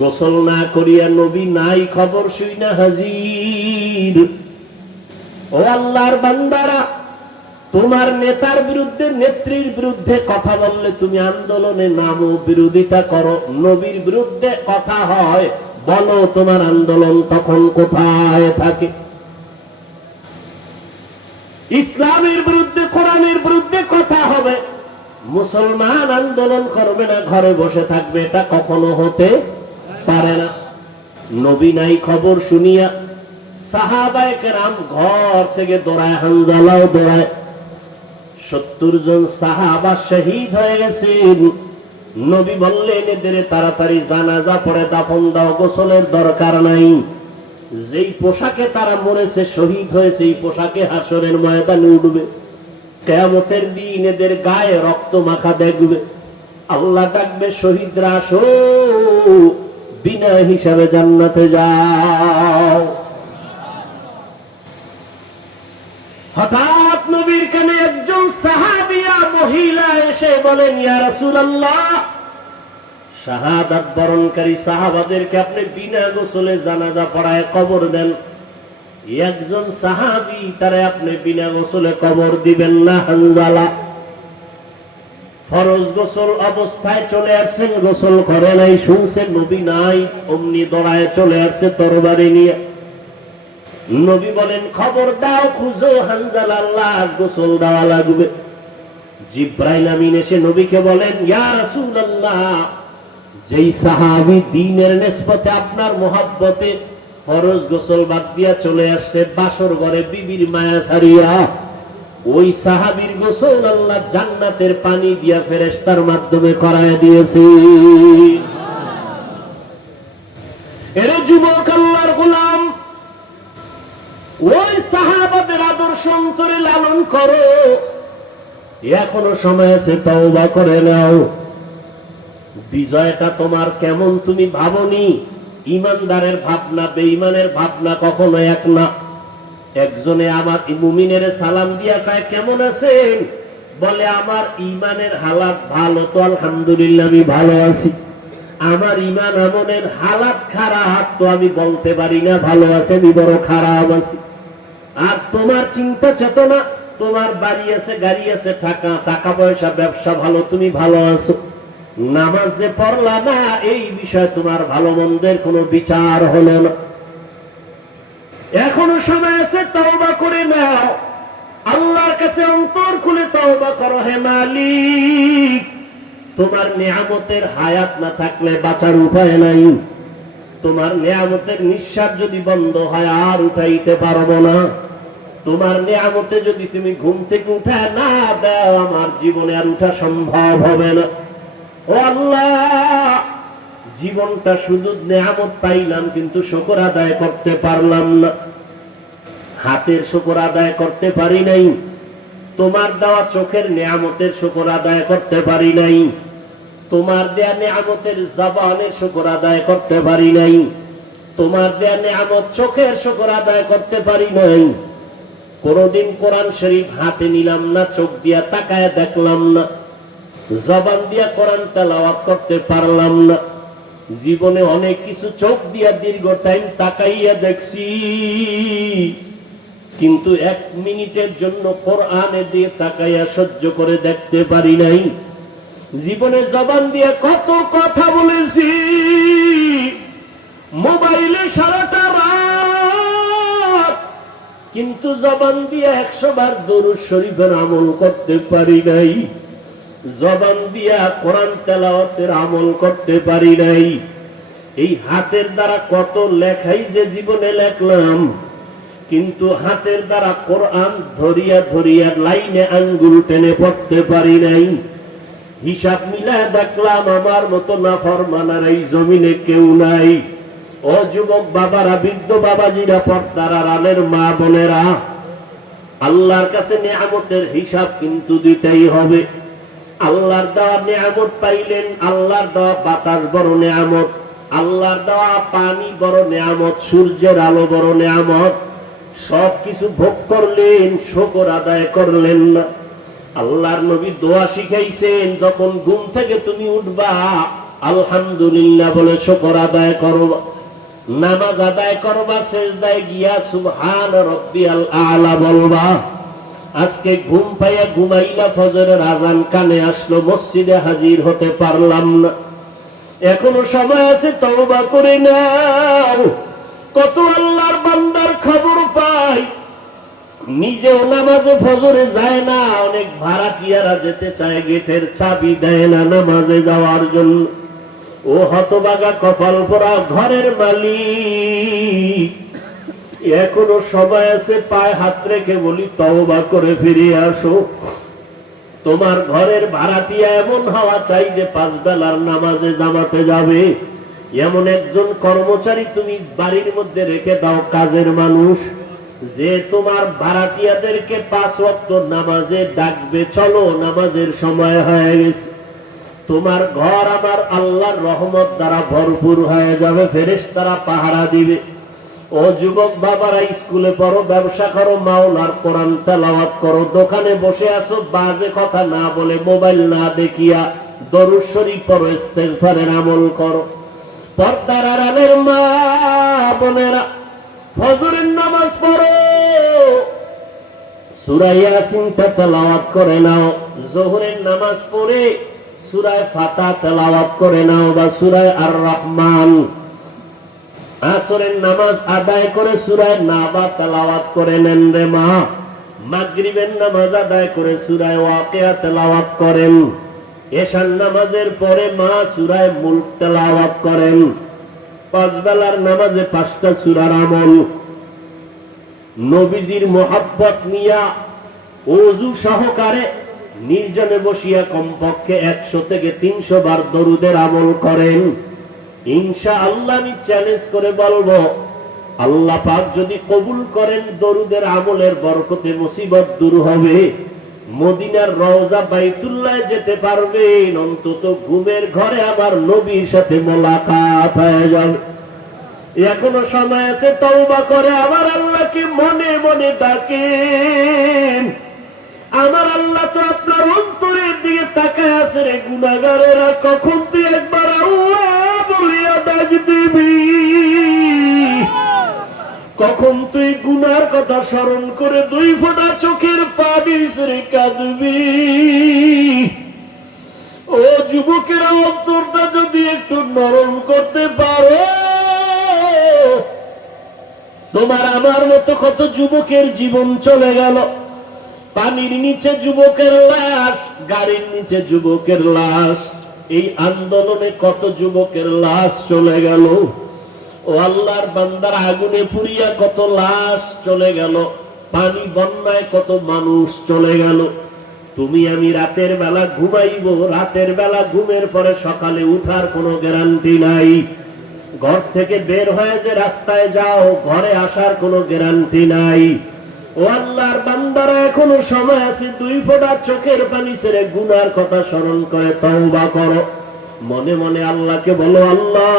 গোসল না করিয়া নবী নাই খবর শুইনা হাজির। ও আল্লাহর বান্দারা, তোমার নেতার বিরুদ্ধে, নেত্রীর বিরুদ্ধে কথা বললে তুমি আন্দোলনে নামো, বিরোধিতা করো। নবীর বিরুদ্ধে কথা হয়, বলো তোমার আন্দোলন তখন কোথায় থাকে? ইসলামের বিরুদ্ধে, কোরআনের বিরুদ্ধে কথা হবে, মুসলমান আন্দোলন করবে না, ঘরে বসে থাকবে, এটা কখনো হতে পারে না। নবী নাই খবর শুনিয়া সাহাবায়ে কেরাম ঘর থেকে দৌড়ায়, হানজালাও দৌড়ায়। ৭০ জন সাহাবা শহীদ হয়ে গেছেন। নবী বললেন, এদের তাড়াতাড়ি জানাজা পড়ে দাফন দাও, গোসলের দরকার নাই। যেই পোশাকে তারা মরেছে, শহীদ হয়েছে, এই পোশাকে হাসরের ময়দানে উঠবে। কিয়ামতের দিন এদের গায়ে রক্ত মাখা দেখবে। আল্লাহ ডাকবে, শহীদরা আসো, বিনা হিসাবে জান্নাতে যাও। হঠাৎ নবীর কানে একজন সাহাবিয়া মহিলা এসে বলেন, ইয়া রাসূলুল্লাহ, শাহাদাত বরণকারী সাহাবাদেরকে আপনি বিনা গোসলে জানাজা পড়ায় কবর দেন। একজন সাহাবী, তারে আপনি বিনা গোসলে কবর দিবেন না। হানজালা ফরজ গোসল অবস্থায় চলে আসছেন, গোসল করে নাই, শুনছেন নবী নাই, অমনি দৌড়ায় চলে আসছে তরবারি নিয়ে। নবী বলেন, খবর দাও, খুঁজো, হানজালা আল্লাহ গোসল দেওয়া লাগবে। জিব্রাইল আমিন এসে নবীকে বলেন, ইয়া রাসূলুল্লাহ, যেই সাহাবী দ্বীনের নিসবতে আপনার মোহাব্বতে ফরজ গোসল বাদ দিয়া চলে আসছে, বাসর ঘরে বিবির মায়া ছাড়িয়া, ওই সাহাবীর গোসল আল্লাহ জান্নাতের পানি দিয়া ফেরেশতার মাধ্যমে করায় দিয়েছে। এরে যুবক আল্লাহর গোলাম, ওই সাহাবাদের আদর্শ অন্তরে লালন করো। এখনো সময় আছে, তওবা করে নাও। বিজয়টা তোমার কেমন তুমি ভাবনি। ইমানদারের ভাবনা বেঈমানের ভাবনা কখনো এক না। একজনে আমার মুমিনের সালাম দিয়া কয়, কেমন আছেন? বলে, আমার ইমানের হালাত ভালো, তো আলহামদুলিল্লাহ আমি ভালো আছি। আমার ইমান আমলের হালাত খারাপ, তো আমি বলতে পারি না ভালো আছে, আমি বড় খারাপ আছি। আর তোমার চিন্তা চেতনা, তোমার বাড়ি আছে, গাড়ি আছে, টাকা পয়সা, ব্যবসা ভালো, তুমি ভালো আছো। নামাজ যে পড়লা না, এই বিষয়ে তোমার ভালো মন্দের কোনো বিচার হলো না। এখনো সময় আছে, তওবা করে নাও। আল্লাহর কাছে অন্তর খুলে তওবা করো। হে মালিক, তোমার নিয়ামতের হায়াত না থাকলে বাঁচার উপায় নাই। তোমার নিয়ামতের নিঃশ্বাস যদি বন্ধ হয়, আর উঠাইতে পারবো না। তোমার নিয়ামতে যদি তুমি ঘুম থেকে উঠা না দাও, আমার জীবনে আর উঠা সম্ভব হবে না। ও আল্লাহ, জীবনটা শুধু নিয়ামত পাইলাম কিন্তু শুকর আদায় করতে পারলাম না, হাতের শুকর আদায় করতে পারি নাই, তোমার দেওয়া চোখের নিয়ামতের শুকর আদায় করতে পারি নাই, তোমার দেয়া নিয়ামতের জবানের শুকর আদায় করতে পারি নাই, তোমার দেয়া নিয়ামত চোখের শুকর আদায় করতে পারি নাই। কোনদিন কোরআন শরীফ হাতে নিলাম না, চোখ দিয়া তাকায় দেখলাম না, জবান দিয়া কোরআন তেলাওয়াত করতে পারলাম না। জীবনে অনেক কিছু চোখ দিয়া দীর্ঘ টাইম তাকাইয়া দেখছি, কিন্তু 1 মিনিটের জন্য কোরআনে দিয়ে তাকাইয়া সহ্য করে দেখতে পারি নাই। জীবনে জবান দিয়ে কত কথা বলেছি, মোবাইলে সারাটা রাত, কিন্তু জবান দিয়ে 100 বার দরুদ শরীফের আমল করতে পারি নাই, জবান দিয়া কোরআন তেলাওয়াতের আমল করতে পারি নাই। এই হাতের দ্বারা কত লেখাই যে জীবনে লেখলাম, কিন্তু হাতের দ্বারা কোরআন ধরিয়া ধরিয়া লাইনে আঙ্গুল টেনে পড়তে পারি নাই। হিসাব মিলায় দেখলাম আমার মতো নাফরমানের এই জমিনে কেউ নাই। ও যুবক বাবারা, বৃদ্ধ বাবাজিরা, পর্দার আড়ালের মা বোনেরা, আল্লাহর কাছে নিয়ামতের হিসাব কিন্তু দিতেই হবে। আল্লাহর দেওয়া নিয়ামত পাইলেন, আল্লাহর দেওয়া বাতাস বড় নিয়ামত, আল্লাহর দেওয়া পানি বড় নিয়ামত, সূর্যের আলো বড় নিয়ামত, সবকিছু ভোগ করলেন, শুকর আদায় করলেন না। আল্লাহর নবী দোয়া শিখাইছেন, যখন ঘুম থেকে তুমি উঠবা আলহামদুলিল্লাহ বলে শুকর আদায় করবা, নামাজ আদায় করবা, সেজদায় গিয়া সুবহান রাব্বিয়াল আলা বলবা। আজকে ঘুম পাইয়া ঘুমাইলা, ফজরের আজান কানে আসলো, মসজিদে হাজির হতে পারলাম না, এখনো সময় আছে, তওবা করে নাও। কত আল্লাহর বান্দার খবর পাই, নিজেও নামাজে ফজরে যায় না, অনেক ভাড়াটিয়ারা যেতে চায়, গেটের চাবি দেয় না নামাজে যাওয়ার জন্য। ও হতভাগা কপাল পোড়া ঘরের মালিক, এখনো সময় আছে, পায়ে হাত রেখে বলি তওবা করে ফিরে আসো। তোমার ঘরের ভাড়াটিয়া এমন হওয়া চাই যে 5 বেলার নামাজে জামাতে যাবে, এমন একজন কর্মচারী তুমি বাড়ির মধ্যে রেখে দাও, কাজের মানুষ, যে তোমার ভাড়াটিয়াদেরকে 5 ওয়াক্ত নামাজে ডাকবে, চলো নামাজের সময় হয়ে গেছে। তোমার ঘর আমার আল্লাহর রহমত দ্বারা ভরপুর হয়ে যাবে, ফেরেশতারা পাহারা দিবে। ও যুবক বাবারা, স্কুলে পড়ো, ব্যবসা করো, মাওলার কোরআন তেলাওয়াত করো, দোকানে বসে আছো, বাজে কথা না বলে, মোবাইল না দেখিয়া দরুদ শরীফ পড়ো, ইস্তেগফারের আমল করো। পর্দার আড়ালের মা বোনেরা, ফজরের নামাজ পড়ো, সূরা ইয়াসিন তেলাওয়াত করে নাও, যোহরের নামাজ পড়ে সূরা ফাতিহা তেলাওয়াত করে নাও বা সূরা আর রহমান, আসরের নামাজ আদায় করে সূরা নাবা তেলাওয়াত করে নেন রে মা, মাগরিবের নামাজ আদায় করে সূরা ওয়াকিয়া তেলাওয়াত করেন, এশার নামাজের পরে মা সূরা মুলক তেলাওয়াত করেন। 5 বেলার নামাজে 5টা সূরার আমল, নবীজির মোহাব্বত নিয়া ওযু সহকারে নির্জনে বসিয়া কমপক্ষে 100 থেকে 300 বার দরুদের আমল করেন। ইনশাআল্লাহ আমি চ্যালেঞ্জ করে বলবো, আল্লাহ পাক যদি কবুল করেন, দরুদের আমলের বরকতে মুসিবত দূর হবে, মদিনার রওজা বাইতুল্লাহ যেতে পারবেন, অন্তত ঘুমের ঘরে আবার নবীর সাথে মোলাকাত হয়ে যাবে। এখনো সময় আছে, তওবা করে আমার আল্লাহকে মনে মনে ডাকেন। আমার আল্লাহ তো আপনার অন্তরের দিকে তাকায় আছে রে গুনাহগারেরা, কখন তুই একবার আল্লাহ বলিয়া ডাক দিবি, কখন তুই গুনার কথা স্মরণ করে 2 ফোঁটা চোখের পানি ছেড়ে কাঁদবি। ও যুবকেরা, অন্তরটা যদি একটু নরম করতে পারো, তোমার আমার মতো কত যুবকের জীবন চলে গেল, পানির নিচে যুবকের লাশ, গাড়ির নিচে যুবকের লাশ, এই আন্দোলনে কত যুবকের লাশ চলে গেল। ও আল্লাহর বান্দার, আগুনে পুড়িয়া কত লাশ চলে গেল, পানি বন্যায় কত মানুষ চলে গেল। তুমি আমি রাতের বেলা ঘুমাইব, রাতের বেলা ঘুমের পরে সকালে উঠার কোনো গ্যারান্টি নাই। ঘর থেকে বের হয়ে যে রাস্তায় যাও, ঘরে আসার কোনো গ্যারান্টি নাই। ও আল্লাহর বান্দারা, এখনো সময় আছে, 2 ফোঁটা চোখের পানি ছেড়ে গুনার কথা স্মরণ করে তওবা করো। মনে মনে আল্লাহকে বলো, আল্লাহ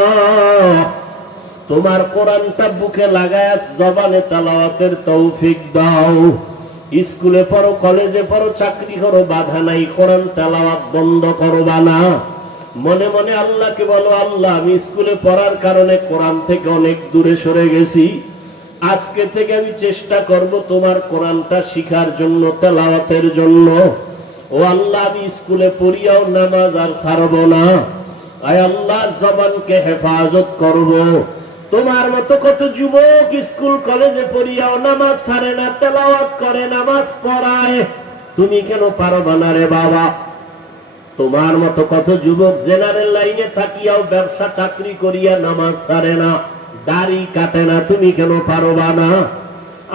তোমার কোরআনটা বুকে লাগায় জবানে তেলাওয়াতের তৌফিক দাও। স্কুলে পড়ো, কলেজে পড়ো, চাকরি করো, বাধা নাই, কোরআন তেলাওয়াত বন্ধ করবা না। মনে মনে আল্লাহকে বলো, আল্লাহ আমি স্কুলে পড়ার কারণে কোরআন থেকে অনেক দূরে সরে গেছি, আজকে থেকে আমি চেষ্টা করব তোমার কোরআনটা শিখার জন্য, তেলাওয়াতের জন্য। ও আল্লাহ, আমি স্কুলে পড়িয়াও নামাজ আর ছাড়ব না। আয় আল্লাহ, জবানকে হেফাজত করব। তোমার মতো কত যুবক স্কুল কলেজে পড়িয়াও নামাজ ছাড়ে না, তেলাওয়াত করে, নামাজ পড়ায়, তুমি কেন পারবা না রে বাবা? তোমার মতো কত যুবক জেনারেল লাইনে থাকিয়াও ব্যবসা চাকরি করিয়া নামাজ ছাড়ে না, দাড়ি কাটে না, তুমি কেন পারবা না?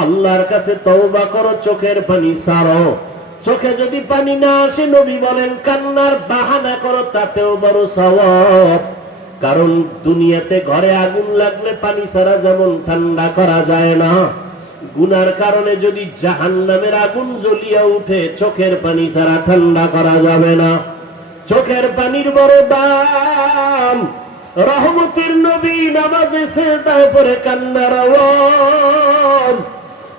আল্লাহর কাছে তওবা করো, চোখের পানি ছাড়ো। চোখে যদি পানি না আসে, নবী বলেন কান্নার বাহানা করো, তাতেও বড় সওয়াব। কারণ দুনিয়াতে ঘরে আগুন লাগলে পানি ছাড়া যেমন ঠান্ডা করা যায় না, গুনার কারণে যদি জাহান্নামের আগুন জ্বলিয়া উঠে, চোখের পানি ছাড়া ঠান্ডা করা যাবে না। চোখের পানির বড় দাম। রহমতের নবী নামাজে সেজদায় পড়ে কান্নার আওয়াজ,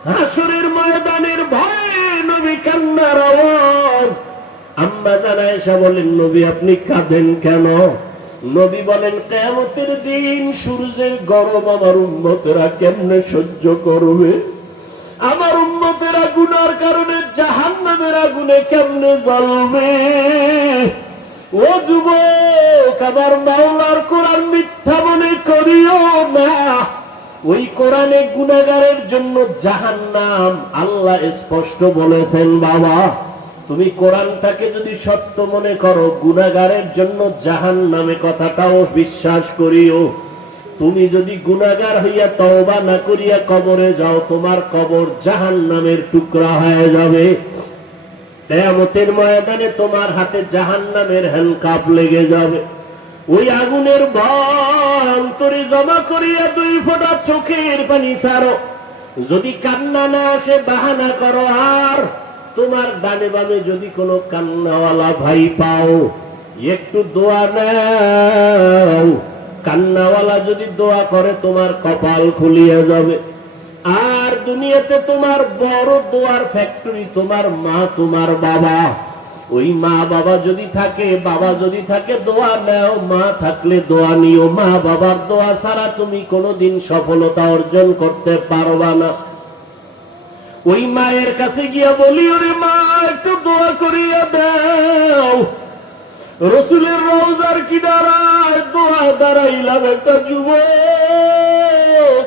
হাসরের ময়দানের ভয়ে নবী কান্নার আওয়াজ। আম্মা জান আয়েশা বলেন, নবী আপনি কাঁদেন কেন? নবী বলেন, কিয়ামতের দিন সূর্যের গরম আমার উম্মতেরা কেমনে সহ্য করবে? আমার উম্মতেরা গুনার কারণে জাহান্নামের আগুনে কেমনে জ্বলবে? ও যুবক, আমার মাওলার কোরআন মিথ্যা মনে করিও না। ওই কোরআনে গুনাহগারের জন্য জাহান্নাম আল্লাহ স্পষ্ট বলেছেন। বাবা, তুমি কোরআনটাকে যদি সত্য মনে করো, গুনাহগারের জন্য জাহান্নামে কথাটাও বিশ্বাস করিও। তুমি যদি গুনাহগার হইয়া তওবা না করিয়া কবরে যাও, তোমার কবর জাহান্নামের টুকরা হয়ে যাবে। কিয়ামতের ময়দানে তোমার হাতে জাহান্নামের হ্যান্ডকাপ লেগে যাবে। ওই আগুনের ভয় অন্তরে জমা করিয়া 2 ফোঁটা চোখের পানি ছাড়ো। যদি কান্না না আসে, বাহানা করো। আর তোমার ডানে বামে যদি কোনো কান্নাওয়ালা ভাই পাও, একটু দোয়া নাও। কান্নাওয়ালা যদি দোয়া করে, তোমার কপাল খুলিয়া যাবে। আর দুনিয়াতে তোমার বড় দোয়ার ফ্যাক্টরি তোমার মা, তোমার বাবা। ওই মা বাবা যদি থাকে, বাবা যদি থাকে, দোয়া নাও। মা থাকলে দোয়া নিও। মা বাবার দোয়া ছাড়া তুমি কোনোদিন সফলতা অর্জন করতে পারবা না। ওই মায়ের কাছে গিয়া বলি, ওরে মা, একটু দোয়া করিয়া দাও। রসুলের রওজার কিনারায় দোয়া দাঁড়াইলাম একটা যুবক,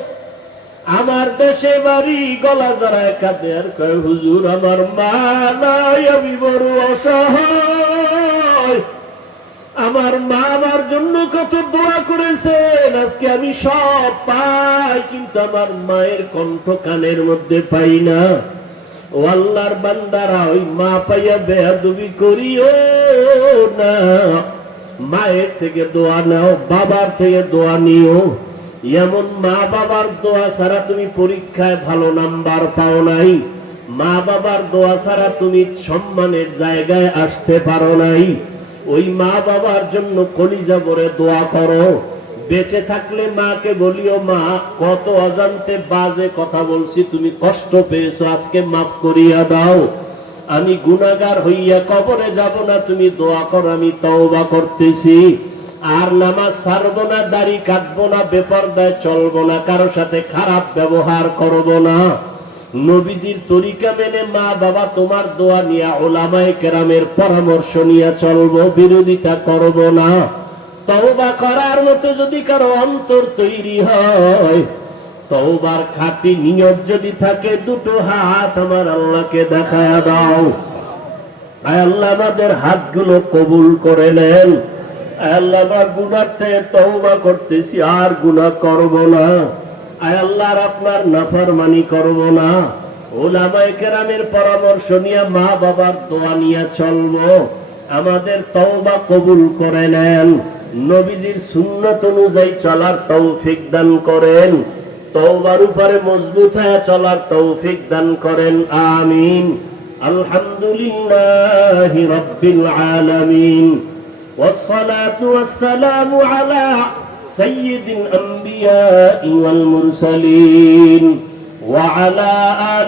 আমার দেশে বাড়ি, গলা জড়ায় কাঁদে আর কয়, হুজুর আমার মা নাই, আমি বড় অসহায়। আমার মা আমার জন্য কত দোয়া করেছেন, আজকে আমি সব পাই, কিন্তু আমার মায়ের কণ্ঠ কানের মধ্যে পাই না। ও আল্লাহর বান্দারা, ওই মা পাইয়া বেয়াদবি করিও না। মায়ের থেকে দোয়া নাও, বাবার থেকে দোয়া নিও। এমন মা বাবার দোয়া ছাড়া তুমি পরীক্ষায় ভালো নাম্বার পাও নাই। মা বাবার দোয়া ছাড়া তুমি সম্মানের জায়গায় আসতে পারো নাই। ওই মা বাবার জন্য কলিজা ভরে দোয়া করো। বেঁচে থাকলে মাকে বলিও, মা কত অজান্তে বাজে কথা বলছি, তুমি কষ্ট পেয়েছো, আজকে মাফ করিয়া দাও। আমি গুনাহগার হইয়া কবরে যাব না, তুমি দোয়া করো, আমি তওবা করতেছি। আর নামাজ ছাড়বো না, দাড়ি কাটবো না, বেপরদায় চলবো না, কারো সাথে খারাপ ব্যবহার করবো না। নবীজির তরিকা মেনে মা বাবা তোমার দোয়া নিয়ে, উলামায়ে কেরামের পরামর্শ নিয়ে চলবো, বিরোধিতা করবো না। তওবা করার মতো যদি কারো অন্তর তৈরি হয়, তওবার খাঁটি নিয়ত যদি থাকে, 2টো হাত আমার আল্লাহকে দেখায়া দাও। আয় আল্লাহ, আমাদের হাতগুলো কবুল করে নেন। আয় আল্লাহ, আমার গুনাহ থেকে তওবা করতেছি, আর গুনাহ করব না। আয় আল্লাহ, আপনার নাফরমানি করব না। ও উলামায়ে কেরামের পরামর্শ নিয়ে মা বাবার দোয়া নিয়ে চলবো, আমাদের তওবা কবুল করে নেন, নবীজির সুন্নাত অনুযায়ী চলার তৌফিক দান করেন, তওবার উপরে মজবুত হয়ে চলার তৌফিক দান করেন, আমিন। আলহামদুলিল্লাহি রাব্বিল আলামিন, والصلاة والسلام على سيد الأنبياء والمرسلين وعلى آله